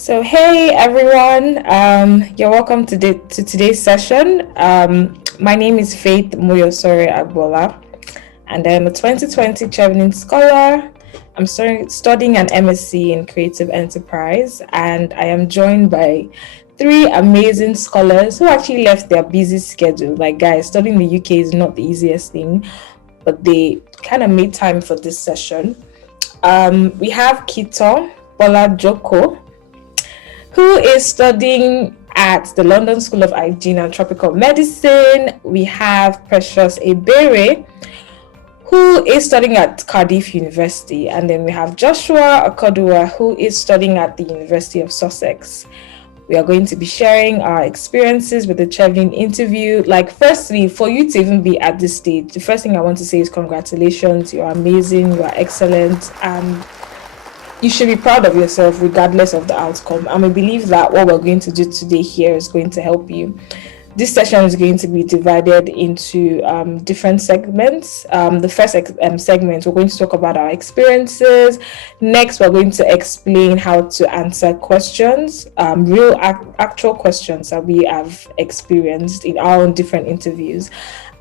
So, hey everyone, you're welcome to today's session. My name is Faith Muyosore Agbola, and I'm a 2020 Chevening scholar. I'm studying an MSc in Creative Enterprise, and I am joined by three amazing scholars who actually left their busy schedule. Like, guys, studying in the UK is not the easiest thing, but they kind of made time for this session. We have Kito Bola Joko, who is studying at the London School of Hygiene and Tropical Medicine. We have Precious Ebere, who is studying at Cardiff University. And then we have Joshua Akodua, who is studying at the University of Sussex. We are going to be sharing our experiences with the Chevening interview. Like, firstly, for you to even be at this stage, the first thing I want to say is congratulations. You are amazing, you are excellent, and you should be proud of yourself regardless of the outcome. And we believe that what we're going to do today here is going to help you. This session is going to be divided into different segments. The first segment, we're going to talk about our experiences. Next, we're going to explain how to answer questions, real actual questions that we have experienced in our own different interviews.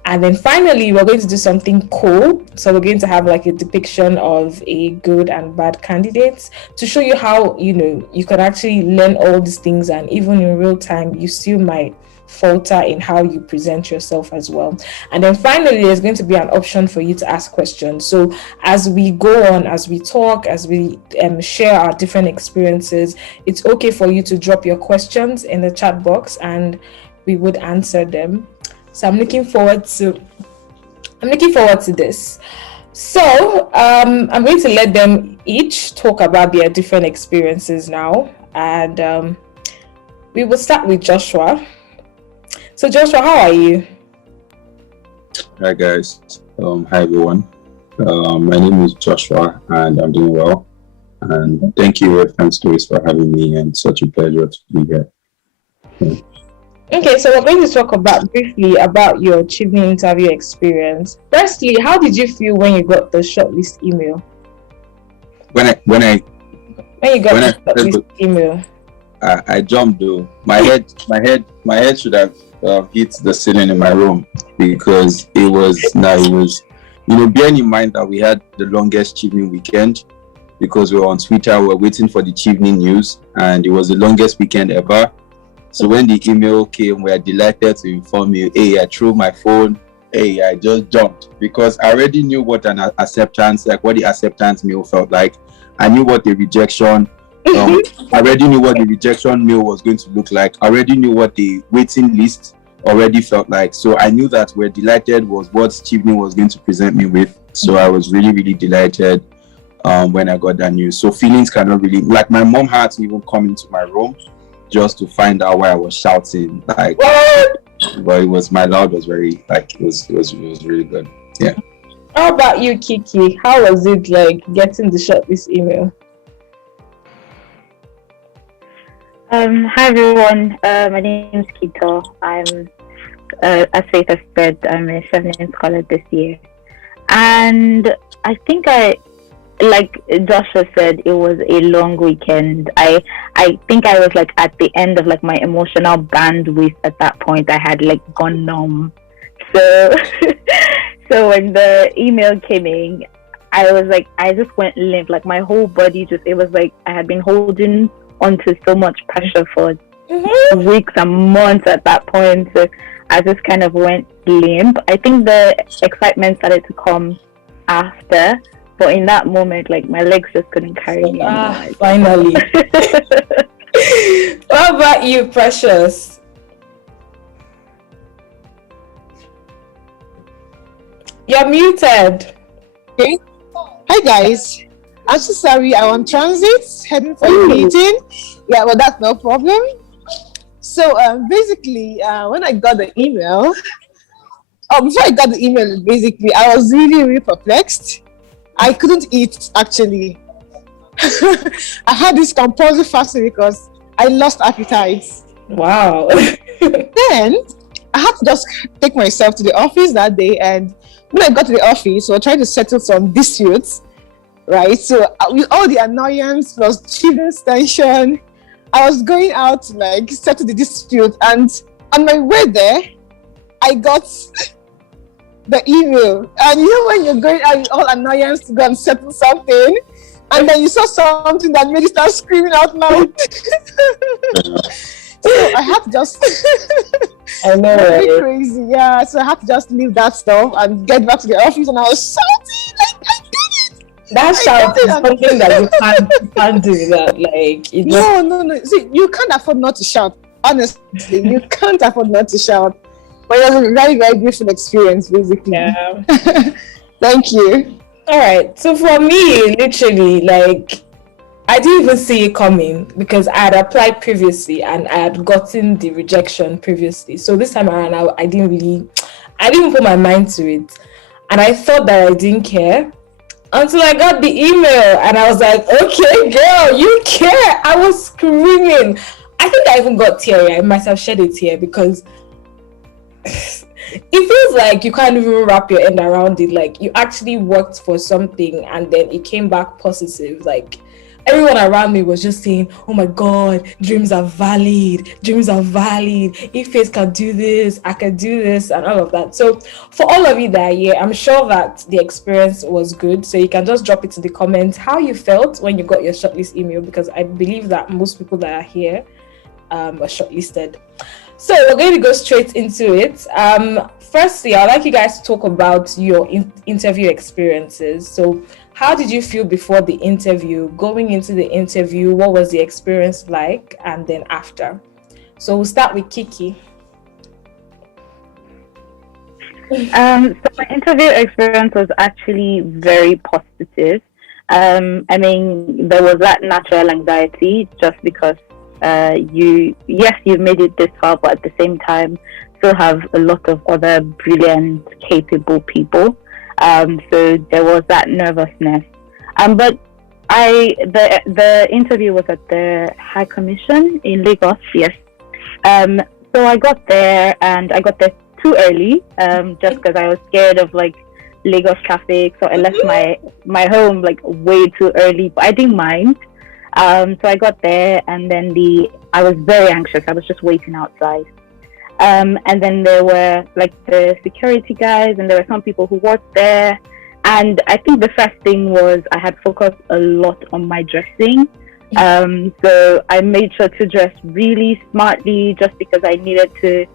And then finally, we're going to do something cool. So we're going to have like a depiction of a good and bad candidates to show you how, you can actually learn all these things, and even in real time, you still might falter in how you present yourself as well. And then finally, there's going to be an option for you to ask questions. So as we go on, as we talk, as we share our different experiences, it's okay for you to drop your questions in the chat box and we would answer them. So I'm looking forward to this. So I'm going to let them each talk about their different experiences now, and we will start with Joshua. So Joshua, how are you? Hi guys. Hi everyone. My name is Joshua, and I'm doing well. And thank you, FM Stories, for having me, and such a pleasure to be here. Okay, so we're going to talk briefly about your Chevening interview experience. Firstly, how did you feel when you got the shortlist email? When you got the shortlist email, I jumped though. My head should have hit the ceiling in my room, because it was. Bearing in mind that we had the longest Chevening weekend, because we were on Twitter, we were waiting for the Chevening news, and it was the longest weekend ever. So when the email came, we are delighted to inform you, hey, I threw my phone, hey, I just jumped, because I already knew what what the acceptance mail felt like. I knew what the rejection, I already knew what the rejection mail was going to look like. I already knew what the waiting list already felt like. So I knew that we're delighted was what Chevening was going to present me with. So I was really, really delighted when I got that news. So feelings cannot really, like, my mom had to even come into my room just to find out why I was shouting, like, but it was, my loud was very, like, it was really good. Yeah. How about you, Kiki? How was it like getting the shortlist email? Hi everyone. My name is Kito. I'm, as Faith has said, I'm a Chevening scholar this year, and I think like Joshua said, it was a long weekend. I think I was like at the end of like my emotional bandwidth at that point. I had like gone numb. So so when the email came in, I was like, I just went limp. Like my whole body it was like I had been holding onto so much pressure for weeks and months at that point. So I just kind of went limp. I think the excitement started to come after. But in that moment, like, my legs just couldn't carry me. Finally. What about you, Precious? You're muted. Okay. Hi, guys. I'm so sorry. I'm on transit, heading for a meeting. Yeah, well, that's no problem. So, basically, when I got the email, before I got the email, basically, I was really, really perplexed. I couldn't eat, actually. I had this compulsive fasting because I lost appetite. Wow. Then I had to just take myself to the office that day, and when I got to the office, we were trying to settle some disputes, right? So with all the annoyance plus children's tension, I was going out to like settle the dispute, and on my way there, I got the email. And you know when you're going out, all annoyance to go and settle something, and then you saw something that made you start screaming out loud. So I had to just I know, very right? crazy, yeah. So I had to just leave that stuff and get back to the office, and I was shouting like I did it. That shout is did it. something that you can't do that. Like it just, No. See, you can't afford not to shout. Honestly, you can't afford not to shout. But it was a very, very beautiful experience, basically. yeah. Thank you. All right. So for me, literally, like I didn't even see it coming because I had applied previously and I had gotten the rejection previously. So this time around, I didn't put my mind to it, and I thought that I didn't care until I got the email, and I was like, "Okay, girl, you care." I was screaming. I think I even got teary. I might have shed a tear because it feels like you can't even wrap your head around it. Like you actually worked for something and then it came back positive. Like everyone around me was just saying, "Oh my God, dreams are valid. Dreams are valid. If Faith can do this, I can do this," and all of that. So for all of you that are here, I'm sure that the experience was good. So you can just drop it in the comments how you felt when you got your shortlist email, because I believe that most people that are here were shortlisted. So we're going to go straight into it. Firstly, I'd like you guys to talk about your interview experiences. So how did you feel before the interview? Going into the interview, what was the experience like? And then after. So we'll start with Kiki. So my interview experience was actually very positive. I mean, there was that natural anxiety just because you've made it this far, but at the same time still have a lot of other brilliant, capable people. So there was that nervousness. But the interview was at the High Commission in Lagos, yes. So I got there, and I got there too early, just because I was scared of like Lagos traffic. So I left my home like way too early, but I didn't mind. So I got there, and then I was very anxious. I was just waiting outside. And then there were like the security guys, and there were some people who worked there. And I think the first thing was I had focused a lot on my dressing. So I made sure to dress really smartly just because I needed to,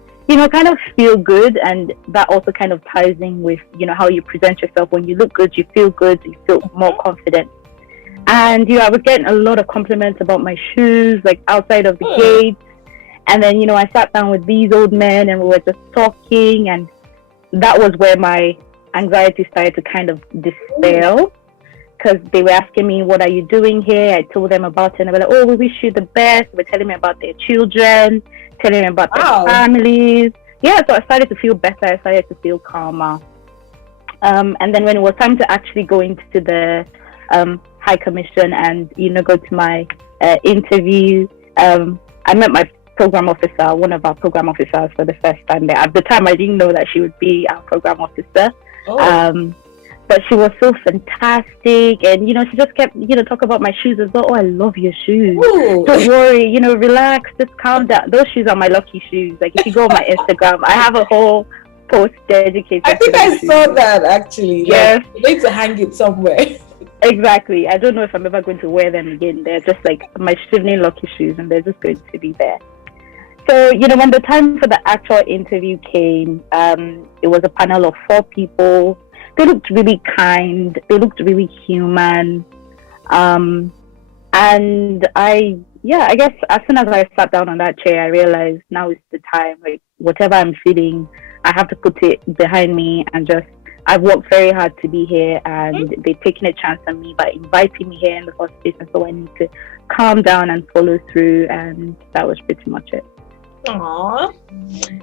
kind of feel good. And that also kind of ties in with, how you present yourself. When you look good, you feel good, you feel more confident. And, I was getting a lot of compliments about my shoes, like outside of the gate. And then, I sat down with these old men and we were just talking. And that was where my anxiety started to kind of dispel, because they were asking me, "What are you doing here?" I told them about it, and they were like, "Oh, we wish you the best." They were telling me about their children, telling me about their families. Yeah, so I started to feel better. I started to feel calmer. And then when it was time to actually go into the High Commission and go to my interview, I met my program officer, one of our program officers, for the first time there. At the time, I didn't know that she would be our program officer. But she was so fantastic, and she just kept talk about my shoes as well. "Oh, I love your shoes. Ooh. Don't worry, relax, just calm down." Those shoes are my lucky shoes. Like if you go on my Instagram, I have a whole post dedicated. I think I saw that actually. Yes, like, you need to hang it somewhere. Exactly. I don't know if I'm ever going to wear them again. They're just like my Chevening lucky shoes, and they're just going to be there. So, when the time for the actual interview came, it was a panel of 4 people. They looked really kind. They looked really human. And I guess as soon as I sat down on that chair, I realized now is the time. Like, whatever I'm feeling, I have to put it behind me and I've worked very hard to be here, and they're taking a chance on me by inviting me here in the first place. And so I need to calm down and follow through. And that was pretty much it. Aww.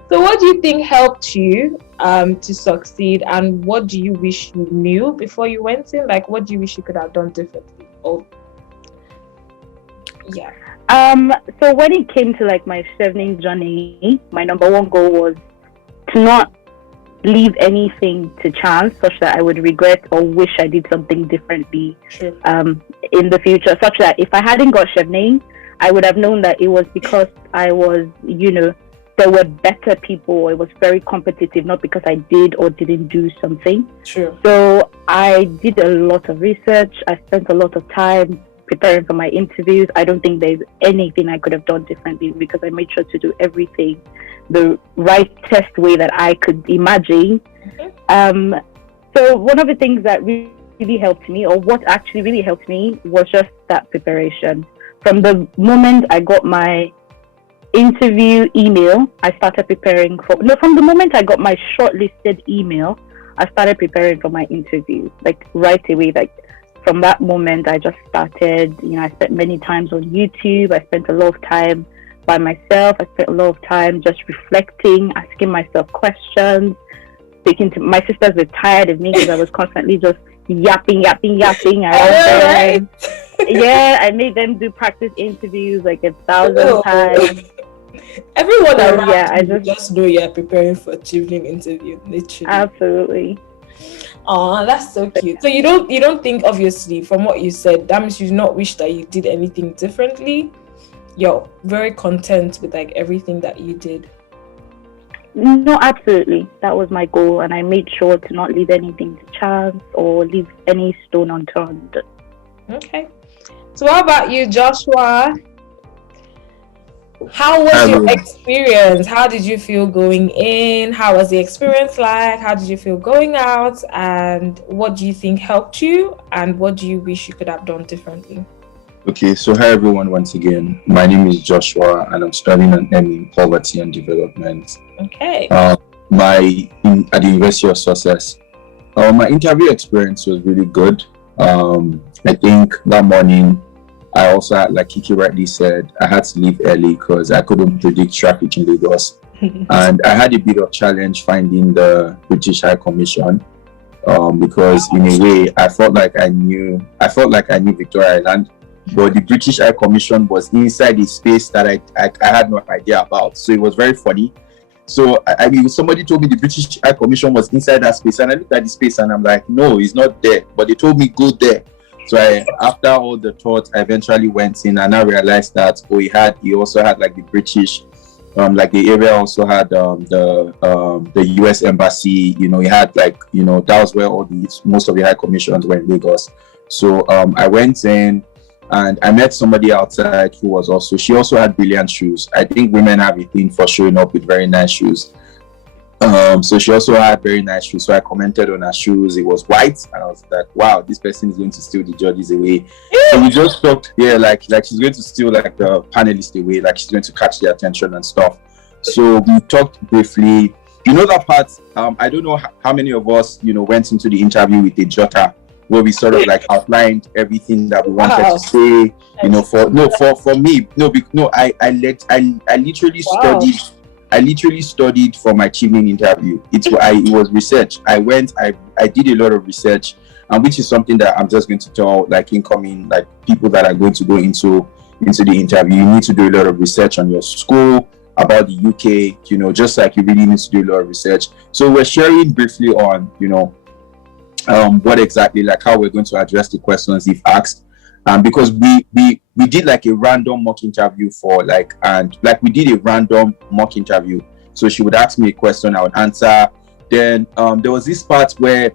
So what do you think helped you to succeed, and what do you wish you knew before you went in? Like, what do you wish you could have done differently? So when it came to like my Chevening journey, my number one goal was to not leave anything to chance, such that I would regret or wish I did something differently in the future, such that if I hadn't got Chevening, I would have known that it was because I was, there were better people. It was very competitive, not because I did or didn't do something. True. So I did a lot of research. I spent a lot of time preparing for my interviews. I don't think there's anything I could have done differently because I made sure to do everything the right test way that I could imagine. So one of the things that really helped me, or what actually really helped me, was just that preparation. From the moment I got my interview email, I started preparing from the moment I got my shortlisted email, I started preparing for my interview, like right away. Like from that moment, I just started, I spent many times on YouTube. I spent a lot of time by myself. I spent a lot of time just reflecting, asking myself questions, speaking to my sisters were tired of me because I was constantly just yapping around. Yeah, I made them do practice interviews like 1,000 times. Everyone around I just know you're preparing for a Chevening interview, literally. Absolutely. Oh, that's so cute. So you don't think, obviously, from what you said, that means you do not wish that you did anything differently. You're very content with like everything that you did. No, absolutely. That was my goal, and I made sure to not leave anything to chance or leave any stone unturned. Okay. So how about you, Joshua? How was your experience? How did you feel going in? How was the experience like? How did you feel going out? And what do you think helped you? And what do you wish you could have done differently? Okay, so hi everyone once again. My name is Joshua and I'm studying an ME in Poverty and Development. Okay. At the University of Sussex. My interview experience was really good. I think that morning I also had, like Kiki rightly said, I had to leave early because I couldn't predict traffic in Lagos. And I had a bit of challenge finding the British High Commission because in a way I felt like I knew Victoria Island, but the British High Commission was inside a space that I had no idea about. So it was very funny. So I mean, somebody told me the British High Commission was inside that space, and I looked at the space and I'm like, no, it's not there. But they told me go there. So after all the thought, I eventually went in and I realized that he also had like the British, like the area also had the US embassy. He had like that was where most of the high commissions were in Lagos. So I went in and I met somebody outside who she also had brilliant shoes. I think women have a thing for showing up with very nice shoes. So she also had very nice shoes. So I commented on her shoes. It was white, and I was like, "Wow, this person is going to steal the judges away." So we just talked, like she's going to steal like the panelists away, like she's going to catch their attention and stuff. So we talked briefly. That part. I don't know how many of us, went into the interview with a jotter where we sort of like outlined everything that we wanted to say. For me, I literally studied. I literally studied for my Chevening interview. It was research. I did a lot of research, and which is something that I'm just going to tell like incoming like people that are going to go into the interview. You need to do a lot of research on your school, about the UK, just like you really need to do a lot of research. So we're sharing briefly on, what exactly, like how we're going to address the questions if asked. Because we did like a random mock interview we did a random mock interview. So she would ask me a question, I would answer. Then there was this part where,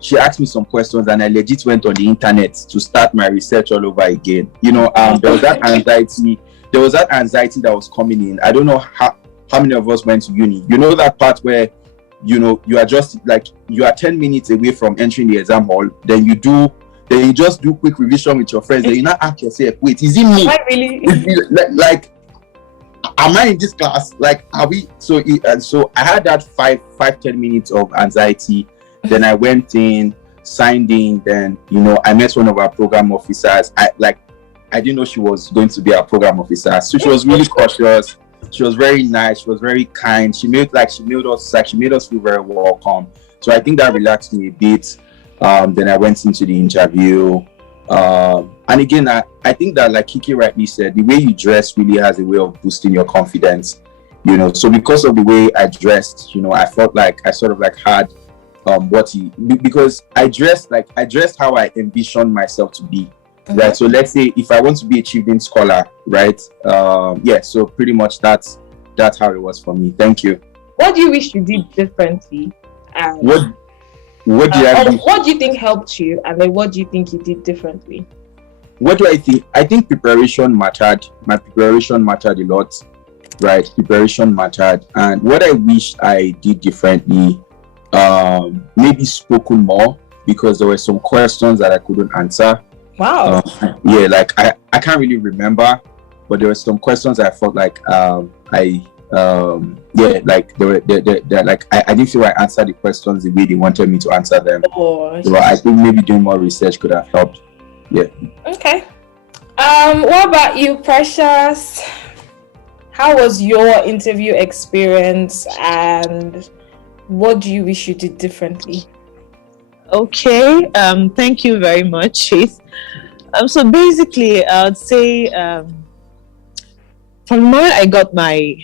she asked me some questions and I legit went on the internet to start my research all over again. There was that anxiety that was coming in. I don't know how many of us went to uni. That part where you are just like you are 10 minutes away from entering the exam hall, then you just do quick revision with your friends. Then you now ask yourself, wait, is it me? Am I really? like, am I in this class? Like, are we? So I had that 5-10 minutes of anxiety. Then I went in, signed in. Then I met one of our program officers. I didn't know she was going to be our program officer. So she was really cautious. She was very nice. She was very kind. She made us feel very welcome. So I think that relaxed me a bit. Then I went into the interview. And again, I think that, like Kiki rightly said, the way you dress really has a way of boosting your confidence. So because of the way I dressed, I felt like I sort of like had because I dressed how I envisioned myself to be. right? So let's say if I want to be a Chevening scholar, right? Yeah, so pretty much that's how it was for me. Thank you. What do you wish you did differently? What do I do? What do you think helped you, and then what do you think you did differently? What do I think? I think preparation mattered. My preparation mattered a lot, right? Preparation mattered, and what I wish I did differently, maybe spoken more, because there were some questions that I couldn't answer. Wow. Yeah, like I can't really remember, but there were some questions I felt like like I didn't feel I answered the questions the way they wanted me to answer them. So I think maybe doing more research could have helped. Yeah. Okay. What about you, Precious? How was your interview experience, and what do you wish you did differently? Okay. Thank you very much, Faith. So basically, I would say from the moment I got my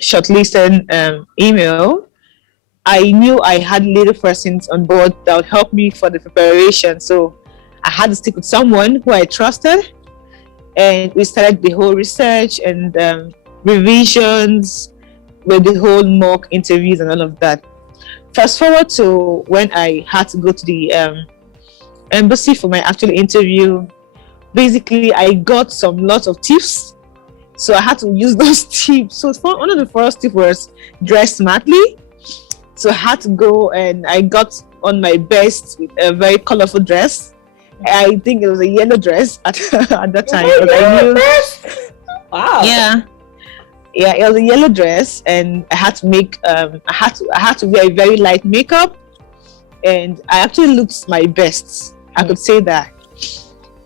shortlisted email, I knew I had little persons on board that would help me for the preparation. So I had to stick with someone who I trusted, and we started the whole research and revisions with the whole mock interviews and all of that. Fast forward to when I had to go to the embassy for my actual interview. Basically, I got lots of tips, so I had to use those tips. So one of the first tips was dress smartly. So I had to go, and I got on my best with a very colorful dress. I think it was a yellow dress at that time. I knew. Wow. Yeah, it was a yellow dress, and I had to make I had to wear very light makeup, and I actually looked my best. I could say that.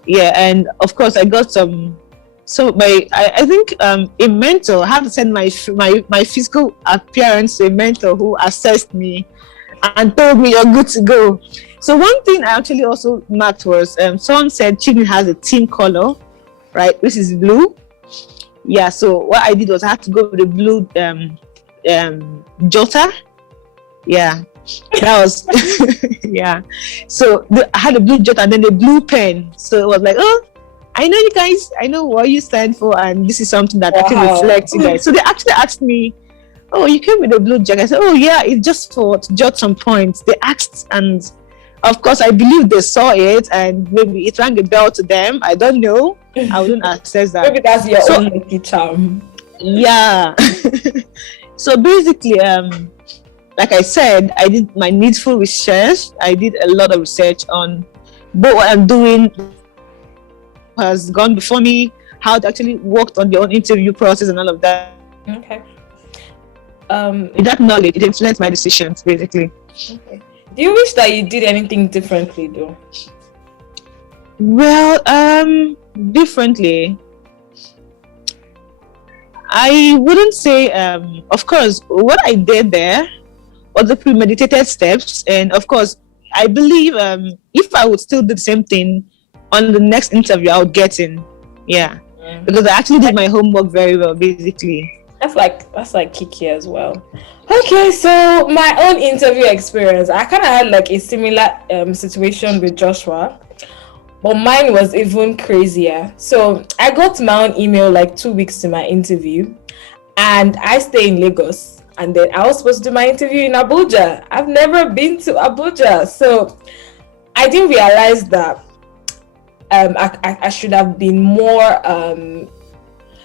Yeah, and of course I got some. So I think a mentor. I had to send my physical appearance to a mentor who assessed me and told me you're good to go. So one thing I actually also marked was someone said Chevening has a team color, right, which is blue. Yeah, so what I did was I had to go with the blue jotter. Yeah, that was yeah. So I had a blue jotter and then the blue pen. So it was like, oh, I know you guys, I know what you stand for, and this is something that actually reflects you guys. So they actually asked me, oh, you came with a blue jacket. I said, oh yeah, it's just to jot some points. They asked, and of course I believe they saw it, and maybe it rang a bell to them. I don't know. I wouldn't access that. Maybe that's your own lucky charm. Yeah. So basically, like I said, I did my needful research. I did a lot of research on both what I'm doing has gone before me, how it actually worked on their own interview process and all of that. Okay. With that knowledge, it influenced my decisions, basically. Okay. Do you wish that you did anything differently, though? Well, differently. I wouldn't say, of course, what I did there was the premeditated steps. And of course, I believe if I would still do the same thing on the next interview, I would get in. Yeah. Because I actually did my homework very well, basically. That's like Kiki as well. Okay, so my own interview experience, I kind of had like a similar situation with Joshua, but mine was even crazier. So I got my own email like 2 weeks to my interview, and I stay in Lagos, and then I was supposed to do my interview in Abuja. I've never been to Abuja, so I didn't realize that I should have been more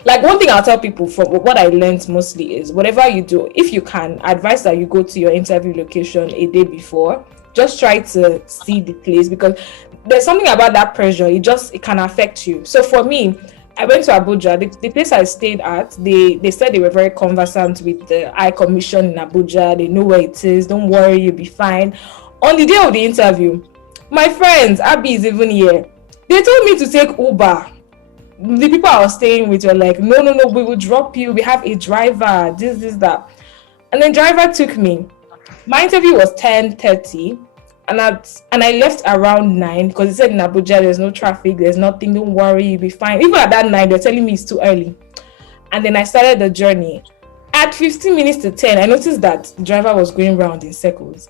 like, one thing I'll tell people from what I learned mostly is whatever you do, if you can, advise that you go to your interview location a day before. Just try to see the place, because there's something about that pressure. It can affect you. So for me, I went to Abuja. The place I stayed at, they said they were very conversant with the High Commission in Abuja. They know where it is. Don't worry, you'll be fine. On the day of the interview, my friends, Abby is even here. They told me to take Uber. The people I was staying with were like, no, we will drop you. We have a driver, this, that. And then driver took me. My interview was 10:30, and I left around 9, because they said in Abuja there's no traffic, there's nothing, don't worry, you'll be fine. Even at that 9, they're telling me it's too early. And then I started the journey. At 15 minutes to 10, I noticed that the driver was going round in circles.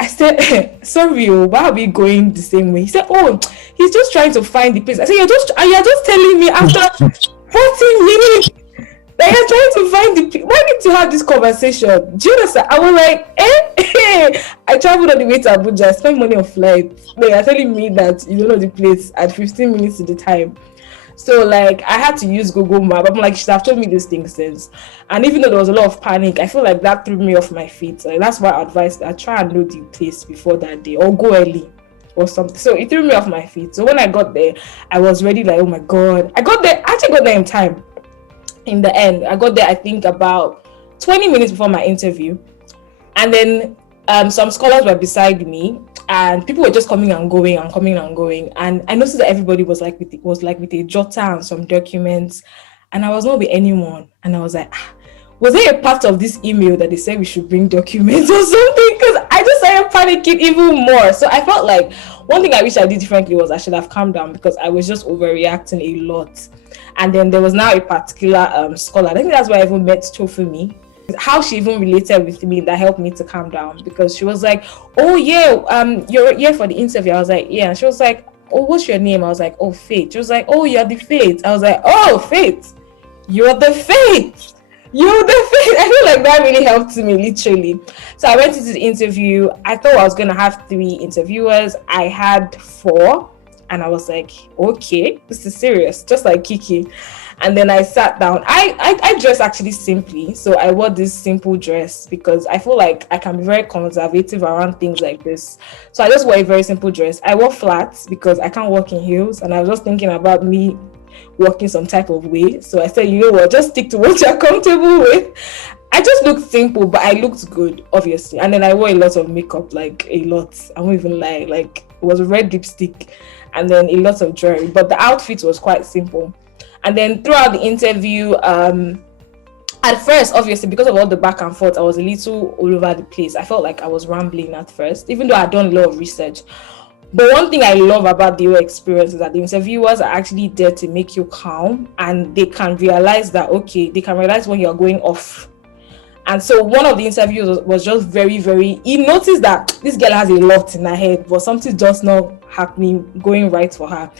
I said, sorry, why are we going the same way? He said, oh, he's just trying to find the place. I said, you're just telling me after 14 minutes that you're trying to find the place. Why need to have this conversation? Do you understand? I was like, I traveled all the way to Abuja. I spent money on flights. Like, you're telling me that you don't know the place at 15 minutes to the time. So like I had to use Google Map. I'm like, you should have told me this thing since. And even though there was a lot of panic, I feel like that threw me off my feet. Like, that's why I advised I try and know the place before that day or go early or something. So it threw me off my feet. So when I got there, I was ready, like, oh my God. I actually got there in time. In the end, I got there, I think about 20 minutes before my interview. And then some scholars were beside me, and people were just coming and going. And I noticed that everybody was like with a jotter and some documents, and I was not with anyone. And I was like, was there a part of this email that they said we should bring documents or something? Because I just started panicking even more. So I felt like one thing I wish I did differently was I should have calmed down, because I was just overreacting a lot. And then there was now a particular scholar. I think that's why I even met Tofumi. How she even related with me that helped me to calm down, because she was like, oh yeah, you're here for the interview. I was like, yeah. And she was like, oh, what's your name? I was like, oh, Faith. She was like, oh, you're the Faith. I was like, oh, Faith, you're the Faith. You're the Faith. I feel like that really helped me, literally. So I went into the interview. I thought I was gonna have 3 interviewers. I had 4, and I was like, okay, this is serious, just like Kiki. And then I sat down. I dressed actually simply. So I wore this simple dress because I feel like I can be very conservative around things like this. So I just wore a very simple dress. I wore flats because I can't walk in heels. And I was just thinking about me walking some type of way. So I said, you know what, just stick to what you're comfortable with. I just looked simple, but I looked good, obviously. And then I wore a lot of makeup, like a lot. I won't even lie. Like, it was a red lipstick and then a lot of jewelry. But the outfit was quite simple. And then throughout the interview, at first, obviously, because of all the back and forth, I was a little all over the place. I felt like I was rambling at first, even though I'd done a lot of research. But one thing I love about the whole experience is that the interviewers are actually there to make you calm, and they can realize that, okay, they can realize when you're going off. And so one of the interviews was just very, very, he noticed that this girl has a lot in her head, but something just not happening, going right for her.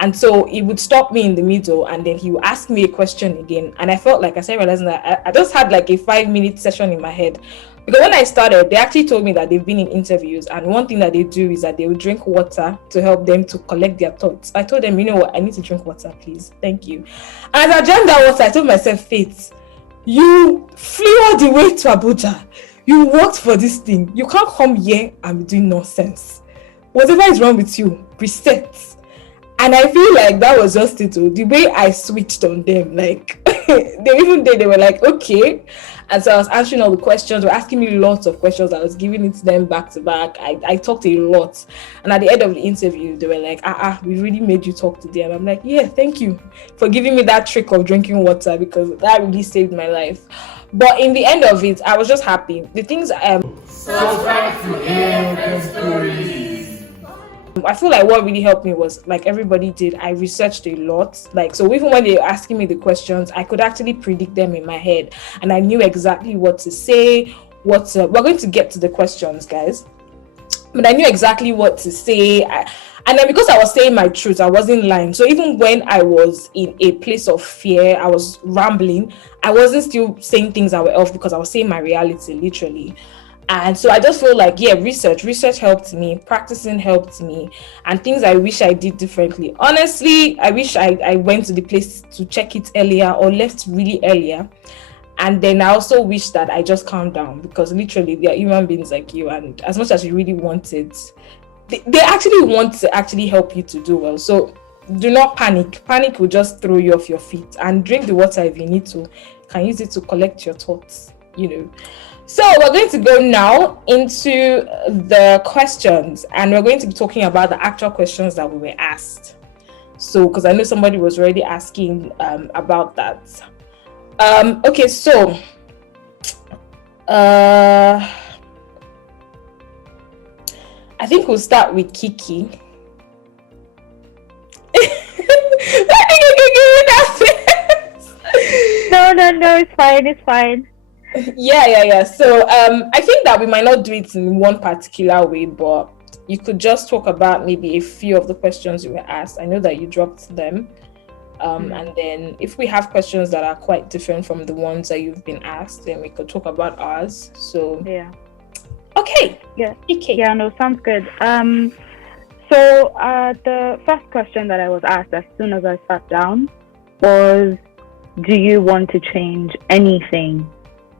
And so he would stop me in the middle, and then he would ask me a question again. And I felt like I started realizing that I just had like a 5-minute session in my head. Because when I started, they actually told me that they've been in interviews, and one thing that they do is that they will drink water to help them to collect their thoughts. I told them, you know what, I need to drink water, please. Thank you. And as I drank that water, I told myself, Faith, you flew all the way to Abuja. You worked for this thing. You can't come here and be doing nonsense. Whatever is wrong with you, reset. And I feel like that was just it. The way I switched on them, like they were like, okay. And so I was answering all the questions. They were asking me lots of questions. I was giving it to them back to back. I talked a lot. And at the end of the interview, they were like, we really made you talk today. And I'm like, yeah, thank you for giving me that trick of drinking water, because that really saved my life. But in the end of it, I was just happy. The things subscribe to hear stories. I feel like what really helped me was, like everybody did, I researched a lot. Like, so even when they were asking me the questions, I could actually predict them in my head, and I knew exactly what to say. We're going to get to the questions, guys, but I knew exactly what to say. And then because I was saying my truth, I wasn't lying. So even when I was in a place of fear, I was rambling, I wasn't still saying things that were off, because I was saying my reality, literally. And so I just feel like, yeah, research helped me, practicing helped me, and things I wish I did differently. Honestly, I wish I went to the place to check it earlier, or left really earlier. And then I also wish that I just calmed down, because literally they are human beings like you, and as much as you really want it, they actually want to actually help you to do well. So do not panic. Panic will just throw you off your feet. And drink the water if you need to. You can use it to collect your thoughts, you know. So we're going to go now into the questions, and we're going to be talking about the actual questions that we were asked. So, because I know somebody was already asking about that. Okay, so I think we'll start with Kiki. No, it's fine. Yeah. So I think that we might not do it in one particular way, but you could just talk about maybe a few of the questions you were asked. I know that you dropped them. And then if we have questions that are quite different from the ones that you've been asked, then we could talk about ours. So Yeah. okay. Yeah. Okay. Yeah, no, sounds good. So the first question that I was asked as soon as I sat down was, do you want to change anything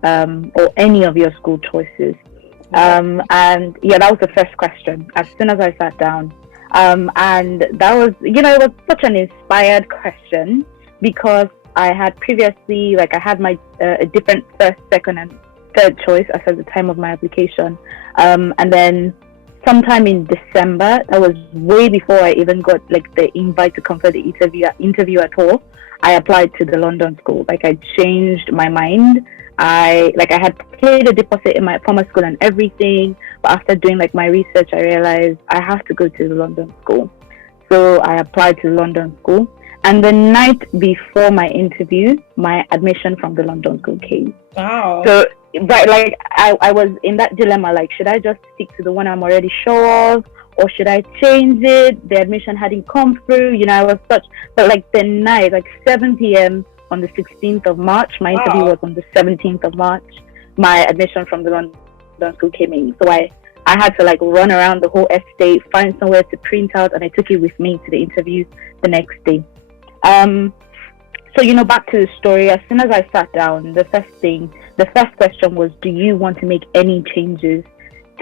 or any of your school choices? And yeah, that was the first question as soon as I sat down. And that was, it was such an inspired question because I had previously, I had my a different first, second, and third choice as at the time of my application. And then sometime in December, that was way before I even got the invite to come for the interview at all. I applied to the London school. I changed my mind. I had paid a deposit in my former school and everything, but after doing my research, I realized I have to go to the London school. So I applied to the London school, and the night before my interview, my admission from the London school came. Wow. So, but I was in that dilemma. Should I just stick to the one I'm already sure of, or should I change it? The admission hadn't come through. I was but the night, 7 p.m. on the 16th of March. My interview was on the 17th of March. My admission from the London school came in. So I had to run around the whole estate, find somewhere to print out, and I took it with me to the interview the next day. So, back to the story, as soon as I sat down, the first question was, do you want to make any changes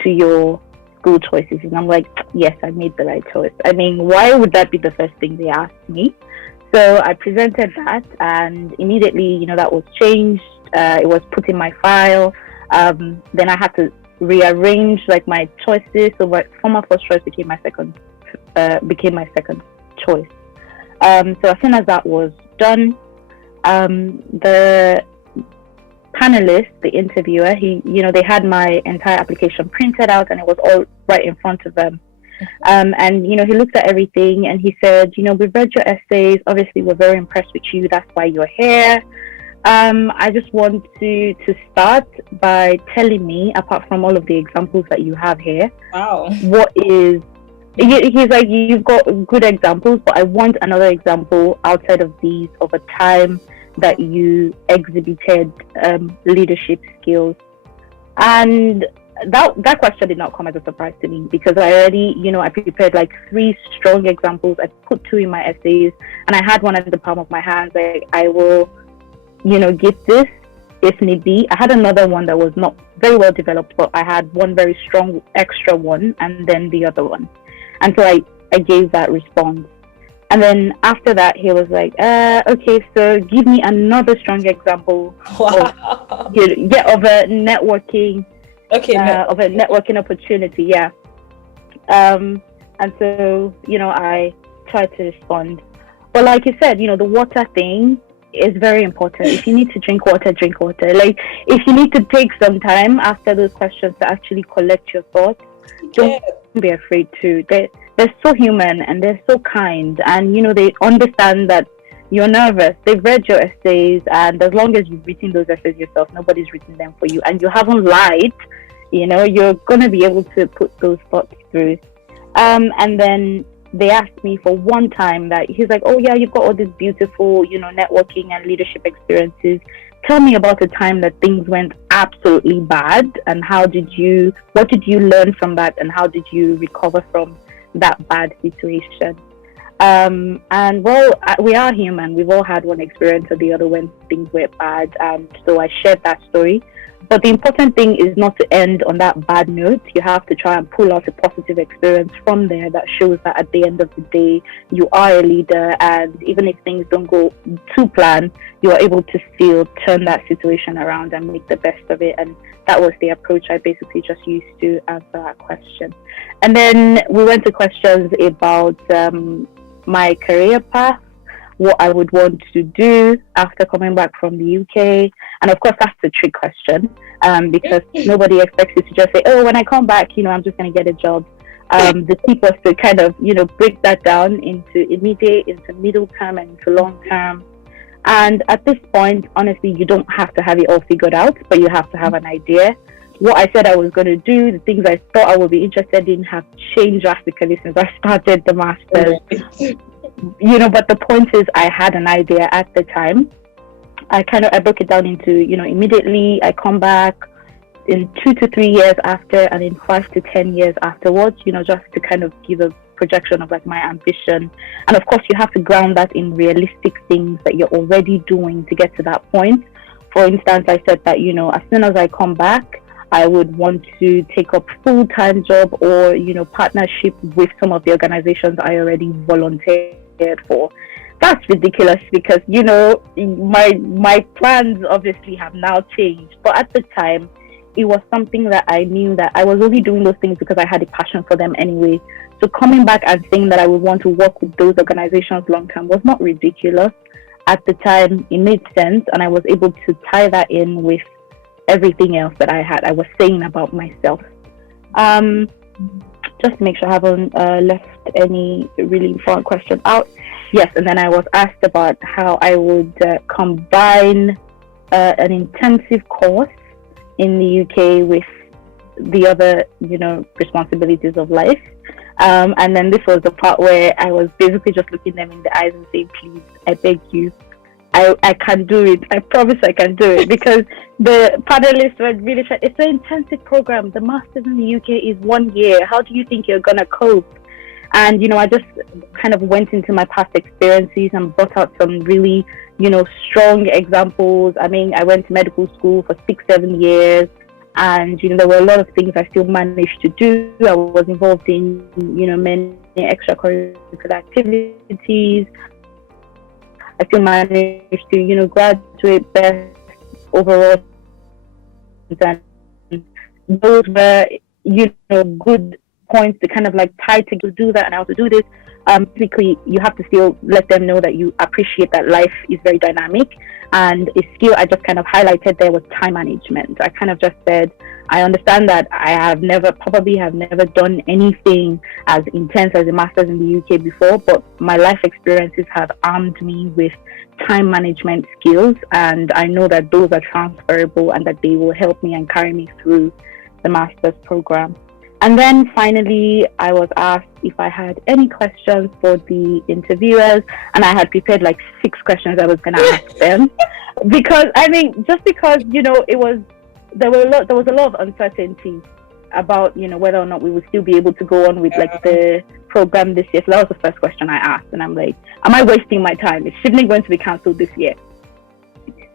to your school choices? And I'm like, yes, I made the right choice. I mean, why would that be the first thing they asked me? So I presented that, and immediately, that was changed. It was put in my file. Then I had to rearrange my choices. So my former first choice became my second choice. So as soon as that was done, the panelist, the interviewer, they had my entire application printed out, and it was all right in front of them. And he looked at everything and he said, we've read your essays. Obviously, we're very impressed with you. That's why you're here. I just want to start by telling me, apart from all of the examples that you have here, wow, he's like, you've got good examples, but I want another example outside of these of a time that you exhibited leadership skills. And that question did not come as a surprise to me because I already, I prepared 3 strong examples. I put 2 in my essays, and I had one at the palm of my hands. I will, give this if need be. I had another one that was not very well developed, but I had one very strong extra one, and then the other one. And so I gave that response. And then after that, he was like, okay, so give me another strong example of a networking. Okay. Of a networking opportunity, yeah. And so, I tried to respond. But like you said, the water thing is very important. If you need to drink water, drink water. If you need to take some time after those questions to actually collect your thoughts, don't be afraid to. They're so human and they're so kind. And, they understand that you're nervous. They've read your essays, and as long as you've written those essays yourself, nobody's written them for you, and you haven't lied, you're going to be able to put those thoughts through. And then they asked me for one time that he's like, oh yeah, you've got all these beautiful, networking and leadership experiences. Tell me about a time that things went absolutely bad, and what did you learn from that, and how did you recover from that bad situation? And well, we are human. We've all had one experience or the other when things went bad, and so I shared that story. But the important thing is not to end on that bad note. You have to try and pull out a positive experience from there that shows that at the end of the day, you are a leader, and even if things don't go to plan, you are able to still turn that situation around and make the best of it. And that was the approach I basically just used to answer that question. And then we went to questions about my career path, what I would want to do after coming back from the UK. And of course, that's a trick question because nobody expects you to just say, oh, when I come back, I'm just going to get a job. The tip was to kind of, break that down into immediate, into middle term, and into long term. And at this point, honestly, you don't have to have it all figured out, but you have to have an idea. What I said I was going to do, the things I thought I would be interested in have changed drastically since I started the master's. But the point is, I had an idea at the time. I broke it down into, immediately I come back in 2 to 3 years after, and in 5 to 10 years afterwards, just to kind of give a projection of like my ambition. And of course, you have to ground that in realistic things that you're already doing to get to that point. For instance, I said that, as soon as I come back, I would want to take up full-time job or, partnership with some of the organizations I already volunteered for. That's ridiculous because, my plans obviously have now changed. But at the time, it was something that I knew that I was only doing those things because I had a passion for them anyway. So coming back and saying that I would want to work with those organizations long-term was not ridiculous. At the time, it made sense, and I was able to tie that in with everything else that I was saying about myself. Just to make sure I haven't left any really important question out. Yes, and then I was asked about how I would combine an intensive course in the UK with the other, responsibilities of life. And then this was the part where I was basically just looking them in the eyes and saying, please, I beg you, I can do it. I promise I can do it. Because the panelists were really trying. It's an intensive program. The master's in the UK is 1 year. How do you think you're going to cope? And, I just kind of went into my past experiences and brought out some really, strong examples. I mean, I went to medical school for 6-7 years. And, there were a lot of things I still managed to do. I was involved in, many extracurricular activities. I still managed to, graduate best overall. And those were, good points to kind of like tie to do that and how to do this. Basically, you have to still let them know that you appreciate that life is very dynamic. And a skill I just kind of highlighted there was time management. I kind of just said, I understand that I have never done anything as intense as a master's in the UK before, but my life experiences have armed me with time management skills. And I know that those are transferable and that they will help me and carry me through the master's program. And then finally, I was asked if I had any questions for the interviewers, and I had prepared like 6 questions I was going to ask them, because there was a lot of uncertainty about whether or not we would still be able to go on with like the program this year. So that was the first question I asked, and I'm like, am I wasting my time? Is Chevening going to be cancelled this year?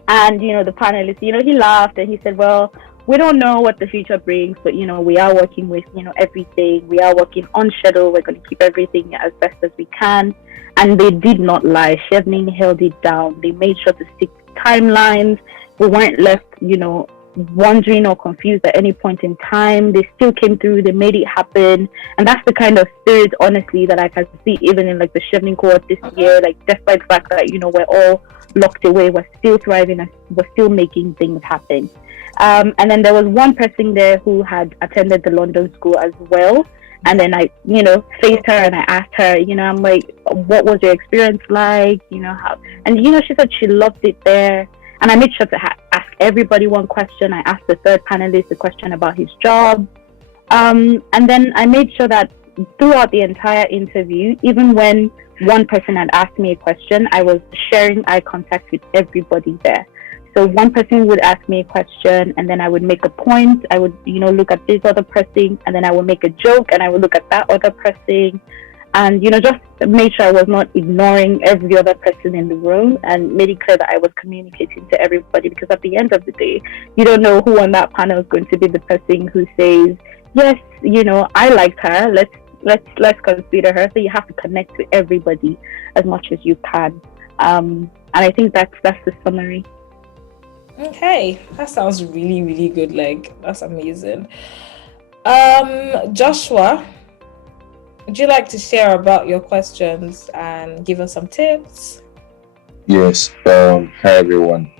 And the panelist, he laughed and he said, well, we don't know what the future brings, but we are working with everything. We are working on schedule. We're going to keep everything as best as we can. And they did not lie. Chevening held it down. They made sure to stick to timelines. We weren't left, wondering or confused at any point in time. They still came through. They made it happen. And that's the kind of spirit, honestly, that I can see even in like the Chevening cohort this year. Like, despite the fact that we're all locked away, we're still thriving and we're still making things happen. And then there was one person there who had attended the London school as well. And then I, faced her and I asked her, I'm like, what was your experience like? How? And, she said she loved it there. And I made sure to ask everybody one question. I asked the third panelist a question about his job. And then I made sure that throughout the entire interview, even when one person had asked me a question, I was sharing eye contact with everybody there. So one person would ask me a question, and then I would make a point. I would, look at this other person, and then I would make a joke, and I would look at that other person, and, just made sure I was not ignoring every other person in the room, and made it clear that I was communicating to everybody, because at the end of the day, you don't know who on that panel is going to be the person who says, yes, I liked her. Let's consider her. So you have to connect with everybody as much as you can. And I think that's the summary. Okay, that sounds really, really good. Like, that's amazing. Joshua, would you like to share about your questions and give us some tips? Yes. Hi everyone.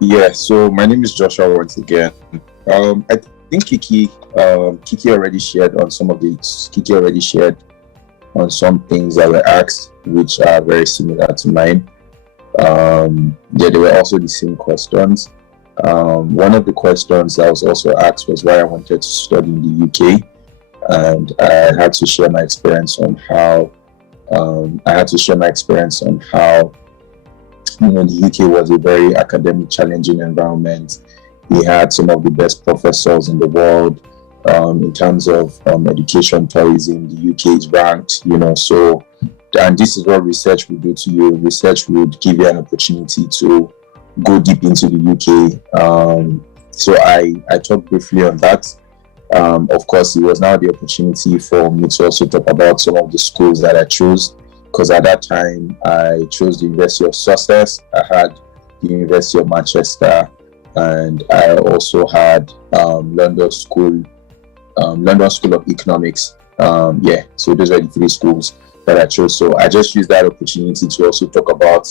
Yeah. So my name is Joshua once again. I think Kiki already shared on some things that were asked, which are very similar to mine. Yeah, they were also the same questions. One of the questions that was also asked was why I wanted to study in the UK, and I had to share my experience on how the UK was a very academic challenging environment. We had some of the best professors in the world. In terms of education tourism, the UK is ranked, so, and this is what research will do to you. Research would give you an opportunity to go deep into the UK. So I talked briefly on that. Of course, it was now the opportunity for me to also talk about some of the schools that I chose, because at that time I chose the University of Sussex, I had the University of Manchester, and I also had London School of Economics. So those are the three schools that I chose. So I just used that opportunity to also talk about,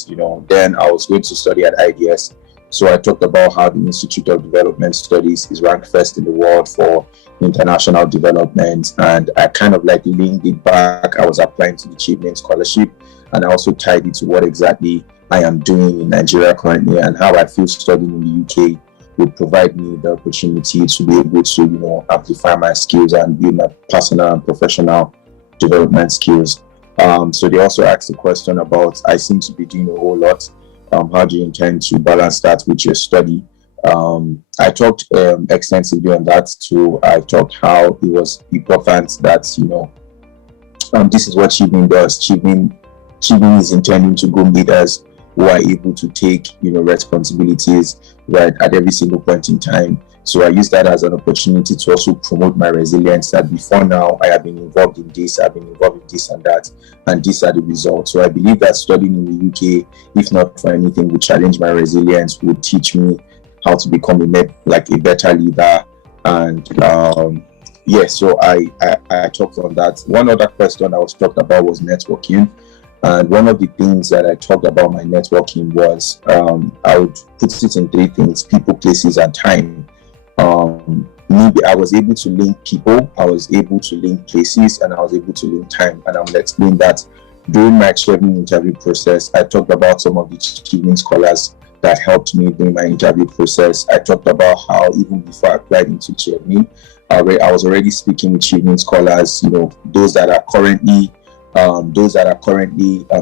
then I was going to study at IDS. So I talked about how the Institute of Development Studies is ranked first in the world for international development. And I kind of like linked it back. I was applying to the Chevening scholarship, and I also tied it to what exactly I am doing in Nigeria currently and how I feel studying in the UK would provide me the opportunity to be able to, amplify my skills and build my personal and professional development skills. So they also asked the question about, I seem to be doing a whole lot. How do you intend to balance that with your study? I talked extensively on that too. I talked how it was important that, this is what Chevening does. Chevening is intending to groom leaders who are able to take, responsibilities right at every single point in time. So I use that as an opportunity to also promote my resilience, that before now I have been involved in this, I've been involved in this and that, and these are the results. So I believe that studying in the UK, if not for anything, would challenge my resilience, would teach me how to become a better leader. And so I talked on that. One other question I was talked about was networking. And one of the things that I talked about my networking was, I would put it in three things: people, places, and time. Maybe I was able to link people, I was able to link places, and I was able to link time. And I will explain that. During my Chevening interview process, I talked about some of the Chevening scholars that helped me during my interview process. I talked about how even before I applied into Chevening, I was already speaking with Chevening scholars, those that are currently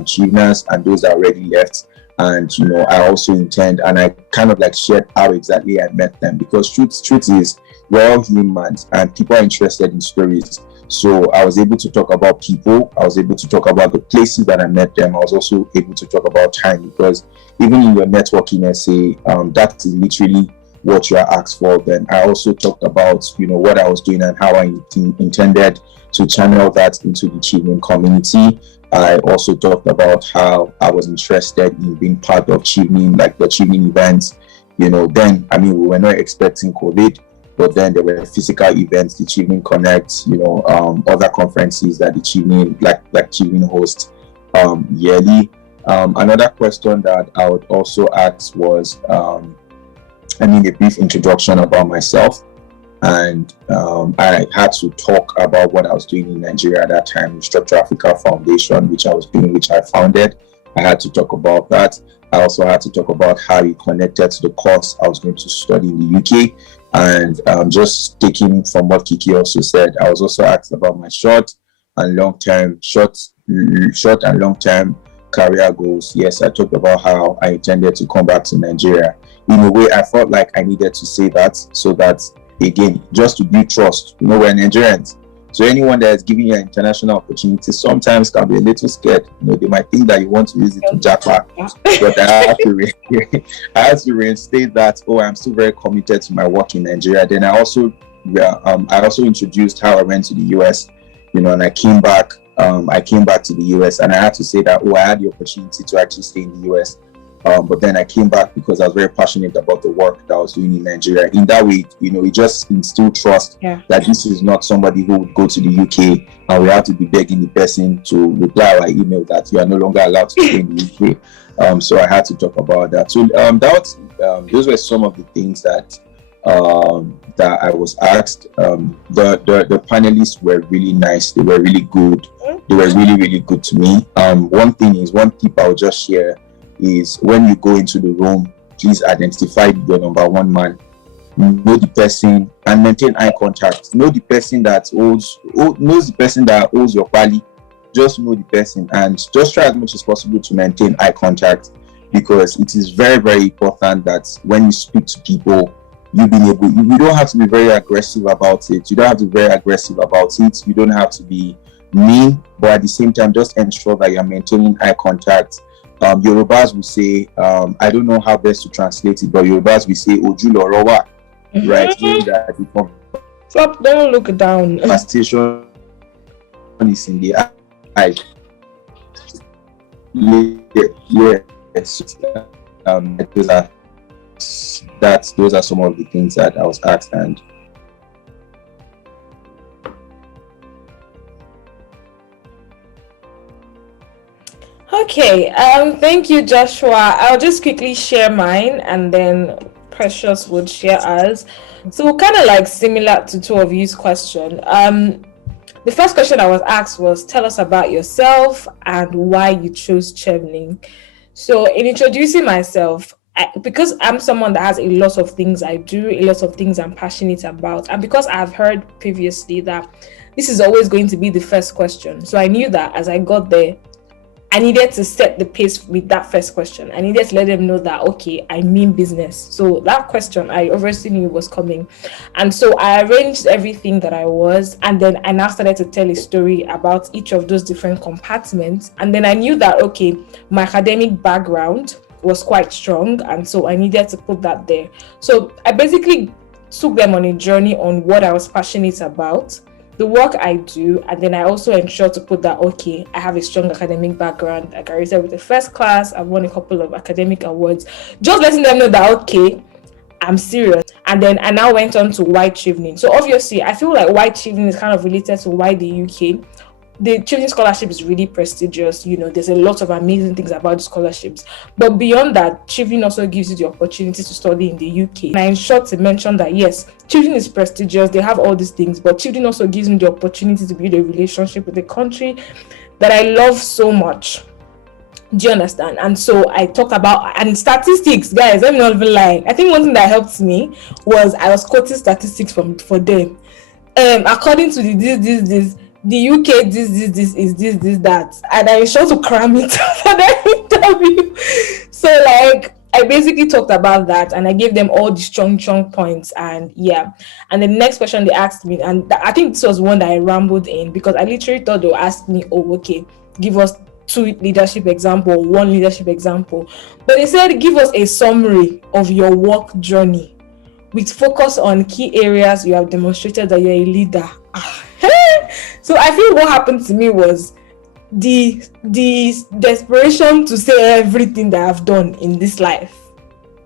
Cheveners and those that already left. And I also intend, and I kind of shared how exactly I met them, because truth is, we're all humans and people are interested in stories. So I was able to talk about people, I was able to talk about the places that I met them, I was also able to talk about time, because even in your networking essay, that is literally what you are asked for. Then I also talked about what I was doing and how I intended to channel that into the Chevening community. I also talked about how I was interested in being part of Chevening, like the Chevening events. Then, we were not expecting COVID, but then there were physical events, the Chevening Connect, other conferences that the Chevening, like Chevening hosts yearly. Another question that I would also ask was, a brief introduction about myself. And I had to talk about what I was doing in Nigeria at that time, Structure Africa Foundation, which I was doing, which I founded. I had to talk about that. I also had to talk about how it connected to the course I was going to study in the UK. And just taking from what Kiki also said, I was also asked about my short and long-term career goals. Yes, I talked about how I intended to come back to Nigeria. In a way, I felt like I needed to say that, so that, again, just to build trust. We're Nigerians, so anyone that is giving you an international opportunity sometimes can be a little scared. They might think that you want to use it to jackpot. But I have to reinstate that. I'm still very committed to my work in Nigeria. Then I also introduced how I went to the US, and I came back. I came back to the US, and I had to say that I had the opportunity to actually stay in the US. But then I came back because I was very passionate about the work that I was doing in Nigeria. In that way, it just instilled trust that this is not somebody who would go to the UK and we have to be begging the person to reply our email that you are no longer allowed to stay in the UK. So I had to talk about that. So those were some of the things that I was asked. The panelists were really nice. They were really good. They were really, really good to me. One tip I will just share is when you go into the room, please identify your number one man. Know the person and maintain eye contact. Know the person that knows the person that holds your body. Just know the person and just try as much as possible to maintain eye contact, because it is very, very important that when you speak to people, you don't have to be very aggressive about it. You don't have to be very aggressive about it. You don't have to be mean, but at the same time, just ensure that you're maintaining eye contact. Yorubas will say, I don't know how best to translate it, but Yorubas will say Ojulorowa, right? Meaning that the Stop, don't look down. conversation is in the eye. Yes. Those are some of the things that I was asked. And Okay, thank you, Joshua. I'll just quickly share mine and then Precious would share ours. So kind of like similar to two of you's question. The first question I was asked was, tell us about yourself and why you chose Chevening. So in introducing myself, because I'm someone that has a lot of things I do, a lot of things I'm passionate about, and because I've heard previously that this is always going to be the first question. So I knew that as I got there, I needed to set the pace with that first question. I needed to let them know that, okay, I mean business. So that question, I obviously knew was coming. And so I arranged everything that I was. And then I now started to tell a story about each of those different compartments. And then I knew that, okay, my academic background was quite strong. And so I needed to put that there. So I basically took them on a journey on what I was passionate about, the work I do, and then I also ensure to put that, okay, I have a strong academic background. I graduated with the first class. I've won a couple of academic awards. Just letting them know that, okay, I'm serious. And then I now went on to why Chevening. So obviously, I feel like why Chevening is kind of related to why the UK. The Chevening scholarship is really prestigious. You know, there's a lot of amazing things about the scholarships. But beyond that, Chevening also gives you the opportunity to study in the UK. And I ensure to mention that, yes, Chevening is prestigious. They have all these things. But Chevening also gives me the opportunity to build a relationship with the country that I love so much. Do you understand? And so I talked about, and statistics, guys, let me not even lie. I think one thing that helped me was I was quoting statistics for them. According to the UK, this is this, that. And I was sure to cram it for the interview. So like, I basically talked about that and I gave them all the strong points. And yeah. And the next question they asked me, and I think this was one that I rambled in, because I literally thought they would ask me, oh, okay, give us one leadership example. But they said, give us a summary of your work journey with focus on key areas you have demonstrated that you're a leader. So I feel what happened to me was the desperation to say everything that I've done in this life.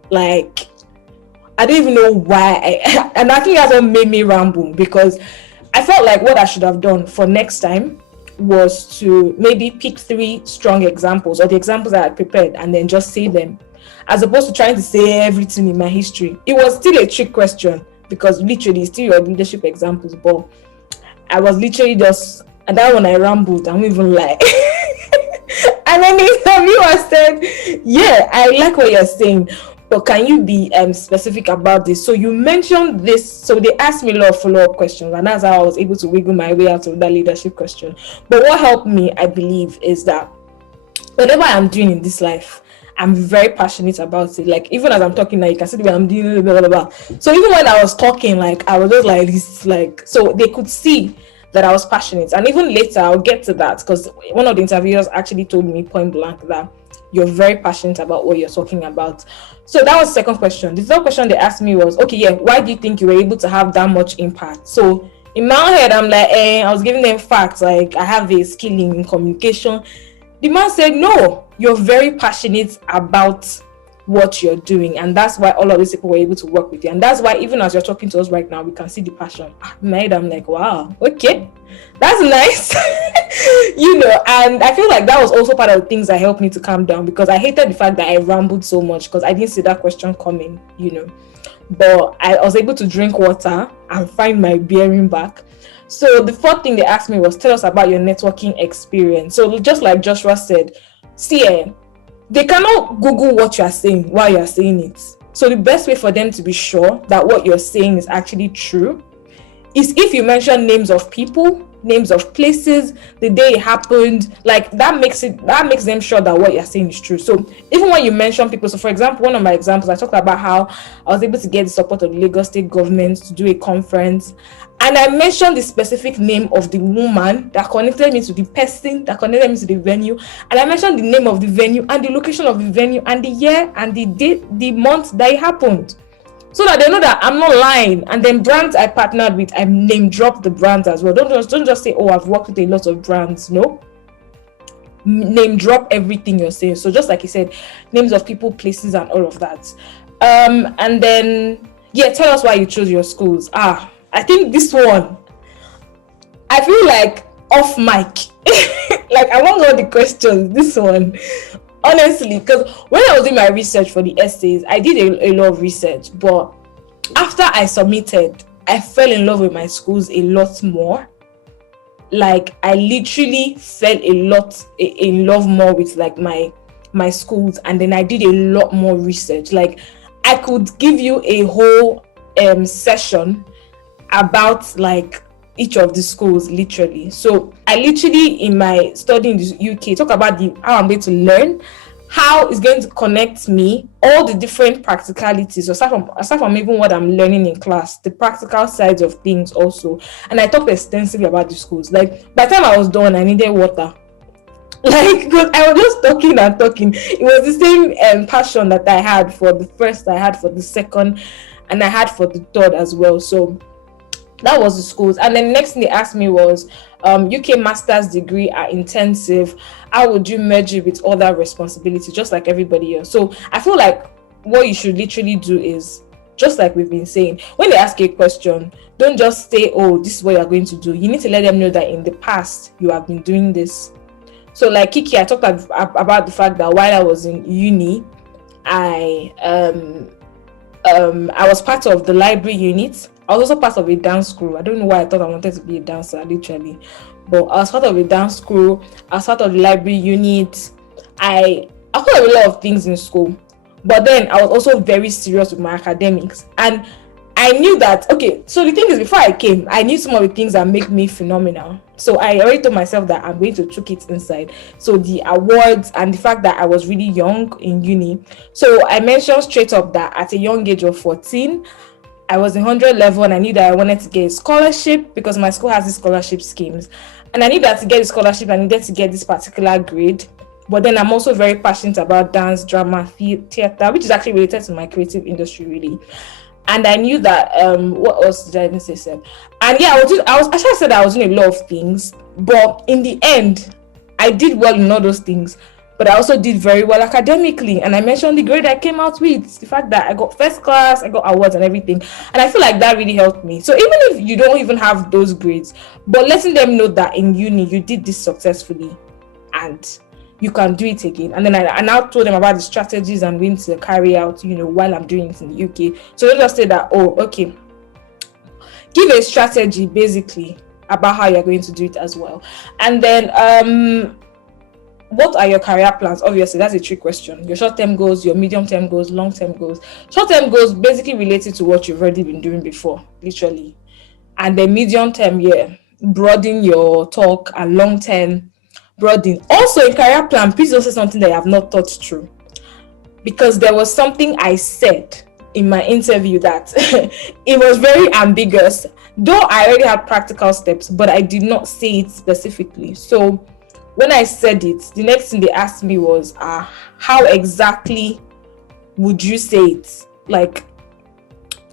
Like, I don't even know why. And I think that's what made me ramble, because I felt like what I should have done for next time was to maybe pick 3 strong examples, or the examples that I had prepared, and then just say them, as opposed to trying to say everything in my history. It was still a trick question, because literally it's still your leadership examples, but I was literally just, and that one I rambled, I won't even lie. And then the interviewer said, yeah, I like what you're saying, but can you be specific about this? So you mentioned this. So they asked me a lot of follow-up questions, and that's how I was able to wiggle my way out of that leadership question. But what helped me, I believe, is that whatever I'm doing in this life, I'm very passionate about it. Like, even as I'm talking now, you can see the way I'm doing, blah, blah, blah. So even when I was talking, like, I was just like this, like, so they could see that I was passionate. And even later, I'll get to that, because one of the interviewers actually told me point blank that you're very passionate about what you're talking about. So that was the second question. The third question they asked me was, okay, yeah, why do you think you were able to have that much impact? So in my head, I'm like, I was giving them facts, like I have a skill in communication. The man said, no, you're very passionate about what you're doing, and that's why all of these people were able to work with you. And that's why even as you're talking to us right now, we can see the passion. I'm like, wow, okay, that's nice. You know, and I feel like that was also part of the things that helped me to calm down, because I hated the fact that I rambled so much, because I didn't see that question coming, you know. But I was able to drink water and find my bearing back. So the fourth thing they asked me was, tell us about your networking experience. So just like Joshua said, see, they cannot Google what you are saying while you are saying it. So the best way for them to be sure that what you're saying is actually true is if you mention names of people, names of places, the day it happened, like that makes them sure that what you're saying is true. So even when you mention people, so for example, one of my examples, I talked about how I was able to get the support of the Lagos State government to do a conference, and I mentioned the specific name of the woman that connected me to the person that connected me to the venue, and I mentioned the name of the venue and the location of the venue and the year and the date, the month that it happened, so that they know that I'm not lying. And then brands I partnered with, I name drop the brands as well. Don't just say, oh, I've worked with a lot of brands. No, name drop everything you're saying. So just like you said, names of people, places, and all of that. And then tell us why you chose your schools. I think this one, I feel like off mic. Like among all the questions, this one, honestly, because when I was doing my research for the essays, I did a lot of research, but after I submitted, I fell in love with my schools a lot more. Like I literally fell in love more with like my schools, and then I did a lot more research. Like I could give you a whole session about like each of the schools, literally. So I literally, in my study in the UK, talk about how I'm going to learn, how it's going to connect me, all the different practicalities, aside from even what I'm learning in class, the practical sides of things also. And I talked extensively about the schools. Like by the time I was done, I needed water. Like, because I was just talking and talking. It was the same passion that I had for the first, I had for the second, and I had for the third as well. So that was the schools. And then the next thing they asked me was, UK master's degree are intensive. How would you merge it with other responsibilities, just like everybody else? So I feel like what you should literally do is, just like we've been saying, when they ask you a question, don't just say, oh, this is what you're going to do. You need to let them know that in the past, you have been doing this. So like Kiki, I talked about the fact that while I was in uni, I was part of the library unit. I was also part of a dance crew. I don't know why I thought I wanted to be a dancer, literally. But I was part of a dance crew. I was part of the library unit. I thought a lot of things in school. But then I was also very serious with my academics. And I knew that, okay, so the thing is, before I came, I knew some of the things that make me phenomenal. So I already told myself that I'm going to chuck it inside. So the awards and the fact that I was really young in uni. So I mentioned straight up that at a young age of 14, I was in 100 level, and I knew that I wanted to get a scholarship because my school has these scholarship schemes. And I knew that to get a scholarship, I needed to get this particular grade. But then I'm also very passionate about dance, drama, theater, which is actually related to my creative industry, really. And I knew that, what else did I even say, Seb? And yeah, I was actually said I was doing a lot of things, but in the end, I did well in all those things. But I also did very well academically. And I mentioned the grade I came out with, the fact that I got first class, I got awards and everything. And I feel like that really helped me. So even if you don't even have those grades, but letting them know that in uni, you did this successfully and you can do it again. And then I now told them about the strategies I'm going to carry out, while I'm doing it in the UK. So don't just say that, oh, okay. Give a strategy, basically, about how you're going to do it as well. And then, what are your career plans? Obviously, that's a trick question. Your short-term goals, your medium-term goals, long-term goals. Short-term goals basically related to what you've already been doing before, literally. And then medium-term, broaden your talk, and long-term, broaden. Also, in career plan, please don't say something that you have not thought through. Because there was something I said in my interview that it was very ambiguous. Though I already had practical steps, but I did not say it specifically. So when I said it, the next thing they asked me was, how exactly would you say it? Like,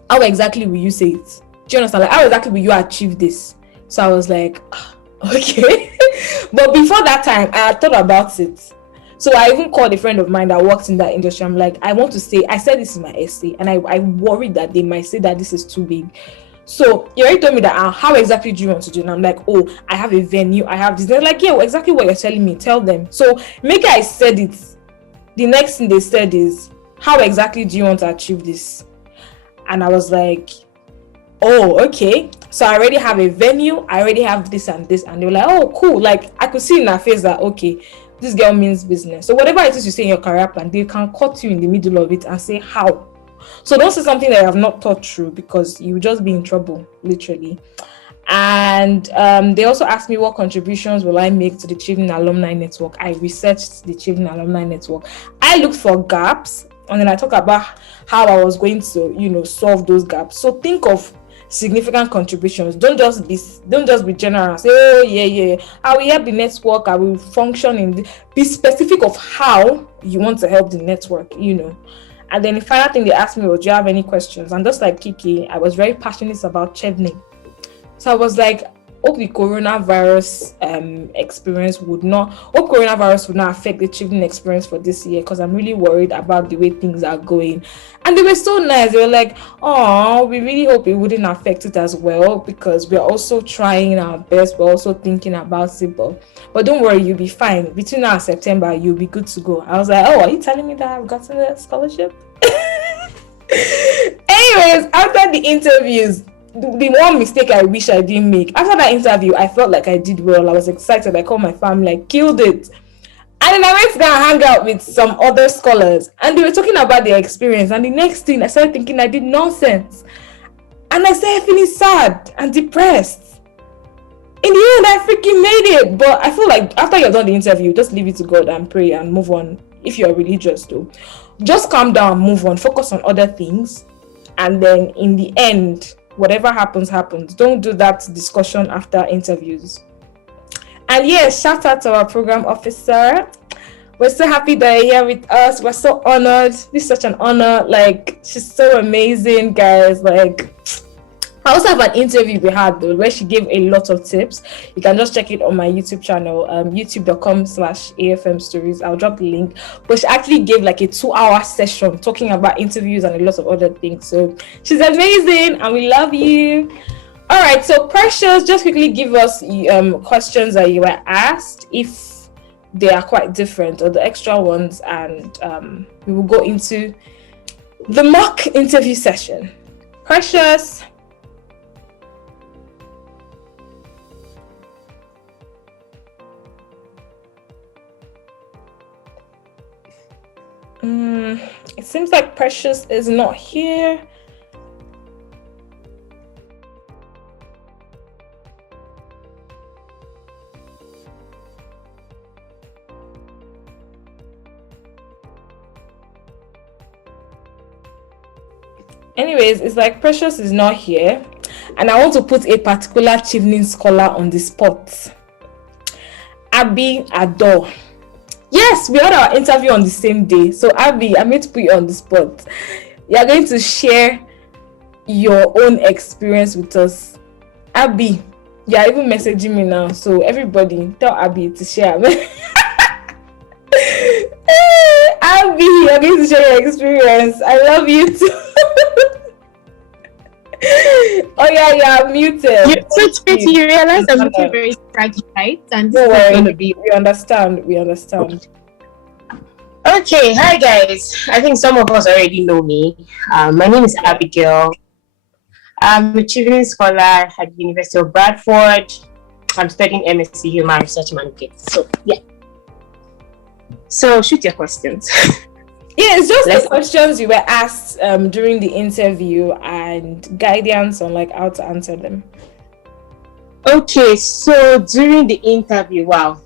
how exactly will you say it? Do you understand? Like, how exactly will you achieve this? So I was like, okay. But before that time, I had thought about it. So I even called a friend of mine that works in that industry. I'm like, I said this in my essay, and I worried that they might say that this is too big. So you already told me that, how exactly do you want to do? And I'm like, oh, I have a venue, I have this. They're like, yeah, well, exactly what you're telling me, tell them. So maybe I said it. The next thing they said is, how exactly do you want to achieve this? And I was like, oh, okay. So I already have a venue, I already have this and this. And they were like, oh, cool. Like, I could see in their face that, okay, this girl means business. So whatever it is you say in your career plan, they can cut you in the middle of it and say how. So don't say something that you have not thought through, because you will just be in trouble, literally. And they also asked me what contributions will I make to the Chevening Alumni Network. I researched the Chevening Alumni Network. I looked for gaps, and then I talked about how I was going to, solve those gaps. So think of significant contributions. Don't just be general. Say, oh yeah, I will help the network. I will function be specific of how you want to help the network. And then the final thing they asked me was, do you have any questions? And just like Kiki, I was very passionate about Chevening. So I was like, hope coronavirus would not affect the Chevening experience for this year, because I'm really worried about the way things are going. And they were so nice. They were like, oh, we really hope it wouldn't affect it as well, because we're also trying our best. We're also thinking about it. But don't worry, you'll be fine. Between now and September, you'll be good to go. I was like, oh, are you telling me that I've gotten a scholarship? Anyways, after the interviews, the one mistake I wish I didn't make, after that interview, I felt like I did well. I was excited. I called my family, I killed it. And then I went to go and hang out with some other scholars, and they were talking about their experience. And the next thing, I started thinking I did nonsense. And I started feeling sad and depressed. In the end, I freaking made it. But I feel like after you've done the interview, just leave it to God and pray and move on. If you're religious though, just calm down, move on, focus on other things. And then in the end, whatever happens. Don't do that discussion after interviews. And yes, shout out to our program officer. We're so happy that you're here with us. We're so honored. This is such an honor. Like, she's so amazing, guys. Like, I also have an interview we had though, where she gave a lot of tips. You can just check it on my YouTube channel, youtube.com/AFM stories. I'll drop the link. But she actually gave like a 2-hour session talking about interviews and a lot of other things. So she's amazing and we love you. All right, so Precious, just quickly give us questions that you were asked, if they are quite different or the extra ones, and we will go into the mock interview session. Precious. It seems like Precious is not here. Anyways, it's like Precious is not here, and I want to put a particular Chevening scholar on the spot. Abby Adore. Yes, we had our interview on the same day. So Abby, I'm going to put you on the spot. You're going to share your own experience with us. Abby, you're even messaging me now. So everybody, tell Abby to share. Abby, you're going to share your experience. I love you too. Oh yeah, you're muted. You realize I'm looking very fragile, right? And don't worry, we understand. Okay, hi guys. I think some of us already know me. My name is Abigail. I'm a Chevening scholar at the University of Bradford. I'm studying MSc Human Research Management. So yeah. So shoot your questions. Yeah, it's just the questions you were asked during the interview and guidance on like how to answer them. Okay, so during the interview, wow,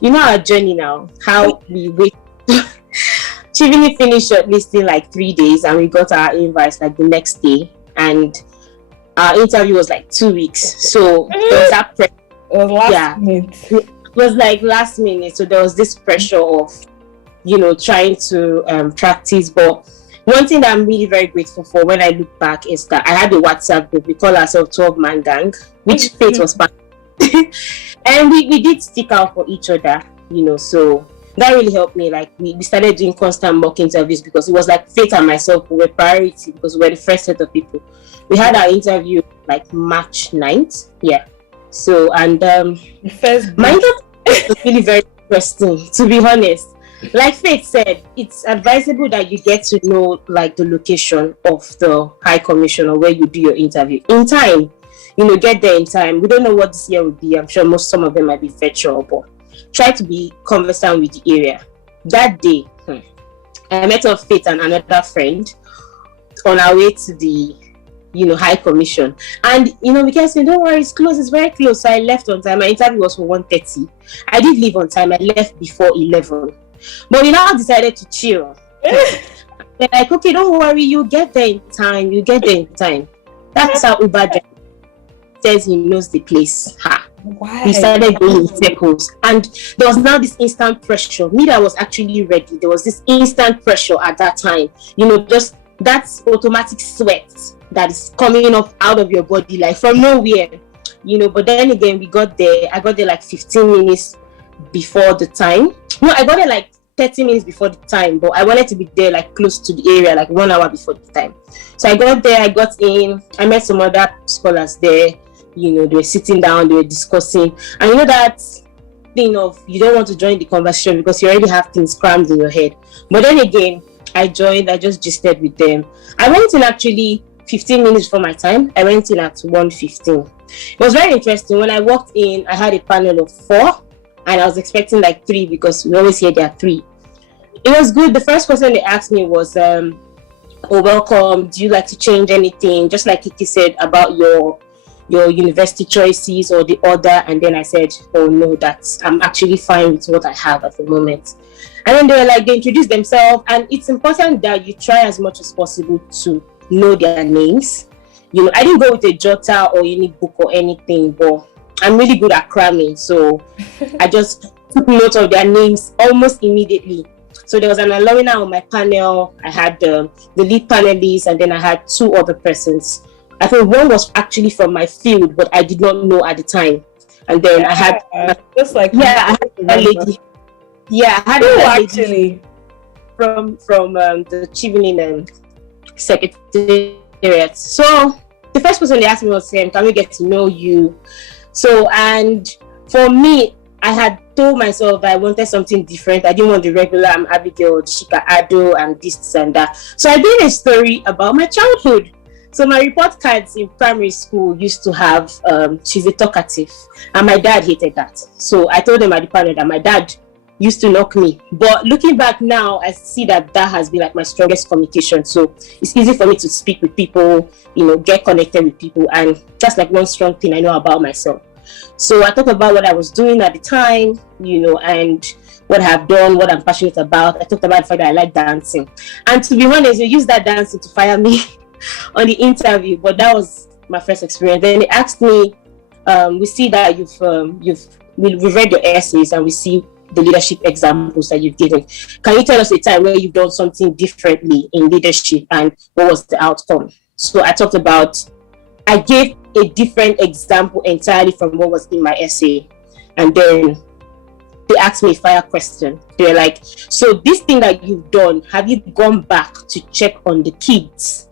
you know our journey now, how we wait. Chevening finished shortlisting like 3 days, and we got our invites like the next day, and our interview was like 2 weeks. So there was that pressure. It was last minute. It was like last minute, so there was this pressure of, trying to practice. But one thing that I'm really very grateful for when I look back is that I had a WhatsApp group. We call ourselves 12-man gang, which Faith was part of. And we did stick out for each other, so that really helped me. Like we started doing constant mock interviews, because it was like Faith and myself who were priority, because we were the first set of people. We had our interview like March 9th. Yeah. So, and my interview was really very interesting, to be honest. Like Faith said, it's advisable that you get to know like the location of the High Commission or where you do your interview in time. Get there in time. We don't know what this year will be. I'm sure some of them might be virtual, but try to be conversant with the area. That day, I met up Faith and another friend on our way to the High Commission. And we kept saying, don't worry, it's close, it's very close. So I left on time. My interview was for 1:30. I did leave on time. I left before 11. But we now decided to chill. They're like, okay, don't worry, you get there in time. That's how Uber driver says he knows the place. Why? We started going in circles, and there was now this instant pressure. Me that was actually ready. There was this instant pressure at that time. Just that automatic sweat that is coming up out of your body, like from nowhere. But then again, we got there. I got there like 15 minutes before the time. No, I got there like 30 minutes before the time, but I wanted to be there like close to the area, like 1 hour before the time. So I got there, I got in, I met some other scholars there. They were sitting down, they were discussing. And that thing of you don't want to join the conversation because you already have things crammed in your head. But then again, I joined, I just gisted with them. I went in actually 15 minutes before my time. I went in at 1:15. It was very interesting. When I walked in, I had a panel of 4, and I was expecting like 3 because we always hear there are 3. It was good. The first question they asked me was, oh, welcome. Do you like to change anything? Just like Kiki said about your university choices or the other. And then I said, oh no, I'm actually fine with what I have at the moment. And then they introduced themselves, and it's important that you try as much as possible to know their names. I didn't go with a jotter or any book or anything, but I'm really good at cramming, so I just took note of their names almost immediately. So there was an alumni on my panel. I had the lead panelist, and then I had 2 other persons. I think one was actually from my field, but I did not know at the time. And then I had just like I had a lady. Yeah, I had a lady from the Chevening secretariat. So the first person they asked me was, can we get to know you? So, and for me, I had told myself that I wanted something different. I didn't want the regular I'm Abigail, Shika Ado, and this and that. So I did a story about my childhood. So my report cards in primary school used to have, she's a talkative, and my dad hated that. So I told them at the panel that my dad used to knock me. But looking back now, I see that has been like my strongest communication. So it's easy for me to speak with people, get connected with people. And that's like one strong thing I know about myself. So I talked about what I was doing at the time, and what I've done, what I'm passionate about. I talked about the fact that I like dancing. And to be honest, they used that dancing to fire me on the interview, but that was my first experience. Then they asked me, we see that we've read your essays, and we see the leadership examples that you've given. Can you tell us a time where you've done something differently in leadership, and what was the outcome? So I gave a different example entirely from what was in my essay. And then they asked me a fire question. They're like, so this thing that you've done, have you gone back to check on the kids?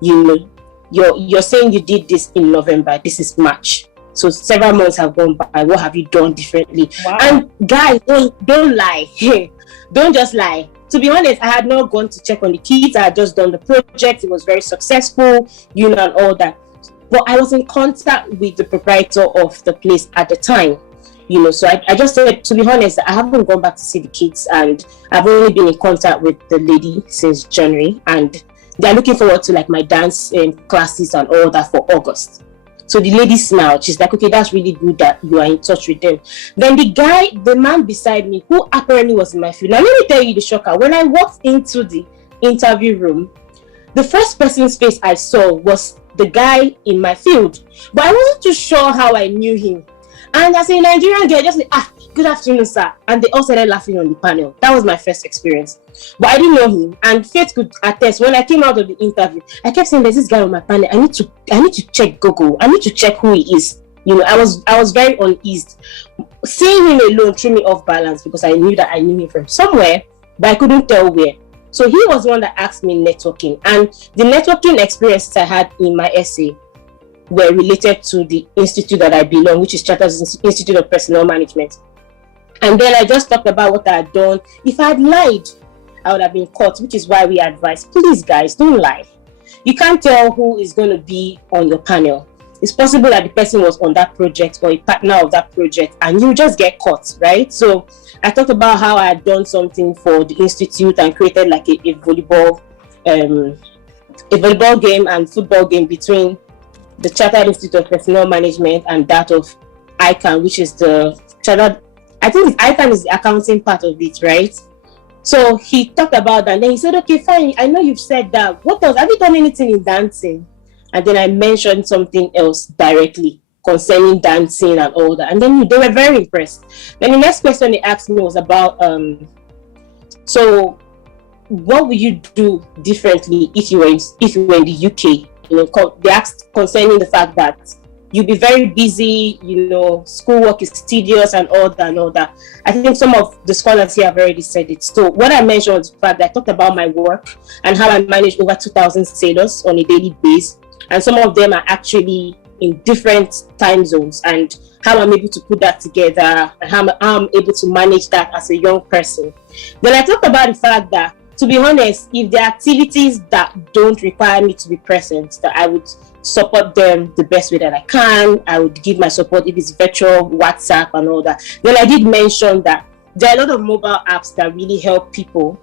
You're saying you did this in November, this is March. So several months have gone by. What have you done differently? Wow. And guys, don't lie. Don't just lie. To be honest, I had not gone to check on the kids. I had just done the project. It was very successful, and all that. But I was in contact with the proprietor of the place at the time. So I just said, to be honest, I haven't gone back to see the kids, and I've only been in contact with the lady since January, and they're looking forward to like my dance classes and all that for August. So the lady smiled. She's like, okay, that's really good that you are in touch with them. Then the man beside me, who apparently was in my field. Now, let me tell you the shocker. When I walked into the interview room, the first person's face I saw was the guy in my field. But I wasn't too sure how I knew him. And as a Nigerian girl, just like, good afternoon, sir. And they all started laughing on the panel. That was my first experience. But I didn't know him. And Faith could attest, when I came out of the interview, I kept saying, there's this guy on my panel. I need to check Google. I need to check who he is. I was very uneasy. Seeing him alone threw me off balance because I knew that I knew him from somewhere, but I couldn't tell where. So he was the one that asked me networking. And the networking experiences I had in my essay were related to the institute that I belong, which is Chartered Institute of Personnel Management. And then I just talked about what I had done. If I had lied, I would have been caught, which is why we advise, please guys, don't lie. You can't tell who is going to be on your panel. it's possible that the person was on that project or a partner of that project, and you just get caught, right? So I talked about how I had done something for the institute and created like a volleyball game and football game between the Chartered Institute of Personnel Management and that of ICANN, which is the Chartered. I think ICANN is the accounting part of it, right? So he talked about that, and then he said, "Okay, fine. I know you've said that. What else? Have you done anything in dancing?" And then I mentioned something else directly concerning dancing and all that. And then they were very impressed. Then the next question they asked me was about, so what would you do differently if you were in the UK? They asked concerning the fact that you'll be very busy, schoolwork is tedious and all that. I think some of the scholars here have already said it. So what I mentioned was the fact that I talked about my work and how I manage over 2,000 sailors on a daily basis. And some of them are actually in different time zones, and how I'm able to put that together and how I'm able to manage that as a young person. Then I talked about the fact that, to be honest, if there are activities that don't require me to be present, that I would support them the best way that I can. I would give my support if it's virtual, WhatsApp and all that. Then I did mention that there are a lot of mobile apps that really help people,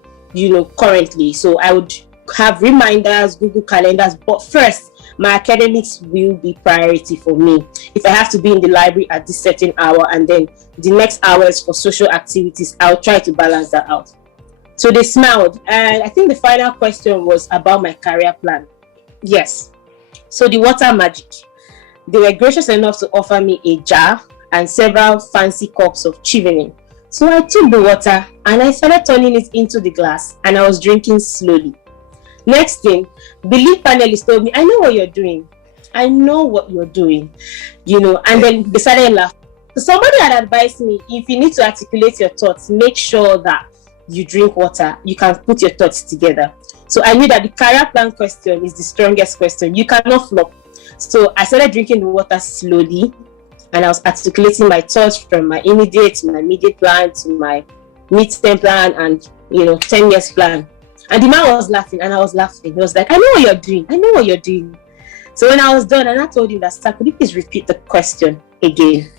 currently. So I would have reminders, Google calendars, but first, my academics will be priority for me. If I have to be in the library at this certain hour and then the next hours for social activities, I'll try to balance that out. So they smiled. And I think the final question was about my career plan. Yes. So the water magic. They were gracious enough to offer me a jar and several fancy cups of Chevening. So I took the water and I started turning it into the glass, and I was drinking slowly. Next thing, the lead panelist told me, "I know what you're doing. I know what you're doing." And then they started laughing. So somebody had advised me, if you need to articulate your thoughts, make sure that you drink water. You can put your thoughts together. So I knew that the career plan question is the strongest question. You cannot flop. So I started drinking the water slowly, and I was articulating my thoughts from my immediate to my immediate plan to my mid-term plan and 10 years plan. And the man was laughing, and I was laughing. He was like, "I know what you're doing. I know what you're doing." So when I was done, and I told him that, "Sir, could you please repeat the question again?"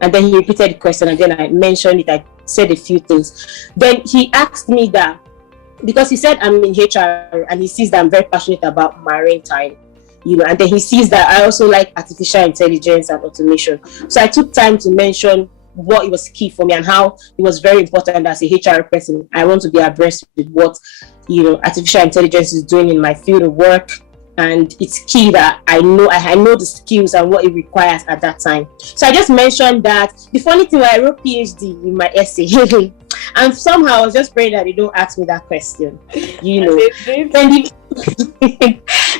And then he repeated the question, and then I mentioned it. I said a few things. Then he asked me that, because he said I'm in HR, and he sees that I'm very passionate about maritime, and then he sees that I also like artificial intelligence and automation. So I took time to mention what it was key for me and how it was very important as a HR person. I want to be abreast with what artificial intelligence is doing in my field of work, and it's key that I know the skills and what it requires at that time. So I just mentioned that. The funny thing, I wrote PhD in my essay, and somehow I was just praying that they don't ask me that question.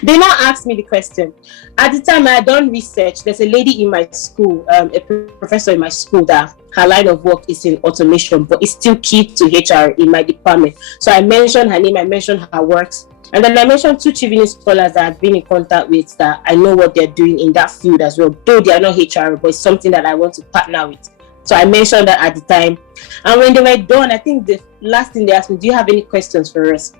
They now asked me the question. At the time, I had done research. There's a lady in my school, a professor in my school, that her line of work is in automation, but it's still key to HR in my department. So I mentioned her name, I mentioned her works, and then I mentioned 2 Chevening scholars that I've been in contact with that I know what they're doing in that field as well. Though they are not HR, but it's something that I want to partner with. So I mentioned that at the time. And when they were done, I think the last thing they asked me, "Do you have any questions for us?"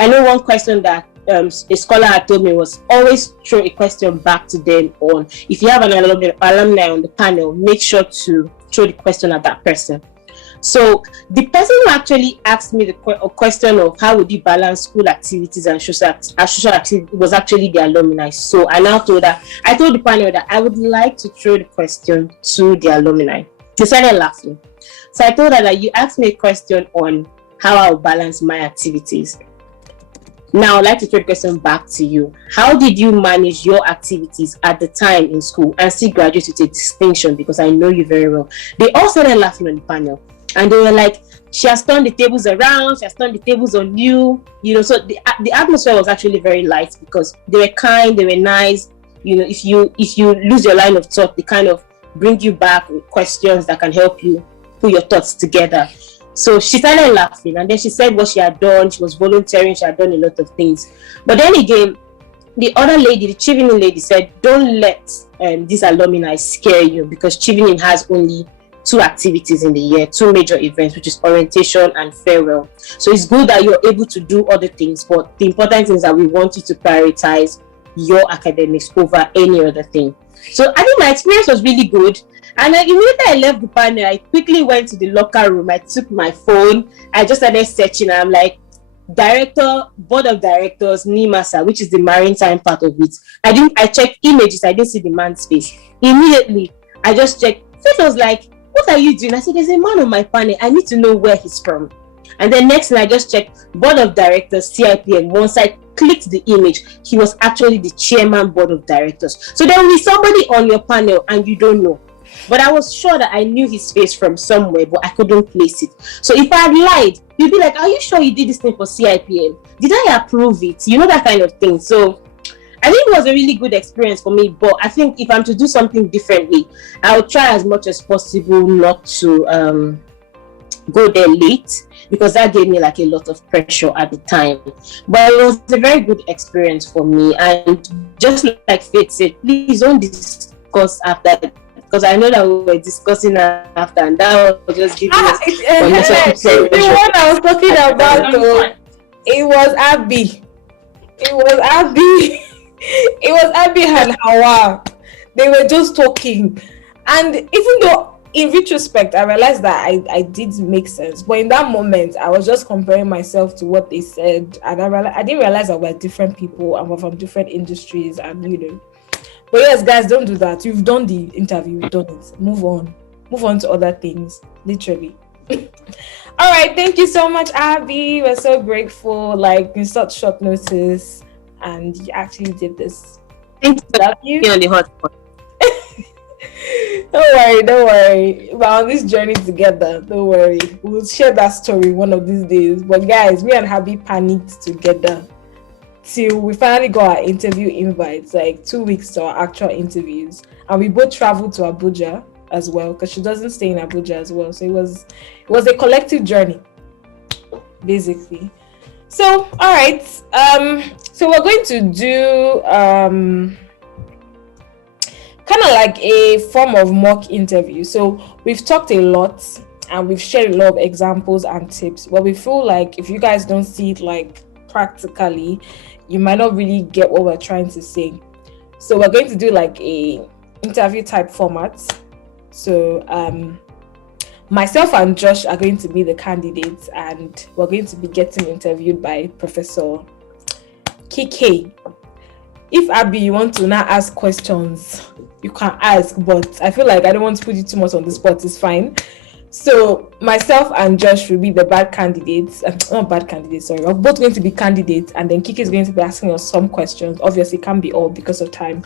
I know one question that a scholar had told me was, always throw a question back to them on, if you have an alumni on the panel, make sure to throw the question at that person. So the person who actually asked me the question of how would you balance school activities and social activities was actually the alumni. So I now told the panel that I would like to throw the question to the alumni. They started laughing. So I told her that you asked me a question on how I will balance my activities. Now, I'd like to throw the question back to you. How did you manage your activities at the time in school and still graduate with a distinction? Because I know you very well. They all started laughing on the panel. And they were like, "She has turned the tables around. She has turned the tables on you." So the atmosphere was actually very light because they were kind, they were nice. If you lose your line of thought, they kind of bring you back with questions that can help you put your thoughts together. So she started laughing, and then she said what she had done. She was volunteering. She had done a lot of things. But then again, the other lady, the Chevening lady, said, "Don't let these alumni scare you, because Chevening has only 2 activities in the year, 2 major events, which is orientation and farewell. So it's good that you're able to do other things, but the important thing is that we want you to prioritize your academics over any other thing. So I think my experience was really good. And immediately I left the panel, I quickly went to the locker room. I took my phone. I just started searching. And I'm like, director, board of directors, NIMASA, which is the maritime part of it. I checked images. I didn't see the man's face. Immediately, I just checked. Faith was like, what are you doing? I said, there's a man on my panel. I need to know where he's from. And then next thing, I just checked board of directors, CIPM. Once I clicked the image, he was actually the chairman board of directors. So there will be somebody on your panel and you don't know. But I was sure that I knew his face from somewhere, but I couldn't place it. So if I had lied, you'd be like, are you sure you did this thing for CIPM? Did I approve it? You know, that kind of thing. So I think it was a really good experience for me. But I think if I'm to do something differently, I will try as much as possible not to go there late, because that gave me like a lot of pressure at the time. But it was a very good experience for me. And just like Faith said, please don't discuss after, because I know that we were discussing after, and that was just giving us the one I was talking about though, it was Abby. It was Abby and Hawa. They were just talking. And even though in retrospect, I realized that I did make sense. But in that moment, I was just comparing myself to what they said. And I didn't realize that we're different people and we're from different industries. And, you know. But yes, guys, don't do that. You've done the interview. You've done it. Move on. Move on to other things. Literally. All right. Thank you so much, Abby. We're so grateful. Like, in such short notice. And you actually did this. Thank you. On the hot spot. Don't worry. We're on this journey together. Don't worry. We'll share that story one of these days. But guys, me and Abby panicked together till we finally got our interview invites, like 2 weeks to our actual interviews. And we both traveled to Abuja as well, because she doesn't stay in Abuja as well. So it was a collective journey, basically. So, all right. So we're going to do kind of like a form of mock interview. So we've talked a lot and we've shared a lot of examples and tips, but we feel like if you guys don't see it like practically, you might not really get what we're trying to say. So we're going to do like a interview type format. So myself and Josh are going to be the candidates, and we're going to be getting interviewed by Professor Kike. If Abby, you want to now ask questions, you can ask, but I feel like I don't want to put you too much on the spot. It's fine. So myself and Josh will be the bad candidates. Not bad candidates, sorry. We're both going to be candidates, and then Kike is going to be asking us some questions. Obviously, it can't be all because of time,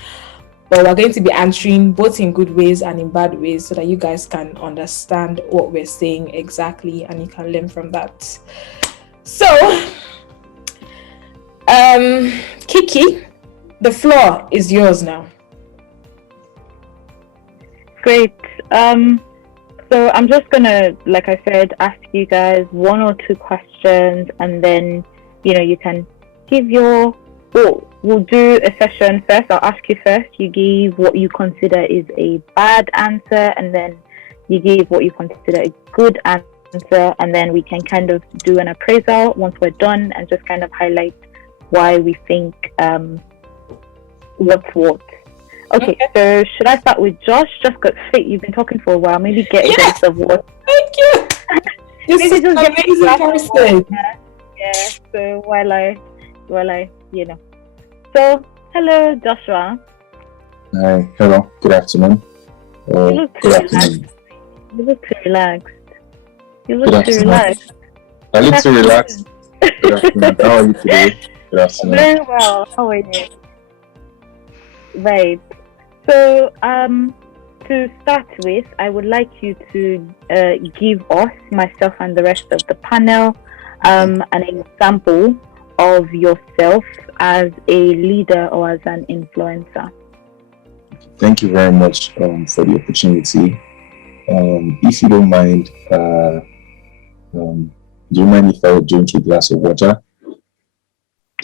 but we're going to be answering both in good ways and in bad ways, so that you guys can understand what we're saying exactly, and you can learn from that. So, Kike, the floor is yours now. Great. So I'm just gonna, like I said, ask you guys 1 or 2 questions, and then you can give your. We'll do a session first. I'll ask you first. You give what you consider is a bad answer, and then you give what you consider a good answer, and then we can kind of do an appraisal once we're done, and just kind of highlight why we think what's what. Okay, so should I start with Josh? Just got Faith, you've been talking for a while. Maybe get a sense of what. Thank you. This is an amazing person. Yeah. So while I, So hello, Joshua. Hi. Hello. Good afternoon. You look too relaxed. You look too relaxed. I look too relaxed. Good afternoon. How are you today? Good afternoon. Very well. How are you? Right. So, to start with, I would like you to give us, myself and the rest of the panel, an example of yourself as a leader or as an influencer. Thank you very much for the opportunity. If you don't mind, do you mind if I would drink a glass of water?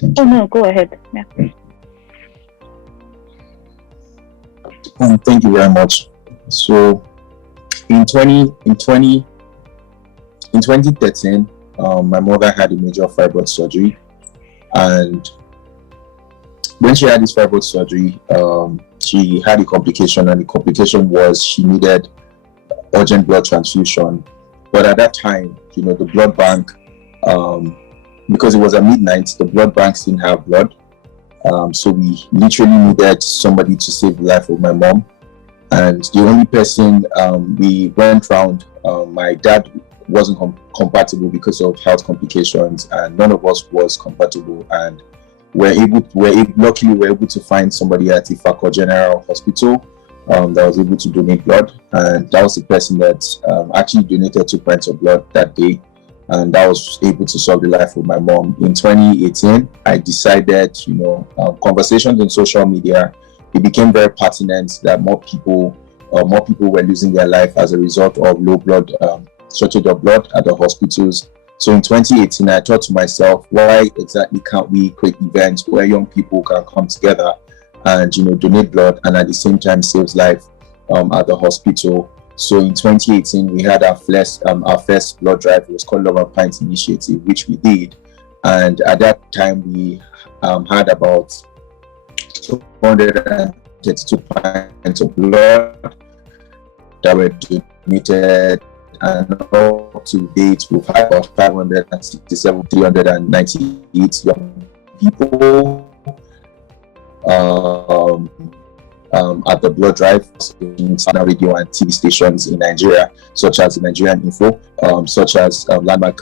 Thank you. Oh no, go ahead. Yeah. Thank you very much. So, in 2013, my mother had a major fibroid surgery, and when she had this fibroid surgery, she had a complication, and the complication was she needed urgent blood transfusion. But at that time, the blood bank, because it was at midnight, the blood banks didn't have blood. So we literally needed somebody to save the life of my mom. And the only person we went round, my dad wasn't compatible because of health complications, and none of us was compatible. And luckily we're able to find somebody at Ifako General Hospital that was able to donate blood, and that was the person that actually donated 2 pints of blood that day, and that was able to solve the life of my mom. In 2018, I decided, conversations on social media, it became very pertinent that more people were losing their life as a result of low blood, shortage of blood at the hospitals. So in 2018, I thought to myself, why exactly can't we create events where young people can come together and donate blood and at the same time save life at the hospital? So in 2018, we had our first blood drive. It was called Love and Pints Initiative, which we did. And at that time, we had about 232 pints of blood that were donated, and up to date, we've had about 567, 398 young people at the blood drive in radio and TV stations in Nigeria, such as Nigerian Info, such as Landmark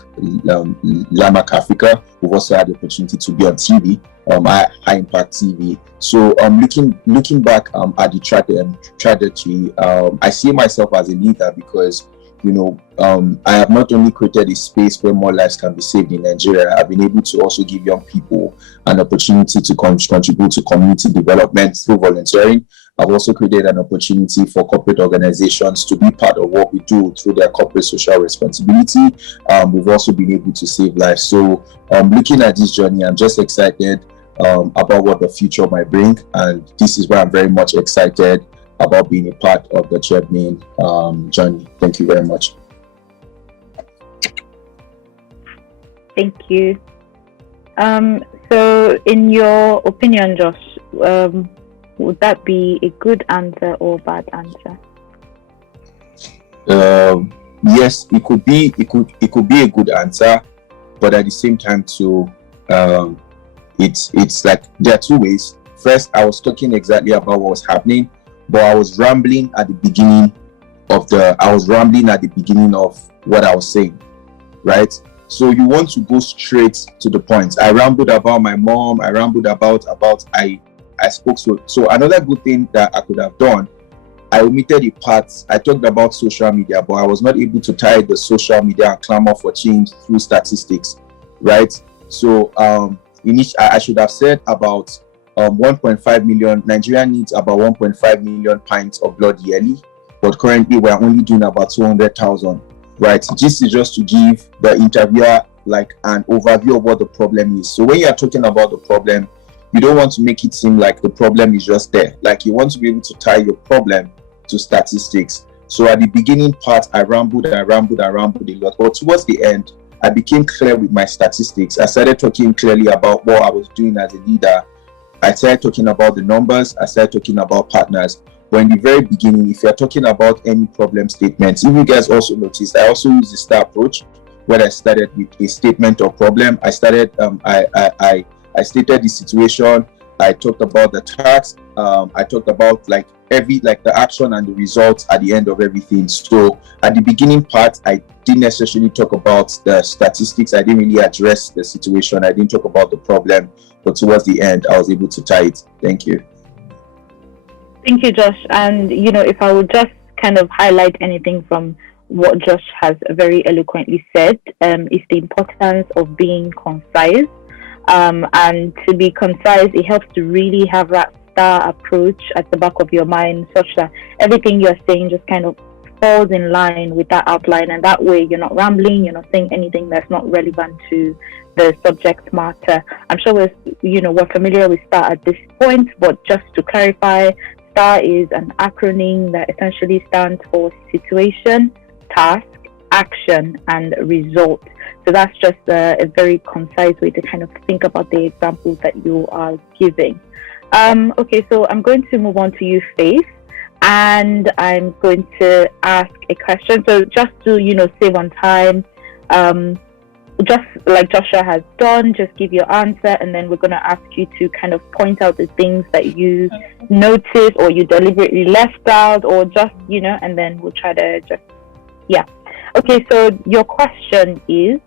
Africa. We've also had the opportunity to be on TV, High Impact TV. So looking back at the trajectory, I see myself as a leader because I have not only created a space where more lives can be saved in Nigeria, I've been able to also give young people an opportunity to contribute to community development through volunteering. I've also created an opportunity for corporate organizations to be part of what we do through their corporate social responsibility. We've also been able to save lives. So looking at this journey, I'm just excited about what the future might bring. And this is why I'm very much excited about being a part of the Chevening journey. Thank you very much. Thank you. So in your opinion, Josh, would that be a good answer or a bad answer? Yes, it could be a good answer, but at the same time too, it's like there are two ways. First, I was talking exactly about what was happening, but I was rambling at the beginning of what I was saying, right? So you want to go straight to the point. I rambled about my mom. I rambled about I spoke so another good thing that I could have done, I omitted the parts. I talked about social media, but I was not able to tie the social media and clamor for change through statistics, right? So I should have said about 1.5 million. Nigeria needs about 1.5 million pints of blood yearly, but currently we're only doing about 200,000, right? This is just to give the interviewer like an overview of what the problem is. So when you're talking about the problem, you don't want to make it seem like the problem is just there. Like you want to be able to tie your problem to statistics. So at the beginning part, I rambled a lot, but towards the end, I became clear with my statistics. I started talking clearly about what I was doing as a leader. I started talking about the numbers. I started talking about partners. But in the very beginning, if you're talking about any problem statements, if you guys also noticed, I also used the STAR approach, where I started with a statement of problem. I started, I stated the situation. I talked about the task. I talked about like the action and the results at the end of everything. So at the beginning part, I didn't necessarily talk about the statistics. I didn't really address the situation. I didn't talk about the problem. But towards the end, I was able to tie it. Thank you. Thank you, Josh. And, if I would just kind of highlight anything from what Josh has very eloquently said, is the importance of being concise. And to be concise, it helps to really have that STAR approach at the back of your mind, such that everything you're saying just kind of falls in line with that outline. And that way, you're not rambling, you're not saying anything that's not relevant to the subject matter. I'm sure we're familiar with STAR at this point, but just to clarify, STAR is an acronym that essentially stands for situation, task, action, and result. So that's just a very concise way to kind of think about the examples that you are giving. Okay, so I'm going to move on to you, Faith, and I'm going to ask a question. So just to, save on time, just like Joshua has done, just give your answer, and then we're going to ask you to kind of point out the things that you noticed or you deliberately left out, or just, and then we'll try to just, yeah. Okay, so your question is,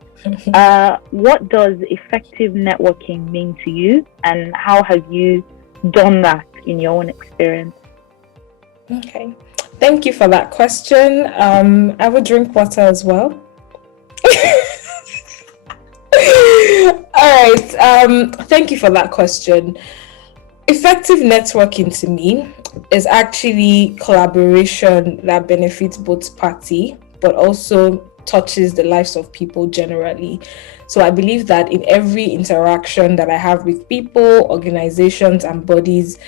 what does effective networking mean to you, and how have you done that in your own experience? Okay, thank you for that question. I will drink water as well. All right, thank you for that question. Effective networking to me is actually collaboration that benefits both parties, but also touches the lives of people generally. So I believe that in every interaction that I have with people, organizations, and bodies,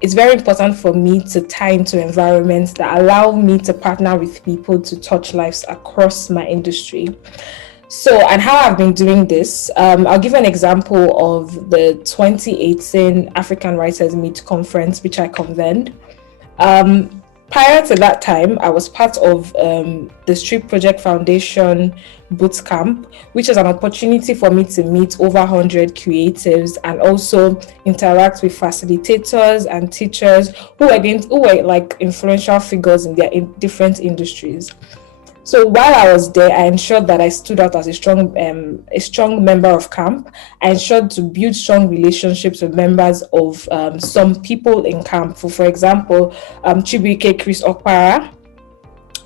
it's very important for me to tie into environments that allow me to partner with people to touch lives across my industry. So, and how I've been doing this, I'll give an example of the 2018 African Writers Meet Conference, which I convened. Prior to that time, I was part of the Street Project Foundation Bootcamp, which is an opportunity for me to meet over 100 creatives and also interact with facilitators and teachers who were like influential figures in their different industries. So while I was there, I ensured that I stood out as a strong member of camp. I ensured to build strong relationships with members of some people in camp. For example, Chibuike Chris Okpara,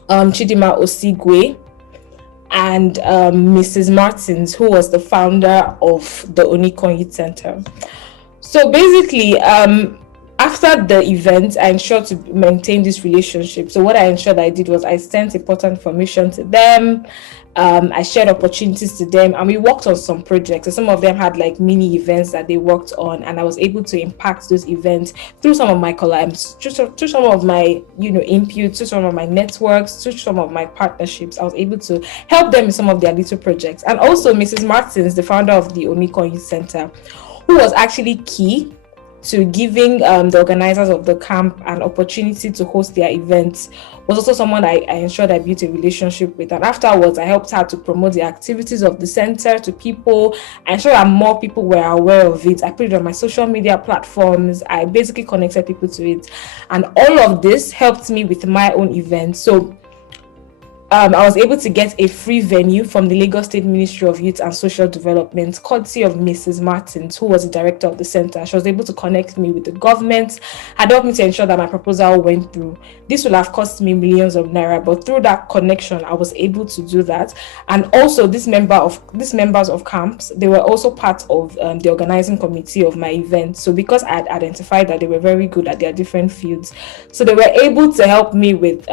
Chidima Osigwe, and Mrs. Martins, who was the founder of the Onikon Youth Center. So basically, after the event, I ensured to maintain this relationship. So what I ensured I did was I sent important information to them. I shared opportunities to them, and we worked on some projects. So some of them had like mini events that they worked on, and I was able to impact those events through some of my collabs, through some of my input, through some of my networks, through some of my partnerships. I was able to help them in some of their little projects. And also Mrs. Martins, the founder of the Onikon Youth Center, who was actually key to giving the organizers of the camp an opportunity to host their events, was also someone I ensured I built a relationship with. And afterwards, I helped her to promote the activities of the center to people. I ensured that more people were aware of it. I put it on my social media platforms. I basically connected people to it. And all of this helped me with my own event. So I was able to get a free venue from the Lagos State Ministry of Youth and Social Development, courtesy of Mrs. Martins, who was the director of the center. She was able to connect me with the government and help me to ensure that my proposal went through. This will have cost me millions of naira, but through that connection, I was able to do that. And also, these members of camps, they were also part of the organizing committee of my event. So because I had identified that they were very good at their different fields, so they were able to help me with.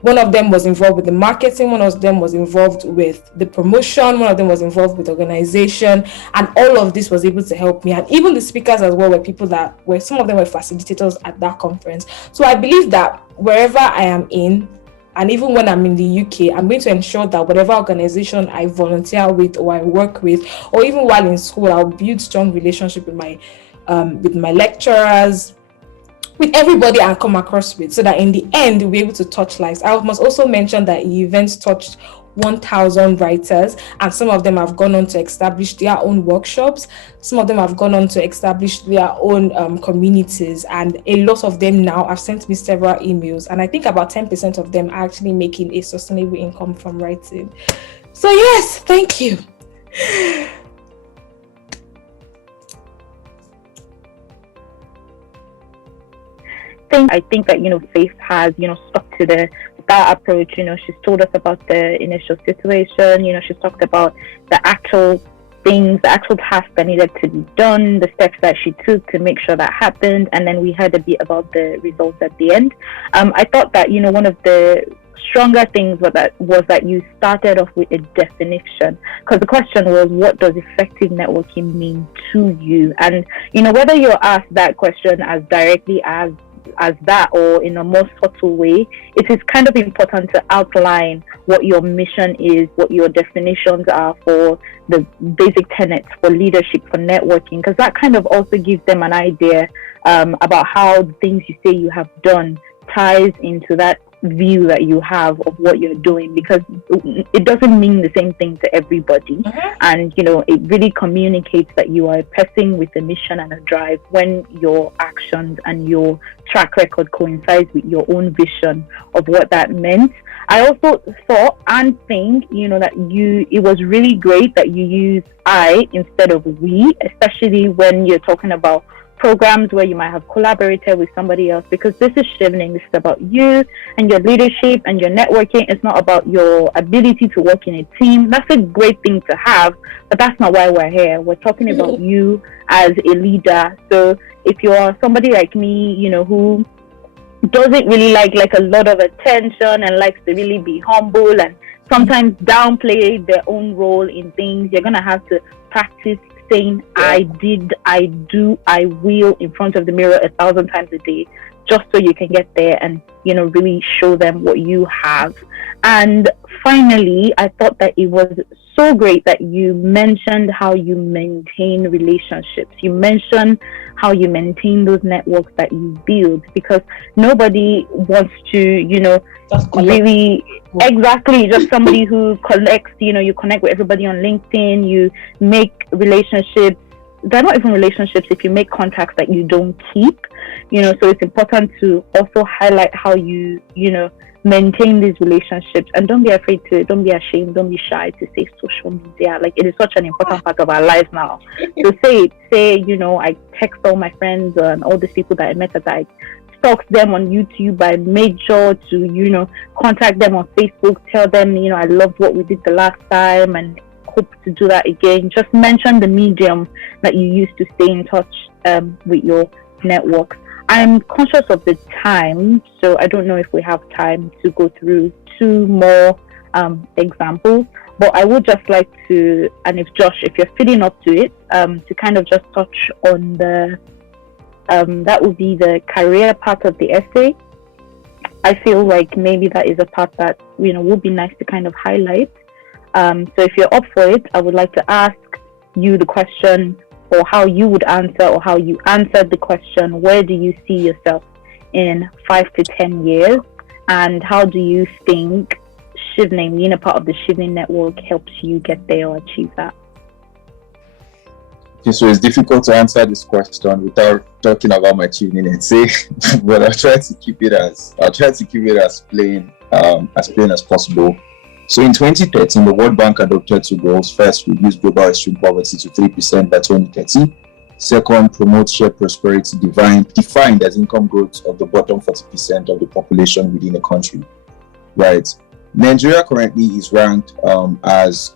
One of them was involved with the marketing, one of them was involved with the promotion, one of them was involved with organization, and all of this was able to help me. And even the speakers as well were people that were, some of them were facilitators at that conference. So I believe that wherever I am in, and even when I'm in the UK, I'm going to ensure that whatever organization I volunteer with or I work with, or even while in school, I'll build strong relationship with my lecturers, with everybody I come across with, so that in the end we'll be able to touch lives. I must also mention that the events touched 1,000 writers, and some of them have gone on to establish their own workshops. Some of them have gone on to establish their own communities, and a lot of them now have sent me several emails, and I think about 10% of them are actually making a sustainable income from writing. So yes, thank you. I think that Faith has stuck to that approach. She's told us about the initial situation. She's talked about the actual things, the actual tasks that needed to be done, the steps that she took to make sure that happened, and then we heard a bit about the results at the end. I thought that one of the stronger things was that you started off with a definition, because the question was, what does effective networking mean to you? And whether you're asked that question as directly as that or in a more subtle way, it is kind of important to outline what your mission is, what your definitions are for the basic tenets for leadership, for networking, because that kind of also gives them an idea about how the things you say you have done ties into that view that you have of what you're doing, because it doesn't mean the same thing to everybody. And it really communicates that you are a person with a mission and a drive when your actions and your track record coincides with your own vision of what that meant. I also thought and think that it was really great that you use I instead of we, especially when you're talking about programs where you might have collaborated with somebody else, because this is Chevening. This is about you and your leadership and your networking. It's not about your ability to work in a team. That's a great thing to have, but that's not why we're here. We're talking about you as a leader. So if you're somebody like me, who doesn't really like a lot of attention and likes to really be humble and sometimes downplay their own role in things, you're gonna have to practice saying I did, I do, I will in front of the mirror 1,000 times a day, just so you can get there and really show them what you have. And finally, I thought that it was so great that you mentioned how you maintain relationships. You mentioned how you maintain those networks that you build, because nobody wants to, really exactly just somebody who collects, you connect with everybody on LinkedIn, you make relationships. They're not even relationships if you make contacts that you don't keep, so it's important to also highlight how you maintain these relationships. And don't be ashamed, don't be shy to say social media. Like, it is such an important part of our lives now. So say I text all my friends and all these people that I met, that I stalk them on YouTube. I made sure to contact them on Facebook, tell them I loved what we did the last time and hope to do that again. Just mention the medium that you use to stay in touch with your networks. I'm conscious of the time, so I don't know if we have time to go through 2 more examples, but I would just like to, and if you're feeling up to it, to kind of just touch on the that would be the career part of the essay. I feel like maybe that is a part that would be nice to kind of highlight. So if you're up for it, I would like to ask you the question, or how you would answer, or how you answered the question, where do you see yourself in 5 to 10 years? And how do you think Chevening, being a part of the Chevening network, helps you get there or achieve that? Okay, so it's difficult to answer this question without talking about my Chevening essay, but I'll try to keep it as plain as possible. So in 2013, the World Bank adopted 2 goals. First, reduce global extreme poverty to 3% by 2030. Second, promote shared prosperity, defined as income growth of the bottom 40% of the population within a country. Right. Nigeria currently is ranked as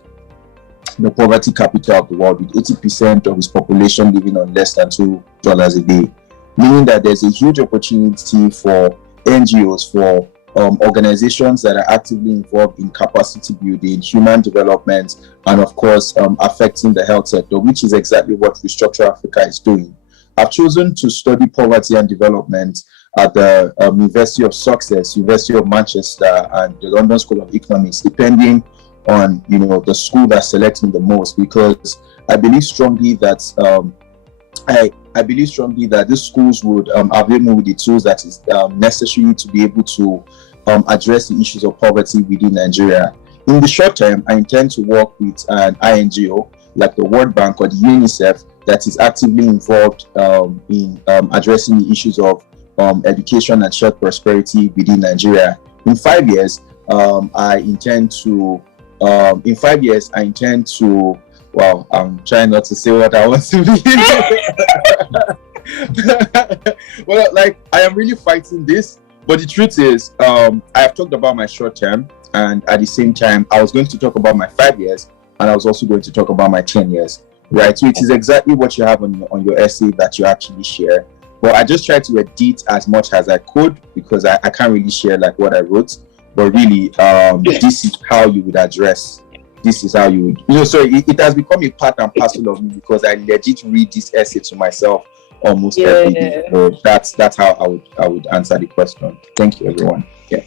the poverty capital of the world, with 80% of its population living on less than $2 a day, meaning that there's a huge opportunity for NGOs, for organizations that are actively involved in capacity building, human development, and of course affecting the health sector, which is exactly what Restructure Africa is doing. I've chosen to study poverty and development at the University of Sussex, University of Manchester, and the London School of Economics, depending on the school that selects me the most, because I believe strongly that I believe strongly that these schools would avail me with the tools that is necessary to be able to address the issues of poverty within Nigeria. In the short term, I intend to work with an INGO like the World Bank or the UNICEF that is actively involved in addressing the issues of education and shared prosperity within Nigeria. In 5 years, I intend to. Well, I'm trying not to say what I want to be. Well, like, I am really fighting this, but the truth is, I have talked about my short term, and at the same time, I was going to talk about my 5 years, and I was also going to talk about my 10 years, right? So it is exactly what you have on your essay that you actually share. But I just tried to edit as much as I could, because I can't really share like what I wrote. But really, this is how you would address. This is how you would, so it has become a part and parcel of me, because I legit read this essay to myself almost every day. So that's how I would answer the question. Thank you, everyone. Yeah.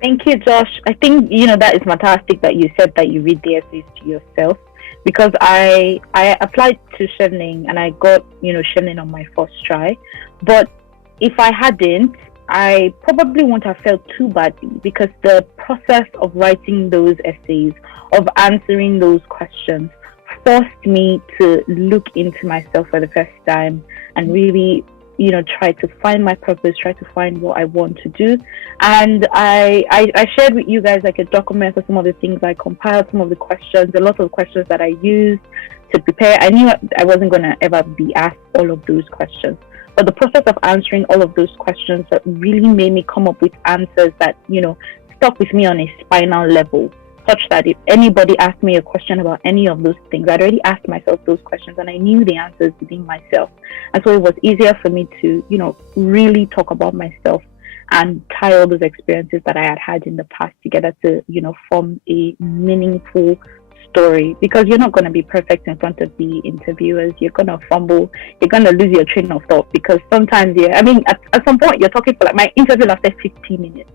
Thank you, Josh. I think that is fantastic that you said that you read the essays to yourself, because I applied to Chevening and I got, Chevening on my first try. But if I hadn't, I probably wouldn't have felt too badly, because the process of writing those essays, of answering those questions, forced me to look into myself for the first time and really, try to find my purpose, try to find what I want to do. And I shared with you guys like a document of some of the things I compiled, some of the questions, a lot of questions that I used to prepare. I knew I wasn't going to ever be asked all of those questions. But the process of answering all of those questions that really made me come up with answers that, stuck with me on a spinal level, such that if anybody asked me a question about any of those things, I'd already asked myself those questions and I knew the answers within myself. And so it was easier for me to, really talk about myself and tie all those experiences that I had in the past together to, form a meaningful story. Because you're not going to be perfect in front of the interviewers. You're going to fumble. You're going to lose your train of thought, because sometimes, at some point you're talking for my interview lasted 15 minutes.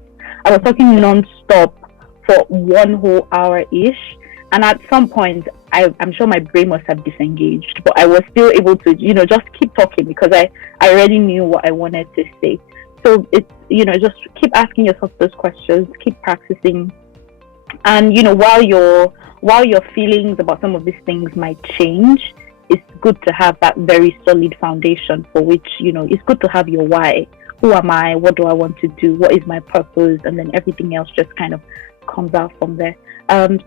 I was talking non-stop for 1 whole hour-ish. And at some point, I'm sure my brain must have disengaged, but I was still able to, just keep talking, because I already knew what I wanted to say. So it's, just keep asking yourself those questions, keep practicing. And, while your feelings about some of these things might change, it's good to have that very solid foundation for which, it's good to have your why. Who am I? What do I want to do? What is my purpose? And then everything else just kind of comes out from there.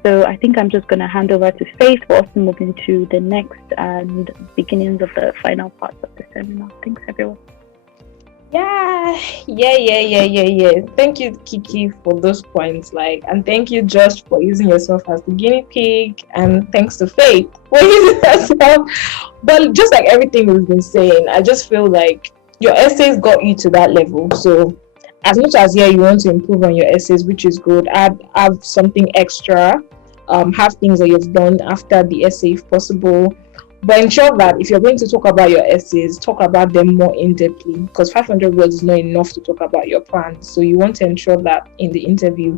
So I think I'm just going to hand over to Faith for us to move into the next and beginnings of the final parts of the seminar. Thanks, everyone. Yeah. Thank you, Kiki, for those points. And thank you, Josh, for using yourself as the guinea pig, and thanks to Faith for using herself. But just like everything we've been saying, I just feel like your essays got you to that level. So as much as you want to improve on your essays, which is good, add something extra, have things that you've done after the essay if possible. But ensure that if you're going to talk about your essays, talk about them more in-depthly, because 500 words is not enough to talk about your plans. So you want to ensure that in the interview,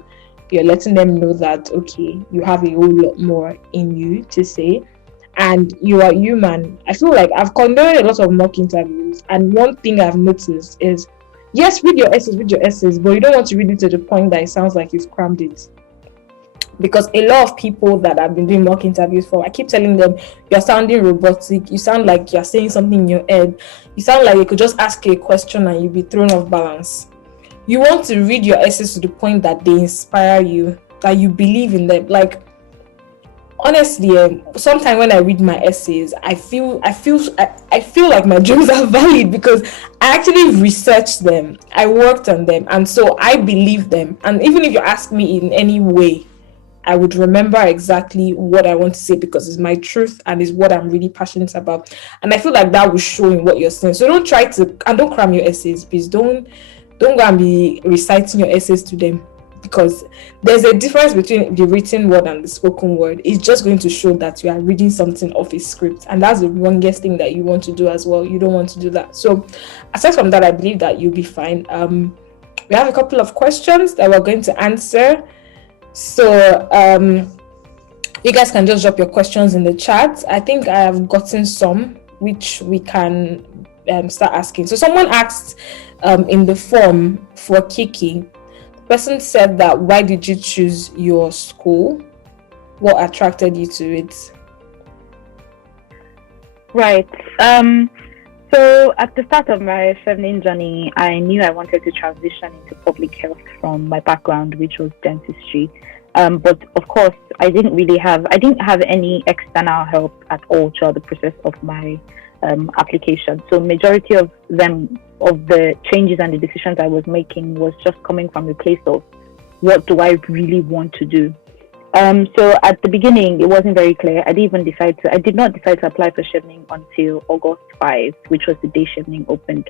you're letting them know that, okay, you have a whole lot more in you to say, and you are human. I feel like I've conducted a lot of mock interviews, and one thing I've noticed is, yes, read your essays, but you don't want to read it to the point that it sounds like you've crammed it. Because a lot of people that I've been doing mock interviews for, I keep telling them, you're sounding robotic, you sound like you're saying something in your head, you sound like you could just ask a question and you'll be thrown off balance. You want to read your essays to the point that they inspire you, that you believe in them. Like, honestly, sometimes when I read my essays, I feel like my dreams are valid, because I actually researched them, I worked on them, and so I believe them. And even if you ask me in any way, I would remember exactly what I want to say, because it's my truth and it's what I'm really passionate about. And I feel like that will show in what you're saying. So don't cram your essays, please. Don't go and be reciting your essays to them, because there's a difference between the written word and the spoken word. It's just going to show that you are reading something off a script, and that's the wrongest thing that you want to do as well. You don't want to do that. So aside from that, I believe that you'll be fine. We have a couple of questions that we're going to answer. So you guys can just drop your questions in the chat. I think I have gotten some which we can start asking. So someone asked in the form for Kiki, the person said that, why did you choose your school? What attracted you to it? Right. So at the start of my Chevening journey, I knew I wanted to transition into public health from my background, which was dentistry. But of course, I didn't have any external help at all throughout the process of my application. So majority of the changes and the decisions I was making was just coming from the place of, what do I really want to do? So at the beginning, it wasn't very clear. I did not decide to apply for Chevening until August 5, which was the day Chevening opened.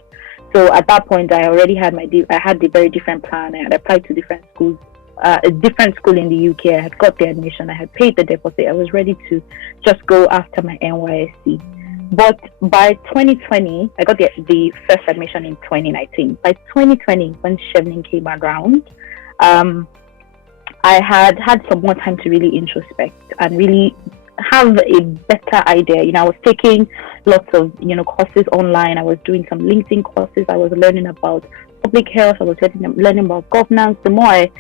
So at that point, I already had I had a very different plan. I had applied to different schools, a different school in the UK. I had got the admission. I had paid the deposit. I was ready to just go after my NYSC. But by 2020, I got the first admission in 2019. By 2020, when Chevening came around, I had some more time to really introspect and really have a better idea. I was taking lots of courses online. I was doing some LinkedIn courses. I was learning about public health. I was learning about governance. The more I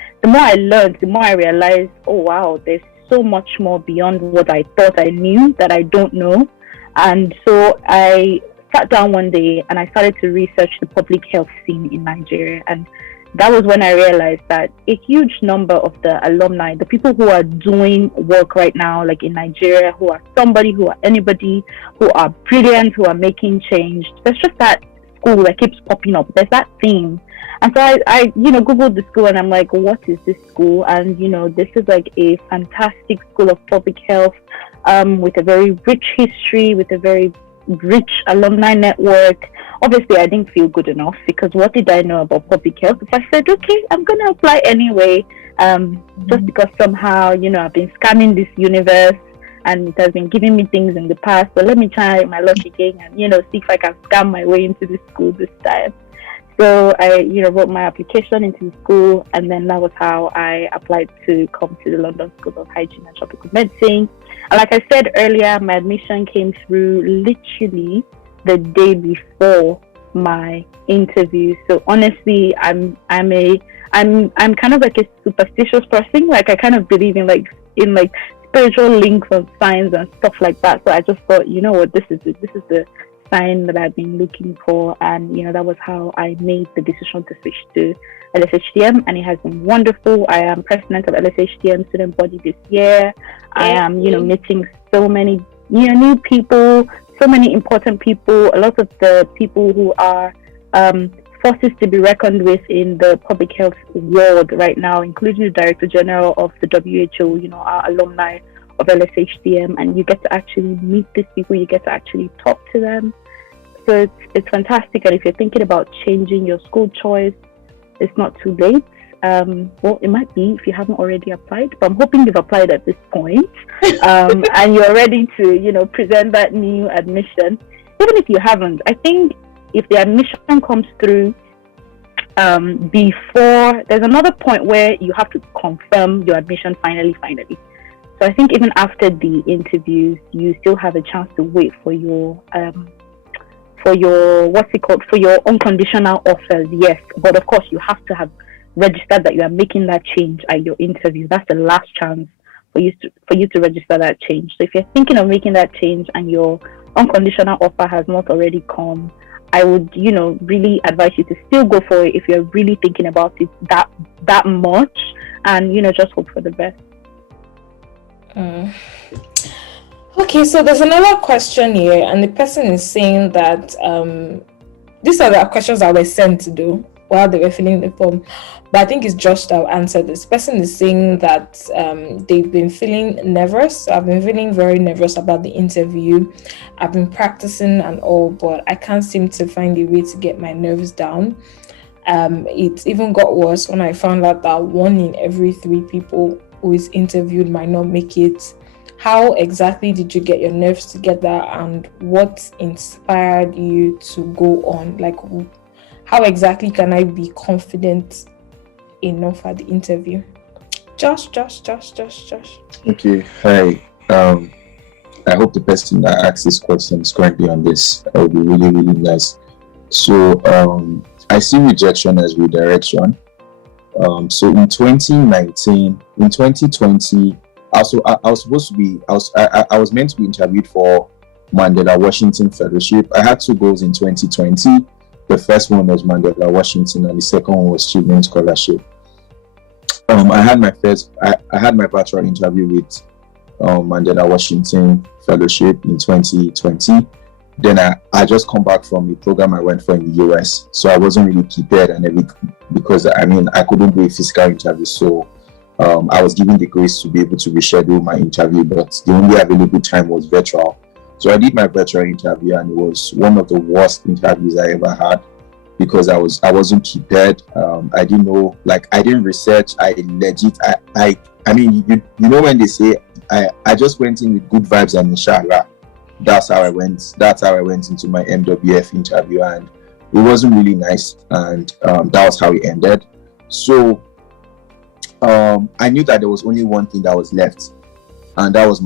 learned, the more I realized, oh wow, there's so much more beyond what I thought I knew that I don't know. And so I sat down one day and I started to research the public health scene in Nigeria. And that was when I realized that a huge number of the alumni, the people who are doing work right now, like in Nigeria, who are somebody, who are anybody, who are brilliant, who are making change, there's just that school that keeps popping up. There's that theme. And so I Googled the school and I'm like, what is this school? And, this is like a fantastic school of public health with a very rich history, with a very rich alumni network. Obviously, I didn't feel good enough because what did I know about public health? If I said, okay, I'm going to apply anyway, just because somehow, I've been scamming this universe and it has been giving me things in the past. So let me try my luck again and, see if I can scam my way into this school this time. So I, wrote my application into the school, and then that was how I applied to come to the London School of Hygiene and Tropical Medicine. And like I said earlier, my admission came through literally the day before my interview. So honestly, I'm kind of like a superstitious person. Like I kind of believe in spiritual links and signs and stuff like that. So I just thought, what, this is the sign that I've been looking for, and that was how I made the decision to switch to LSHTM, and it has been wonderful. I am president of LSHTM student body this year. I am meeting so many new people, so many important people, a lot of the people who are forces to be reckoned with in the public health world right now, including the Director General of the WHO, our alumni of LSHTM, and you get to actually meet these people, you get to actually talk to them. So it's fantastic. And if you're thinking about changing your school choice, it's not too late. Well, it might be if you haven't already applied, but I'm hoping you've applied at this point, and you're ready to, present that new admission. Even if you haven't, I think if the admission comes through before, there's another point where you have to confirm your admission finally. So I think even after the interviews, you still have a chance to wait for your for your unconditional offers. Yes, but of course you have to have registered that you are making that change at your interview. That's the last chance for you to register that change. So if you're thinking of making that change and your unconditional offer has not already come, I would really advise you to still go for it if you're really thinking about it that much, and just hope for the best. Okay, so there's another question here, and the person is saying that these are the questions that were sent to do while they were filling the form, but I think it's Josh that will answer this. Person is saying that they've been feeling nervous. I've been feeling very nervous about the interview. I've been practicing and all, but I can't seem to find a way to get my nerves down. It even got worse when I found out that 1 in every 3 people who is interviewed might not make it. How exactly did you get your nerves together, and what inspired you to go on? Like, how exactly can I be confident enough at the interview? Josh. Okay, hi. I hope the person that asked this question is currently on this. That would be really, really nice. So, I see rejection as redirection. So in 2019, in 2020, I was meant to be interviewed for Mandela Washington Fellowship. I had 2 goals in 2020. The first one was Mandela Washington, and the second one was Chevening Scholarship. I had my bachelor interview with Mandela Washington Fellowship in 2020. Then I just come back from the program I went for in the US, so I wasn't really prepared and everything, because I couldn't do a physical interview, so I was given the grace to be able to reschedule my interview, but the only available time was virtual. So I did my virtual interview, and it was one of the worst interviews I ever had, because I wasn't prepared. I didn't know, I didn't research. When they say I just went in with good vibes and inshallah. That's how I went into my MWF interview, and it wasn't really nice, and that was how it ended. So I knew that there was only one thing that was left, and that was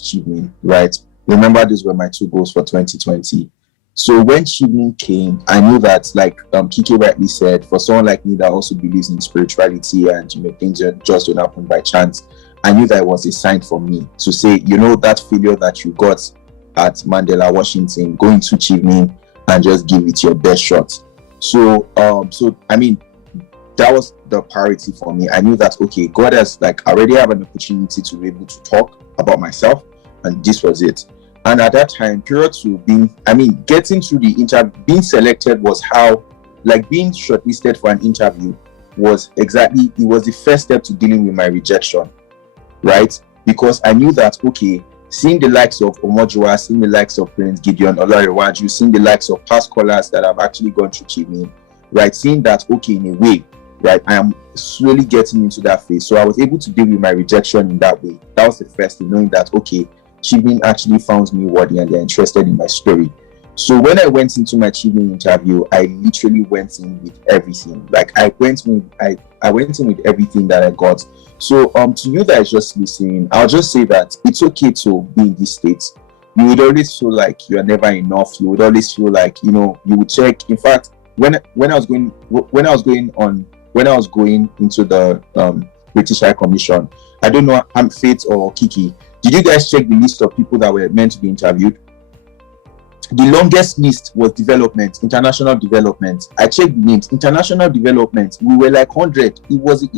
Chevening, right? Remember, these were my 2 goals for 2020. So when Chevening came, I knew that, like Kike rightly said, for someone like me that also believes in spirituality and things just don't happen by chance, I knew that it was a sign for me to say, that failure that you got at Mandela, Washington, go into Chevening and just give it your best shot. So I mean, that was the priority for me. I knew that, okay, God has already have an opportunity to be able to talk about myself, and this was it. And at that time, period to getting through the interview, being selected was how, being shortlisted for an interview was it was the first step to dealing with my rejection, right? Because I knew that, okay, seeing the likes of Omojua, seeing the likes of Prince Gideon Olarewaju, seeing the likes of past scholars that have actually gone through Chevening, right? Seeing that, okay, in a way, right, I am slowly getting into that phase. So I was able to deal with my rejection in that way. That was the first thing, knowing that, okay, Chevening actually found me worthy and they're interested in my story. So when I went into my Chevening interview, I literally went in with everything. I went in with everything that I got. So to you that is just listening, I'll just say that it's okay to be in this state. You would always feel like you are never enough. You would always feel like, you would check. In fact, when I was going into the British High Commission, I don't know, I'm Faith or Kiki, did you guys check the list of people that were meant to be interviewed? The longest list was international development. I checked the names, international development. We were 100. It was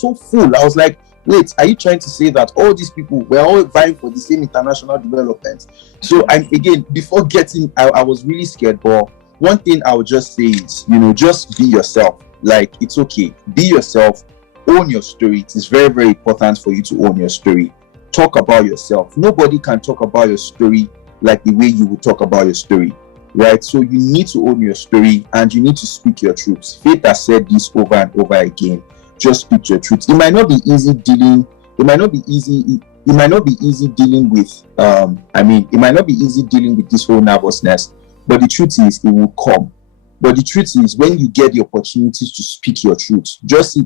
so full. I was like, wait, are you trying to say that all these people were all vying for the same international development? So again, before getting, I was really scared. But one thing I would just say is, just be yourself. It's okay. Be yourself. Own your story. It is very, very important for you to own your story. Talk about yourself. Nobody can talk about your story like the way you would talk about your story, right? So you need to own your story and you need to speak your truths. Faith has said this over and over again. Just speak your truths. It might not be easy dealing. It might not be easy dealing with this whole nervousness. But the truth is, it will come. But the truth is, when you get the opportunities to speak your truth, just see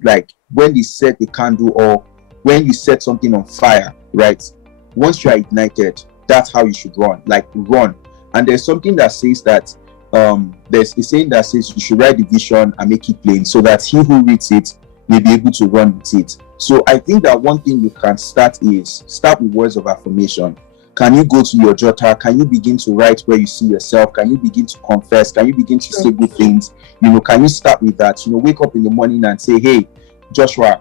when they set a candle or when you set something on fire, right? Once you are ignited, that's how you should run. Run. And there's something that says that there's a saying that says you should write the vision and make it plain so that he who reads it may be able to run with it. So I think that one thing you can start with words of affirmation. Can you go to your jotter? Can you begin to write where you see yourself? Can you begin to confess? Can you begin to say good things? Can you start with that? Wake up in the morning and say, hey, Joshua,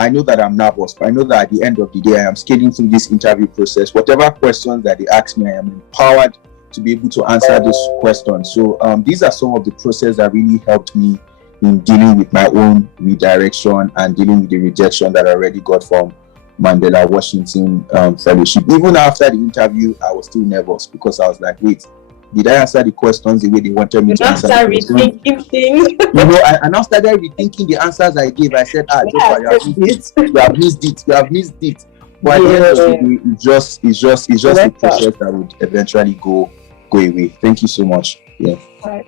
I know that I'm nervous, but I know that at the end of the day, I am skating through this interview process. Whatever questions that they ask me, I am empowered to be able to answer those questions. So these are some of the processes that really helped me in dealing with my own redirection and dealing with the rejection that I already got from Mandela Washington Fellowship. Even after the interview, I was still nervous because I was like, wait, did I answer the questions the way they wanted me to answer? Rethinking things. I now started rethinking the answers I gave. I said, you have missed it. But at the end of the day, it's just a process that would eventually go away. Thank you so much. Yeah. Right.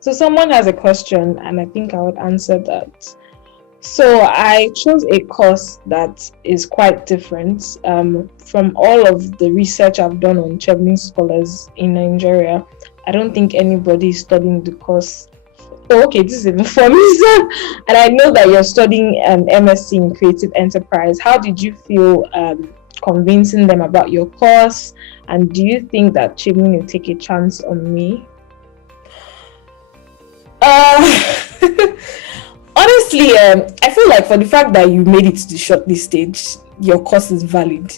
So someone has a question, and I think I would answer that. So I chose a course that is quite different from all of the research I've done on Chevening scholars in Nigeria. I don't think anybody is studying the course. Oh, okay, this is even for me. And I know that you're studying an MSc in Creative Enterprise. How did you feel convincing them about your course? And do you think that Chevening will take a chance on me? Honestly, I feel like for the fact that you made it to the shortlist stage, your course is valid,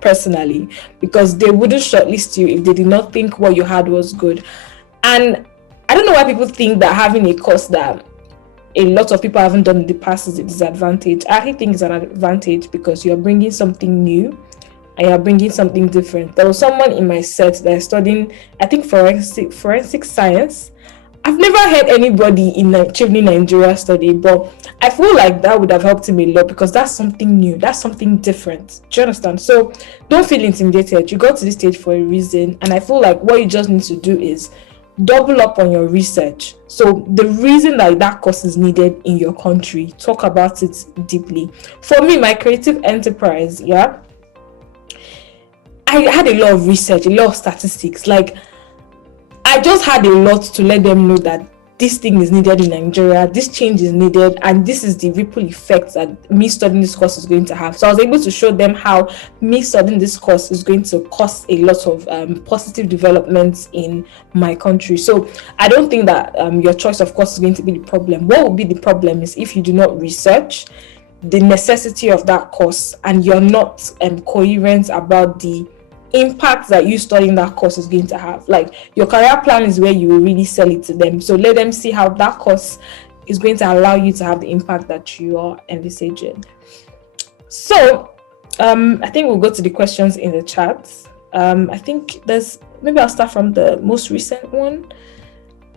personally, because they wouldn't shortlist you if they did not think what you had was good. And I don't know why people think that having a course that a lot of people haven't done in the past is a disadvantage. I actually think it's an advantage because you're bringing something new and you're bringing something different. There was someone in my set that is studying, I think, forensic science. I've never heard anybody in Chevening, Nigeria study, but I feel like that would have helped him a lot because that's something new, that's something different. Do you understand? So don't feel intimidated. You got to this stage for a reason, and I feel like what you just need to do is double up on your research. So the reason that course is needed in your country, talk about it deeply. For me, my creative enterprise, I had a lot of research, a lot of statistics. Like, I just had a lot to let them know that this thing is needed in Nigeria, this change is needed, and this is the ripple effect that me studying this course is going to have. So I was able to show them how me studying this course is going to cause a lot of positive developments in my country. So I don't think that your choice of course is going to be the problem. What will be the problem is if you do not research the necessity of that course and you're not coherent about the impact that you studying that course is going to have. Like, your career plan is where you will really sell it to them. So let them see how that course is going to allow you to have the impact that you are envisaging. So I think we'll go to the questions in the chat. I think maybe I'll start from the most recent one.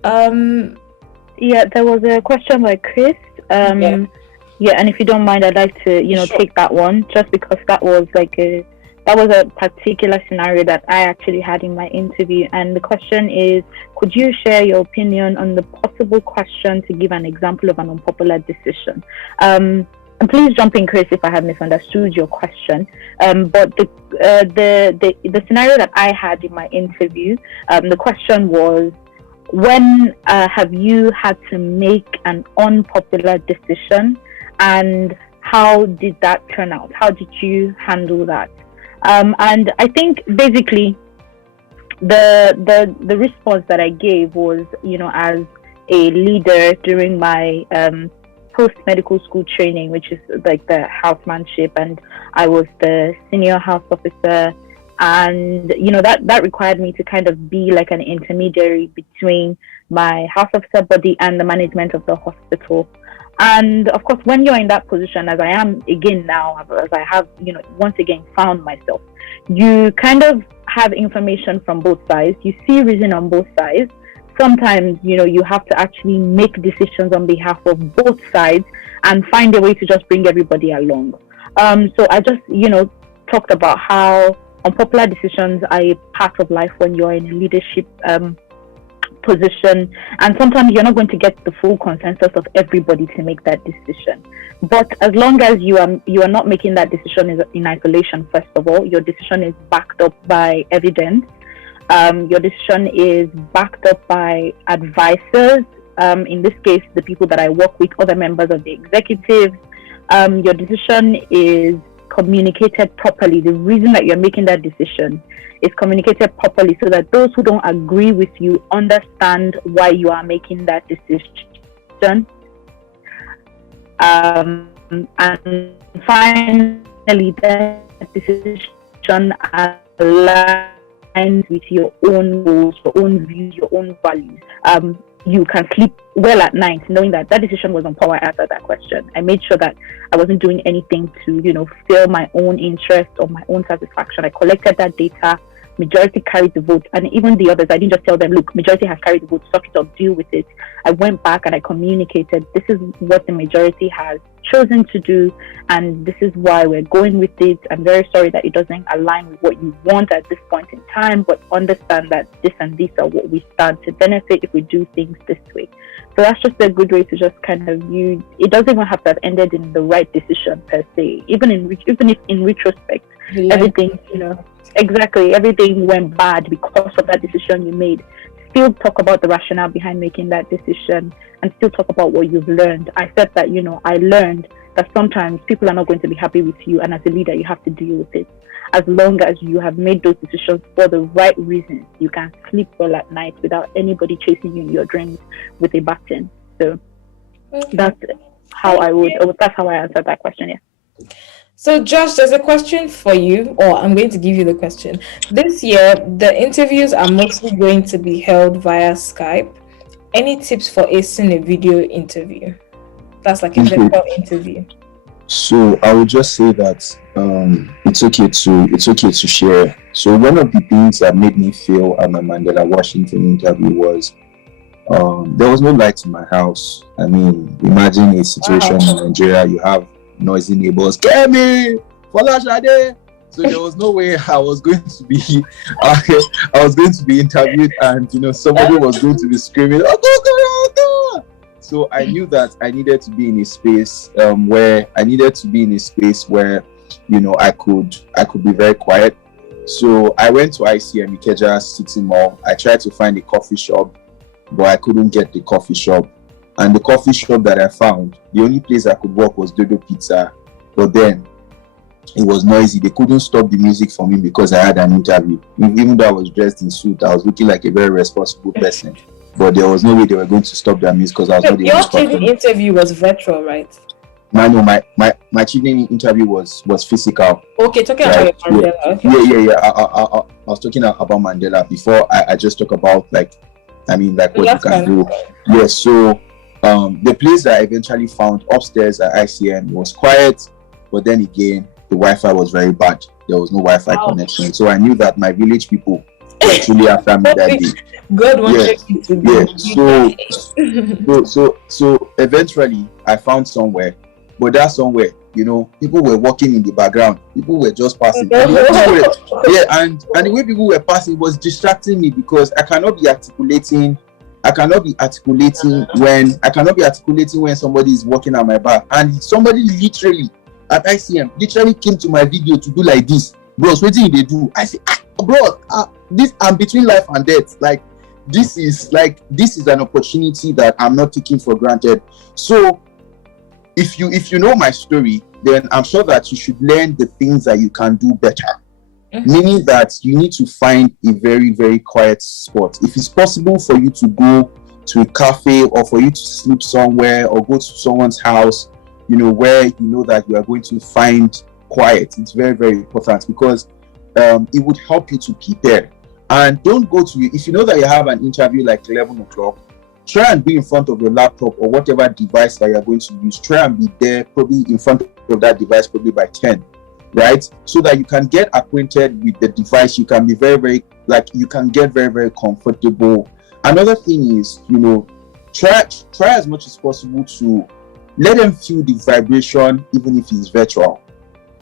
Yeah, there was a question by Chris. Yeah, and if you don't mind, I'd like to, Sure. take that one, just because that was a particular scenario that I actually had in my interview. And the question is, could you share your opinion on the possible question to give an example of an unpopular decision? And please jump in, Chris, if I have misunderstood your question. But the scenario that I had in my interview, the question was, when have you had to make an unpopular decision, and how did that turn out? How did you handle that? And I think basically the response that I gave was, as a leader during my post-medical school training, which is like the housemanship, and I was the senior house officer, and that required me to kind of be like an intermediary between my house officer body and the management of the hospital. And of course, when you're in that position, as I am again now, as I have, once again found myself, you kind of have information from both sides. You see reason on both sides. Sometimes, you have to actually make decisions on behalf of both sides and find a way to just bring everybody along. So I just, talked about how unpopular decisions are a part of life when you're in a leadership position, and sometimes you're not going to get the full consensus of everybody to make that decision. But as long as you are not making that decision in isolation, first of all, your decision is backed up by evidence. Your decision is backed up by advisors. In this case, the people that I work with, other members of the executive. Your decision is communicated properly. The reason that you're making that decision is communicated properly, so that those who don't agree with you understand why you are making that decision. And finally, that decision aligns with your own goals, your own views, your own values. You can sleep well at night knowing that decision was on power. I answered that question. I made sure that I wasn't doing anything to, fill my own interest or my own satisfaction. I collected that data. Majority carried the vote, and even the others, I didn't just tell them, look, majority has carried the vote, suck it up, deal with it. I went back and I communicated, this is what the majority has chosen to do, and this is why we're going with it. I'm very sorry that it doesn't align with what you want at this point in time, but understand that this and this are what we stand to benefit if we do things this way. So that's just a good way to just kind of view. It doesn't even have to have ended in the right decision per se. Even if in retrospect, everything, exactly, everything went bad because of that decision you made. Still talk about the rationale behind making that decision, and still talk about what you've learned. I said that, I learned that sometimes people are not going to be happy with you, and as a leader, you have to deal with it. As long as you have made those decisions for the right reasons, you can sleep well at night without anybody chasing you in your dreams with a baton. So that's how that's how I answered that question. Yeah. So Josh, there's a question for you, or I'm going to give you the question. This year, the interviews are mostly going to be held via Skype. Any tips for acing a video interview? That's like a virtual interview. So I would just say that it's okay to share. So one of the things that made me feel at my Mandela Washington interview was there was no light in my house. I mean, imagine a situation in Nigeria, you have noisy neighbors, scare me, Folashade. So there was no way I was going to be interviewed, and somebody was going to be screaming, oh, go. So I knew that I needed to be in a space where I could be very quiet. So I went to ICM Ikeja City Mall. I tried to find a coffee shop, but I couldn't get the coffee shop. And the coffee shop that I found, the only place I could walk was Dodo Pizza. But then it was noisy. They couldn't stop the music for me because I had an interview. Even though I was dressed in suit, I was looking like a very responsible person. But there was no way they were going to stop that music because I was not the Your training interview was virtual, right? My Chevening interview was physical. Okay, talking about Mandela. Okay. Yeah. I was talking about Mandela before. I just talk about what you can do. Yeah. So the place that I eventually found upstairs at ICM was quiet, but then again the Wi-Fi was very bad. There was no Wi-Fi connection, so I knew that my village people were actually after me that day. God wanted you to be. So eventually I found somewhere. But that somewhere, people were walking in the background. People were just passing. And the way people were passing was distracting me because I cannot be articulating when somebody is walking at my back. And somebody literally at ICM literally came to my video to do like this. Bros, what did they do? I said, bro, this I'm between life and death. This is an opportunity that I'm not taking for granted. So if you know my story, then I'm sure that you should learn the things that you can do better. Mm-hmm. Meaning that you need to find a very, very quiet spot. If it's possible for you to go to a cafe or for you to sleep somewhere or go to someone's house, where you know that you are going to find quiet, it's very, very important because it would help you to prepare. And don't go to, if you know that you have an interview like 11 o'clock, try and be in front of your laptop or whatever device that you're going to use. Try and be there probably in front of that device probably by 10, right? So that you can get acquainted with the device. You can be very, very, you can get very, very comfortable. Another thing is, try as much as possible to let them feel the vibration, even if it's virtual,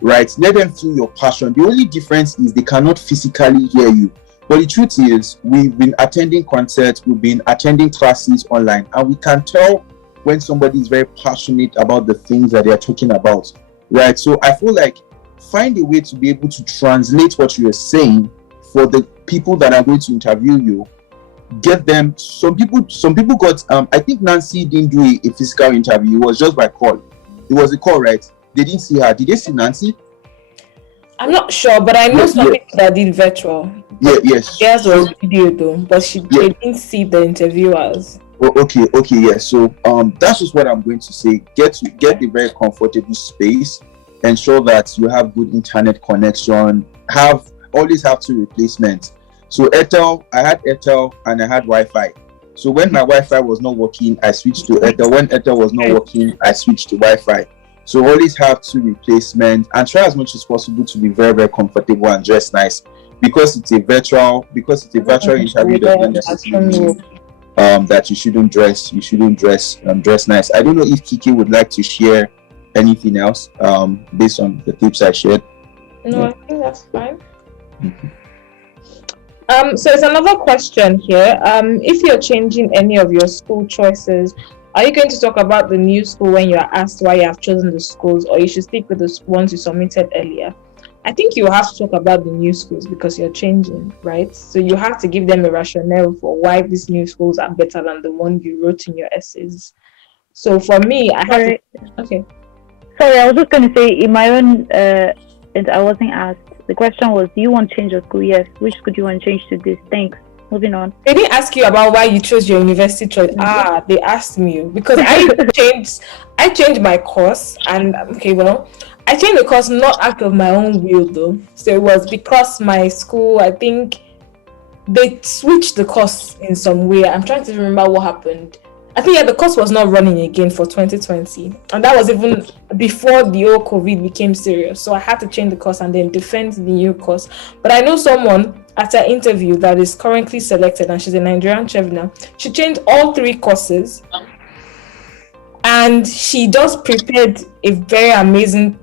right? Let them feel your passion. The only difference is they cannot physically hear you. But the truth is, we've been attending concerts, we've been attending classes online, and we can tell when somebody is very passionate about the things that they are talking about, right? So I feel like find a way to be able to translate what you are saying for the people that are going to interview you. Get them. Some people got. I think Nancy didn't do a physical interview. It was just by call. It was a call, right? They didn't see her. Did they see Nancy? I'm not sure, but I know some people that did virtual. Yes. Theirs was video though, but they didn't see the interviewers. Oh, okay, yeah. So that's just what I'm going to say. Get a very comfortable space. Ensure that you have good internet connection. Always have 2 replacements. So Airtel, I had Airtel and I had Wi-Fi. So when my Wi-Fi was not working, I switched to Airtel. When Airtel was not working, I switched to Wi-Fi. So always have 2 replacements and try as much as possible to be very, very comfortable and dress nice. Because it's a virtual interview, doesn't necessarily mean that you shouldn't dress nice. I don't know if Kiki would like to share anything else based on the tips I shared. No, I think that's fine. Mm-hmm. So it's another question here. If you're changing any of your school choices, are you going to talk about the new school when you are asked why you have chosen the schools, or you should stick with the ones you submitted earlier? I think you have to talk about the new schools because you're changing, right? So you have to give them a rationale for why these new schools are better than the one you wrote in your essays. So for me, okay. Sorry, I was just going to say, in my own, I wasn't asked. The question was, do you want to change your school? Yes. Which school do you want to change to this? Thanks. Moving on. They didn't ask you about why you chose your university choice. Mm-hmm. They asked me because I changed my course, and I changed the course not out of my own will though. So it was because my school, I think they switched the course in some way. I'm trying to remember what happened. I think the course was not running again for 2020, and that was even before the old COVID became serious. So I had to change the course and then defend the new course. But I know someone at her interview that is currently selected, and she's a Nigerian Chevening. She changed all 3 courses, and she just prepared a very amazing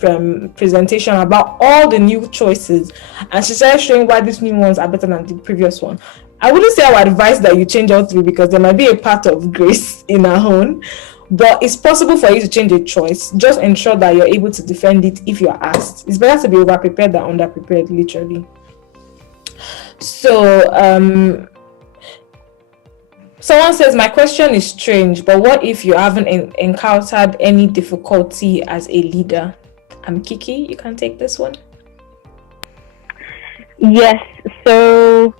presentation about all the new choices, and she started showing why these new ones are better than the previous one. I wouldn't say I would advise that you change all 3 because there might be a part of grace in our own, but it's possible for you to change a choice. Just ensure that you're able to defend it if you're asked. It's better to be over-prepared than under-prepared, literally. So, someone says, my question is strange, but what if you haven't encountered any difficulty as a leader? Kiki, you can take this one. Yes, so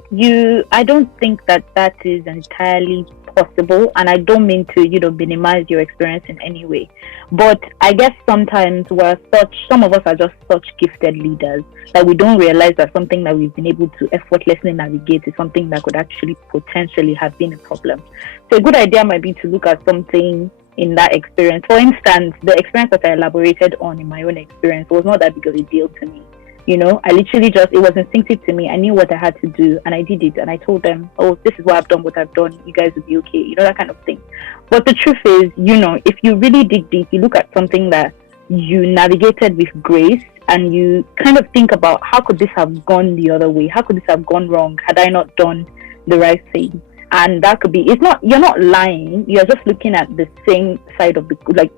I don't think that is entirely possible, and I don't mean to, minimize your experience in any way. But I guess sometimes some of us are just such gifted leaders that we don't realize that something that we've been able to effortlessly navigate is something that could actually potentially have been a problem. So a good idea might be to look at something in that experience. For instance, the experience that I elaborated on in my own experience was not that big of a deal to me. I literally it was instinctive to me. I knew what I had to do and I did it. And I told them, oh, this is what I've done, what I've done. You guys will be okay. That kind of thing. But the truth is, if you really dig deep, you look at something that you navigated with grace and you kind of think about how could this have gone the other way? How could this have gone wrong? Had I not done the right thing? And that could be, you're not lying. You're just looking at the same side of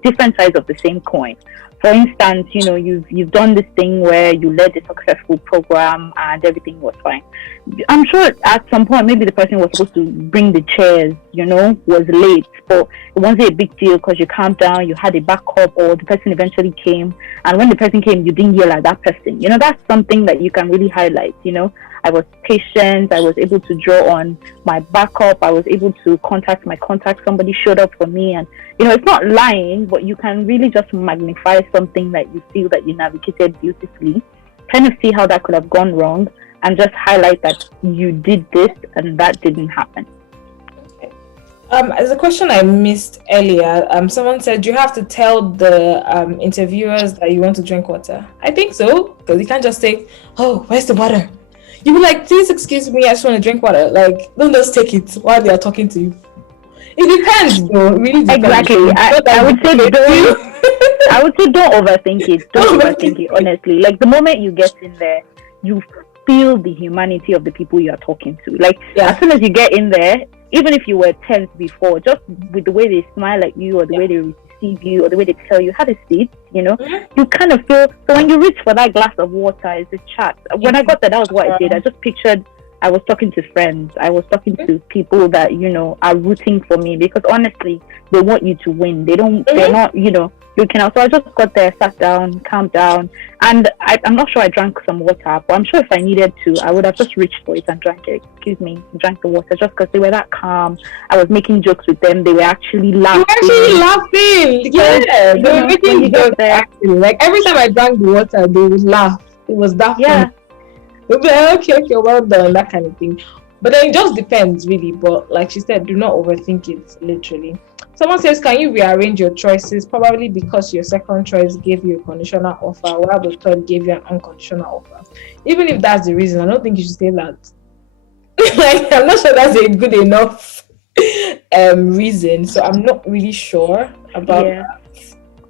different sides of the same coin. For instance, you've done this thing where you led a successful program and everything was fine. I'm sure at some point, maybe the person was supposed to bring the chairs, was late, but it wasn't a big deal because you calmed down, you had a backup, or the person eventually came. And when the person came, you didn't yell at that person. That's something that you can really highlight, I was patient. I was able to draw on my backup. I was able to contact my contact. Somebody showed up for me. And, it's not lying, but you can really just magnify something that you feel that you navigated beautifully, kind of see how that could have gone wrong, and just highlight that you did this and that didn't happen. Okay. As a question I missed earlier, someone said you have to tell the interviewers that you want to drink water. I think so, because you can't just say, oh, where's the water? You be like, please excuse me, I just want to drink water. Like, don't just take it while they are talking to you. It depends, though. It really depends. Exactly. I would say I would say don't overthink it. Don't overthink it, honestly. Like, the moment you get in there, you feel the humanity of the people you are talking to. Like, as soon as you get in there, even if you were tense before, just with the way they smile at you or the way they receive you or the way they tell you how to sit, you kind of feel. So when you reach for that glass of water, it's a chat. When I got there, that was what I did. I just pictured I was talking to friends. I was talking to people that are rooting for me, because honestly, they want you to win. They're not, you can. So I just got there, sat down, calmed down, and I'm not sure I drank some water, but I'm sure if I needed to, I would have just reached for it and drank it. Drank the water, just because they were that calm. I was making jokes with them. They were actually laughing. Yeah, they were making jokes. Like, every time I drank the water, they would laugh. It was that fun. They'll be like, okay, well done, that kind of thing. But then it just depends, really. But like she said, do not overthink it, literally. Someone says, can you rearrange your choices? Probably because your second choice gave you a conditional offer, while the third gave you an unconditional offer. Even if that's the reason, I don't think you should say that. Like, I'm not sure that's a good enough reason. So I'm not really sure about that.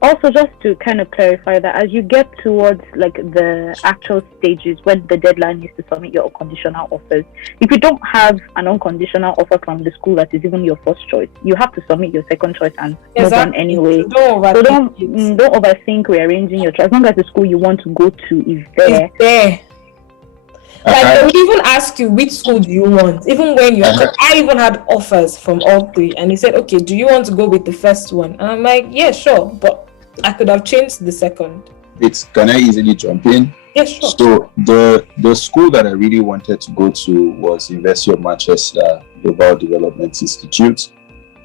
Also, just to kind of clarify that as you get towards like the actual stages when the deadline is to submit your unconditional offers, if you don't have an unconditional offer from the school that is even your first choice, you have to submit your second choice and move on anyway. Don't overthink rearranging your choice. As long as the school you want to go to is there. Like, they would even ask you, which school do you want? Even when I even had offers from all three, and he said, okay, do you want to go with the first one? And I'm like, yeah, sure, but I could have changed the second. Can I easily jump in? Yeah, sure. So the school that I really wanted to go to was University of Manchester Global Development Institute.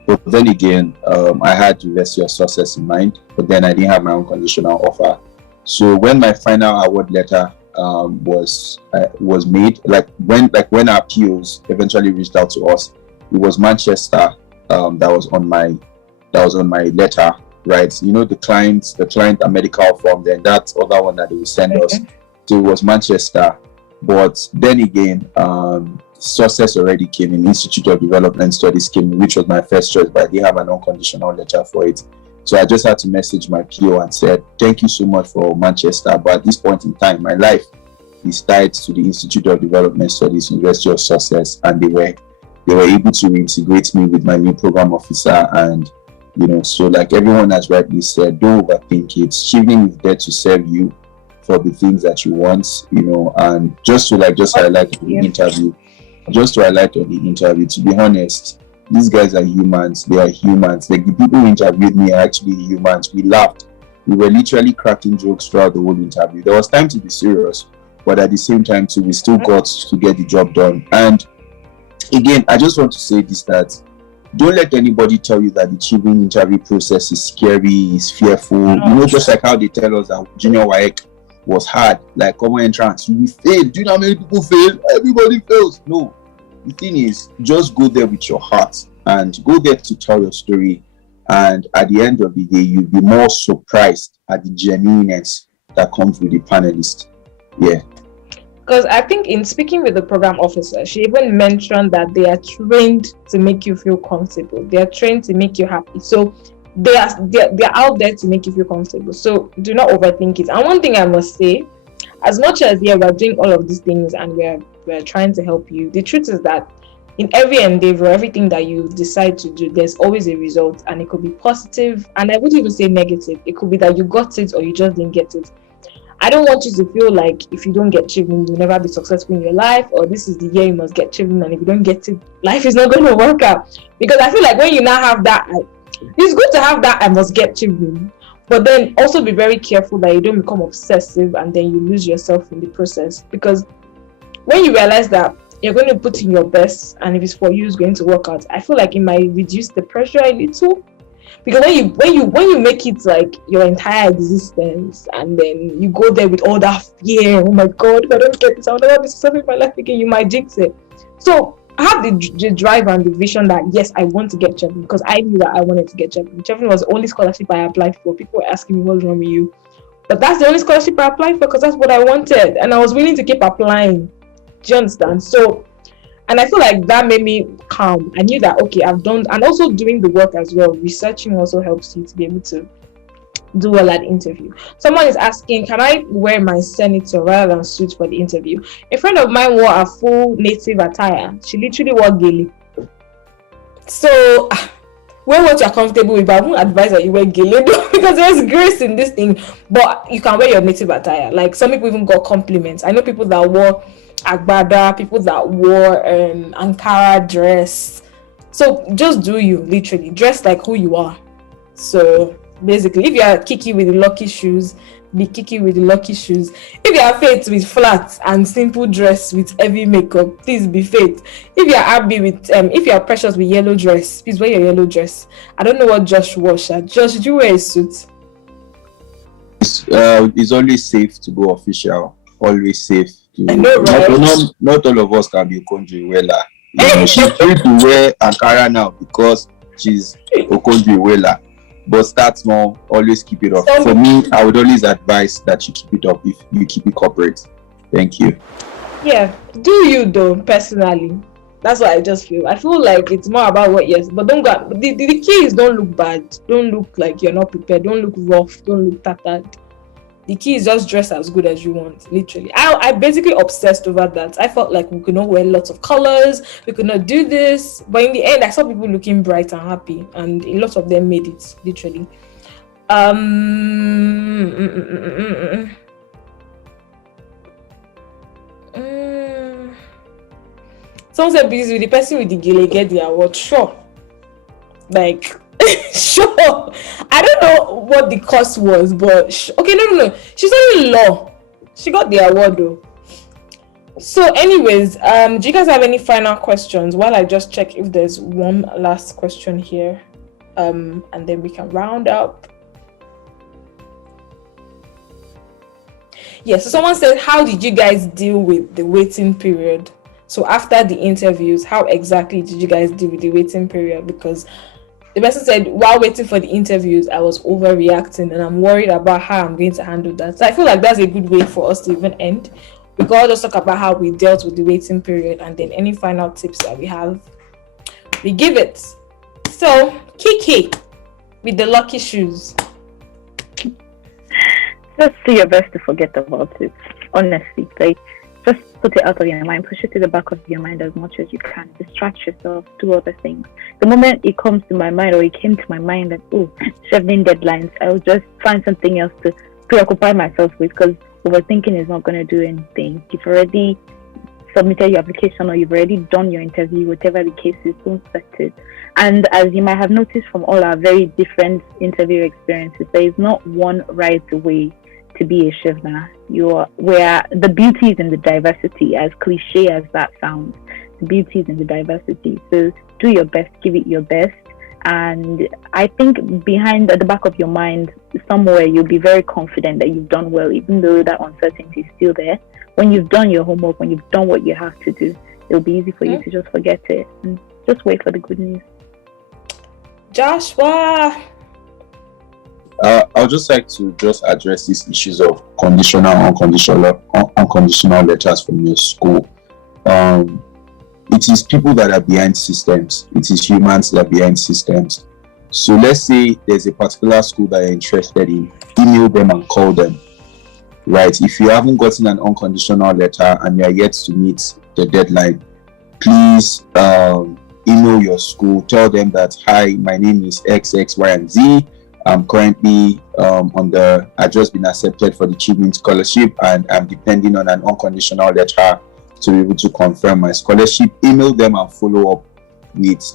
But then again, I had University of Sussex in mind, but then I didn't have my own conditional offer. So when my final award letter was made, when our POs eventually reached out to us, it was Manchester that was on my letter. Right, the client a medical form, then that other one that they will send us. So it was Manchester, but then again, Sussex already came in. Institute of Development Studies came in, which was my first choice, but I didn't have an unconditional letter for it. So I just had to message my PO and said, thank you so much for Manchester, but at this point in time, my life is tied to the Institute of Development Studies, University of Sussex, and they were able to integrate me with my new program officer. And so like everyone has rightly said, don't overthink it. Chevening is there to serve you for the things that you want, and just to highlight on the interview, to be honest, these guys are humans. They are humans. Like, the people who interviewed me are actually humans. We laughed. We were literally cracking jokes throughout the whole interview. There was time to be serious, but at the same time too, we still got to get the job done. And again, I just want to say this, that don't let anybody tell you that the Chevening interview process is scary, is fearful. Just like how they tell us that junior WAEC was hard, like common entrance, you will fail. Do you know how many people fail? Everybody fails. No, the thing is, just go there with your heart and go there to tell your story. And at the end of the day, you'll be more surprised at the genuineness that comes with the panelist. Yeah. Because I think in speaking with the program officer, she even mentioned that they are trained to make you feel comfortable. They are trained to make you happy. So they're out there to make you feel comfortable. So do not overthink it. And one thing I must say, as much as we're doing all of these things and we're trying to help you, the truth is that in every endeavor, everything that you decide to do, there's always a result, and it could be positive, and I wouldn't even say negative. It could be that you got it or you just didn't get it. I don't want you to feel like if you don't get Chevening, you'll never be successful in your life, or this is the year you must get Chevening, and if you don't get it, life is not going to work out. Because I feel like when you now have that, it's good to have that I must get Chevening, but then also be very careful that you don't become obsessive and then you lose yourself in the process. Because when you realize that you're going to put in your best, and if it's for you, it's going to work out, I feel like it might reduce the pressure a little. Because when you make it like your entire existence, and then you go there with all that fear, oh my God, if I don't get this, I'll never be successful in my life again, you might jinx it. So I have the drive and the vision that yes, I want to get Chevening, because I knew that I wanted to get Chevening. Chevening was the only scholarship I applied for. People were asking me what's wrong with you, but that's the only scholarship I applied for because that's what I wanted, and I was willing to keep applying. Do you understand? So, and I feel like that made me calm. I knew that, okay, I've done, and also doing the work as well. Researching also helps you to be able to do well at interview. Someone is asking, can I wear my senator rather than suit for the interview? A friend of mine wore a full native attire. She literally wore gele. So, wear what you're comfortable with, but I won't advise that you wear gele because there's grace in this thing. But you can wear your native attire. Like, some people even got compliments. I know people that wore agbada, people that wore Ankara dress. So just do you, literally dress like who you are. So basically, if you are Kiki with the lucky shoes, be Kiki with the lucky shoes. If you are Faith with flats and simple dress with heavy makeup, please be Faith. If you are Abby with if you are Precious with yellow dress, please wear your yellow dress. I don't know what Josh wore. Josh, did you wear a suit? It's always safe to go official. Always safe. I know, right? Not all of us can be Okonjo-Iweala. She's free to wear Ankara now because she's Okonjo-Iweala. But start small, always keep it up. For me, I would always advise that you keep it up if you keep it corporate. Thank you. Yeah, do you though, personally? That's what I just feel. I feel like it's more about what, yes, but don't go. The key is don't look bad. Don't look like you're not prepared. Don't look rough. Don't look tattered. The key is just dress as good as you want, literally. I basically obsessed over that. I felt like we could not wear lots of colors, we could not do this. But in the end, I saw people looking bright and happy, and a lot of them made it, literally. Someone said, busy with the person with the gele get the award. Sure. Like, sure. I don't know what the cost was, but okay, no. She's only law. She got the award though. So, anyways, do you guys have any final questions? While I just check if there's one last question here, and then we can round up. Yeah. So someone said, how did you guys deal with the waiting period? So after the interviews, how exactly did you guys deal with the waiting period? Because the person said, while waiting for the interviews, I was overreacting and I'm worried about how I'm going to handle that. So I feel like that's a good way for us to even end. We can all just talk about how we dealt with the waiting period, and then any final tips that we have, we give it. So, Kiki, with the lucky shoes. Just do your best to forget about it. Honestly, like, just put it out of your mind, push it to the back of your mind as much as you can. Distract yourself, do other things. The moment it comes to my mind, or it came to my mind that, oh, Chevening deadlines, I'll just find something else to preoccupy myself with, because overthinking is not going to do anything. You've already submitted your application or you've already done your interview, whatever the case is, don't sweat it. And as you might have noticed from all our very different interview experiences, there is not one right way to be a Chevener. Where the beauty is in the diversity, as cliche as that sounds. The beauty is in the diversity. So do your best, give it your best. And I think at the back of your mind, somewhere you'll be very confident that you've done well, even though that uncertainty is still there. When you've done your homework, when you've done what you have to do, it'll be easy for you to just forget it and just wait for the good news. Joshua. I'll just like to address these issues of conditional, unconditional letters from your school. It is people that are behind systems. It is humans that are behind systems. So let's say there's a particular school that you're interested in, email them and call them. Right? If you haven't gotten an unconditional letter and you are yet to meet the deadline, please email your school. Tell them that, hi, my name is X, Y, and Z. I'm currently I've just been accepted for the Chevening scholarship and I'm depending on an unconditional letter to be able to confirm my scholarship. Email them and follow up with,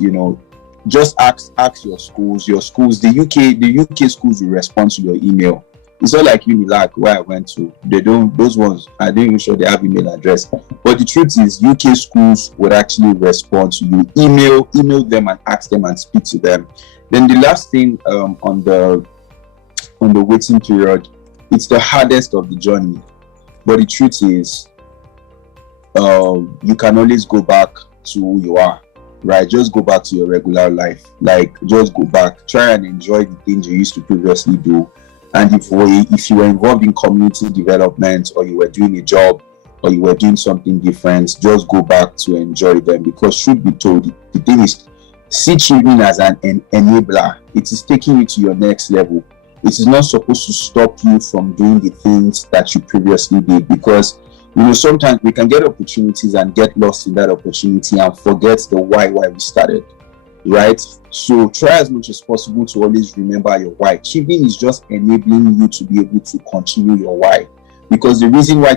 just ask your schools. The UK schools will respond to your email. It's not like Unilag where I went to. Those ones, I didn't even sure they have email address. But the truth is UK schools would actually respond to you. Email them and ask them and speak to them. Then the last thing on the waiting period, it's the hardest of the journey. But the truth is, you can always go back to who you are, right? Just go back to your regular life. Like, just go back. Try and enjoy the things you used to previously do. And if you were involved in community development, or you were doing a job, or you were doing something different, just go back to enjoy them. Because truth be told, the thing is, see Chevening as an enabler. It is taking you to your next level. It is not supposed to stop you from doing the things that you previously did, because sometimes we can get opportunities and get lost in that opportunity and forget the why we started, right? So try as much as possible to always remember your why. Chevening is just enabling you to be able to continue your why, because the reason why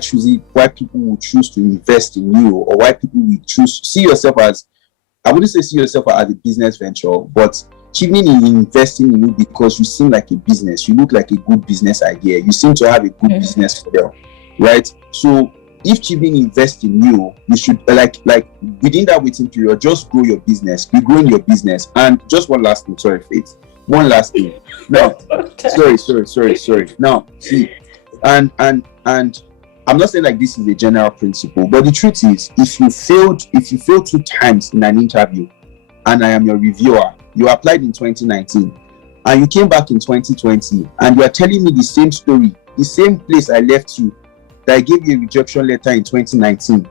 people will choose to invest in you, or why people will choose to see yourself as, I wouldn't say see yourself as a business venture, but Chevening is investing in you because you seem like a business. You look like a good business idea. You seem to have a good business model, right? So if Chevening invests in you, you should like within that waiting period, just grow your business. Be growing your business. And just one last thing, sorry, Faith. One last thing. Now, sorry. Now, see, and I'm not saying like this is a general principle, but the truth is, if you failed 2 times in an interview, and I am your reviewer, you applied in 2019, and you came back in 2020, and you are telling me the same story, the same place I left you, that I gave you a rejection letter in 2019,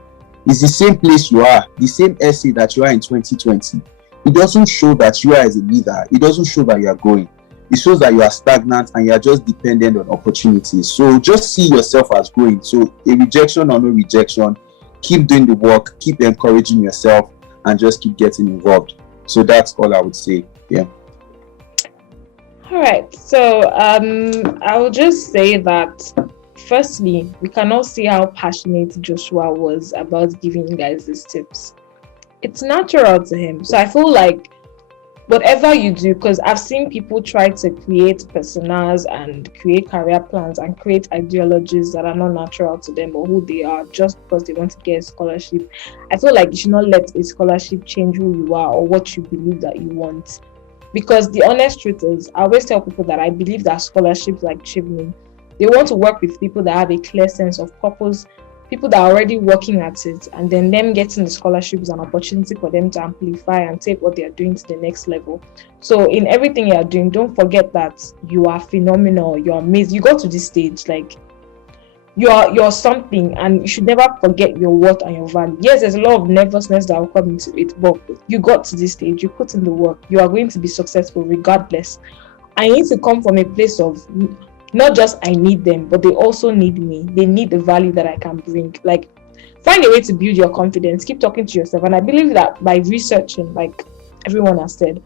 is the same place you are, the same essay that you are in 2020. It doesn't show that you are as a leader. It doesn't show that you are growing. It shows that you are stagnant and you are just dependent on opportunities. So just see yourself as growing. So a rejection or no rejection, keep doing the work, keep encouraging yourself, and just keep getting involved. So that's all I would say. Yeah. All right. So I will just say that, firstly, we can all see how passionate Joshua was about giving you guys these tips. It's natural to him. So I feel like whatever you do, because I've seen people try to create personas and create career plans and create ideologies that are not natural to them or who they are just because they want to get a scholarship. I feel like you should not let a scholarship change who you are or what you believe that you want. Because the honest truth is, I always tell people that I believe that scholarships like Chevening, they want to work with people that have a clear sense of purpose, people that are already working at it, and then them getting the scholarship is an opportunity for them to amplify and take what they are doing to the next level. So in everything you are doing, don't forget that you are phenomenal, you're amazing. You got to this stage, like you're something, and you should never forget your worth and your value. Yes, there's a lot of nervousness that will come into it, but you got to this stage, you put in the work, you are going to be successful regardless. I need to come from a place of not just I need them, but they also need me. They need the value that I can bring. Like, find a way to build your confidence. Keep talking to yourself. And I believe that by researching, like everyone has said,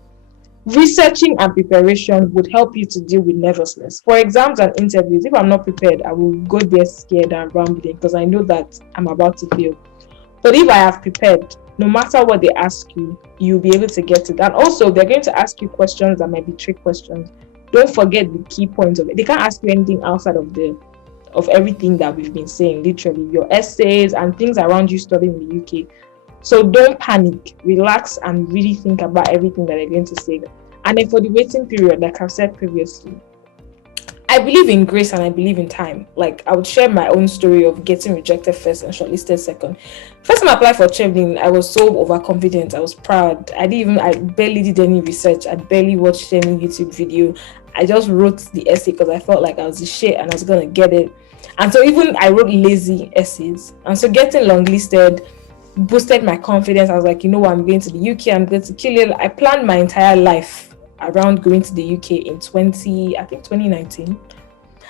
researching and preparation would help you to deal with nervousness. For exams and interviews, if I'm not prepared, I will go there scared and rambling because I know that I'm about to fail. But if I have prepared, no matter what they ask you, you'll be able to get it. And also, they're going to ask you questions that might be trick questions. Don't forget the key points of it. They can't ask you anything outside of everything that we've been saying, literally your essays and things around you studying in the UK. So don't panic, relax, and really think about everything that they're going to say. And then for the waiting period, like I've said previously, I believe in grace and I believe in time. Like, I would share my own story of getting rejected first and shortlisted second. First time I applied for Chevening, I was so overconfident. I was proud. I barely did any research. I barely watched any YouTube video. I just wrote the essay because I felt like I was the shit and I was going to get it. And so even I wrote lazy essays. And so getting longlisted boosted my confidence. I was like, you know what, I'm going to the UK. I'm going to kill it. I planned my entire life around going to the UK in 2019,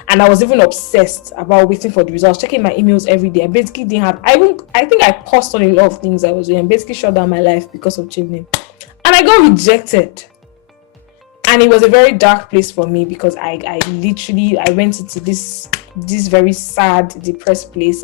and I was even obsessed about waiting for the results, checking my emails every day. I basically didn't have, I think I paused on a lot of things I was doing and basically shut down my life because of Chevening, and I got rejected. And it was a very dark place for me because I went into this very sad, depressed place.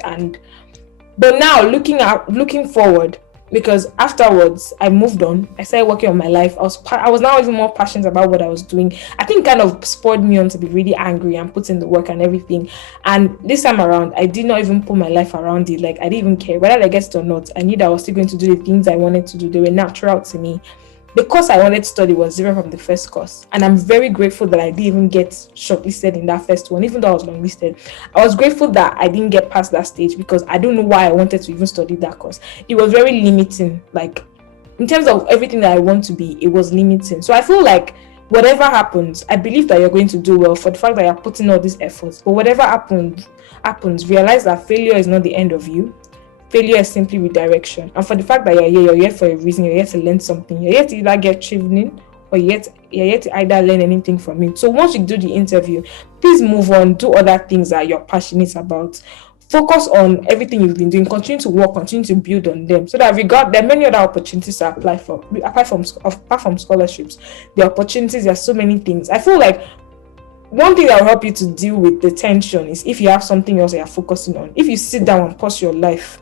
But now looking forward, because afterwards I moved on, I started working on my life. I was now even more passionate about what I was doing. I think kind of spurred me on to be really angry and put in the work and everything. And this time around, I did not even put my life around it. Like, I didn't even care whether I get it or not. I knew that I was still going to do the things I wanted to do. They were natural to me. The course I wanted to study was zero from the first course, and I'm very grateful that I didn't even get shortlisted in that first one, even though I was longlisted. I was grateful that I didn't get past that stage because I don't know why I wanted to even study that course. It was very limiting, like in terms of everything that I want to be, it was limiting. So I feel like whatever happens, I believe that you're going to do well for the fact that you're putting all these efforts. But whatever happens, realize that failure is not the end of you. Failure is simply redirection. And for the fact that you're here for a reason, you're here to learn something, you're here to either get Chevening or you're here to either learn anything from it. So once you do the interview, please move on, do other things that you're passionate about. Focus on everything you've been doing, continue to work, continue to build on them. So that there are many other opportunities to apply for, apart from scholarships. The opportunities, there are so many things. I feel like one thing that will help you to deal with the tension is if you have something else that you're focusing on. If you sit down and pause your life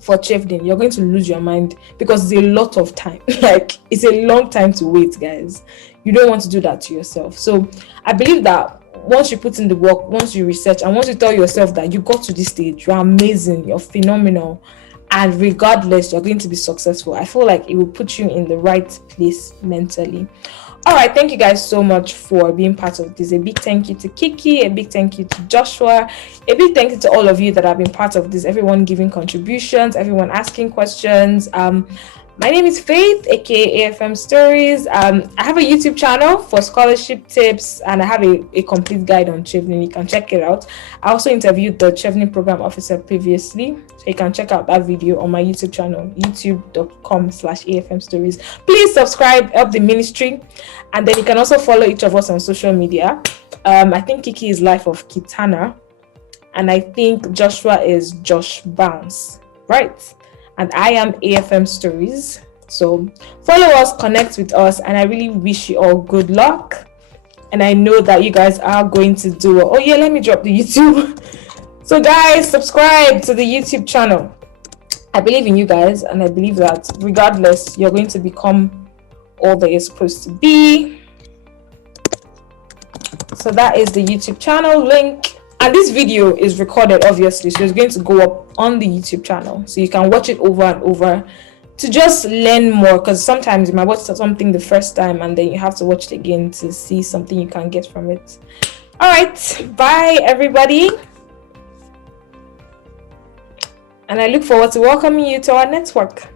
for Chevening, you're going to lose your mind because it's a lot of time. Like, it's a long time to wait, guys. You don't want to do that to yourself. So I believe that once you put in the work, once you research, and once you tell yourself that you got to this stage, you're amazing, you're phenomenal, and regardless, you're going to be successful, I feel like it will put you in the right place mentally. All right, thank you guys so much for being part of this. A big thank you to Kiki, a big thank you to Joshua, a big thank you to all of you that have been part of this, everyone giving contributions, everyone asking questions. My name is Faith, aka AFM Stories. I have a YouTube channel for scholarship tips, and I have a complete guide on Chevening. You can check it out. I also interviewed the Chevening program officer previously, so you can check out that video on my YouTube channel, youtube.com/AFM Stories. Please subscribe, help the ministry, and then you can also follow each of us on social media. I think Kiki is Life of Kitana, and I think Joshua is Josh Bounce, right? And I am AFM Stories. So follow us, connect with us, and I really wish you all good luck. And I know that you guys are going to do it. Oh yeah, let me drop the YouTube. So guys, subscribe to the YouTube channel. I believe in you guys, and I believe that regardless, you're going to become all that you're supposed to be. So that is the YouTube channel link. And this video is recorded, obviously, so it's going to go up on the YouTube channel, so you can watch it over and over to just learn more, because sometimes you might watch something the first time and then you have to watch it again to see something you can get from it. All right, bye everybody, and I look forward to welcoming you to our network.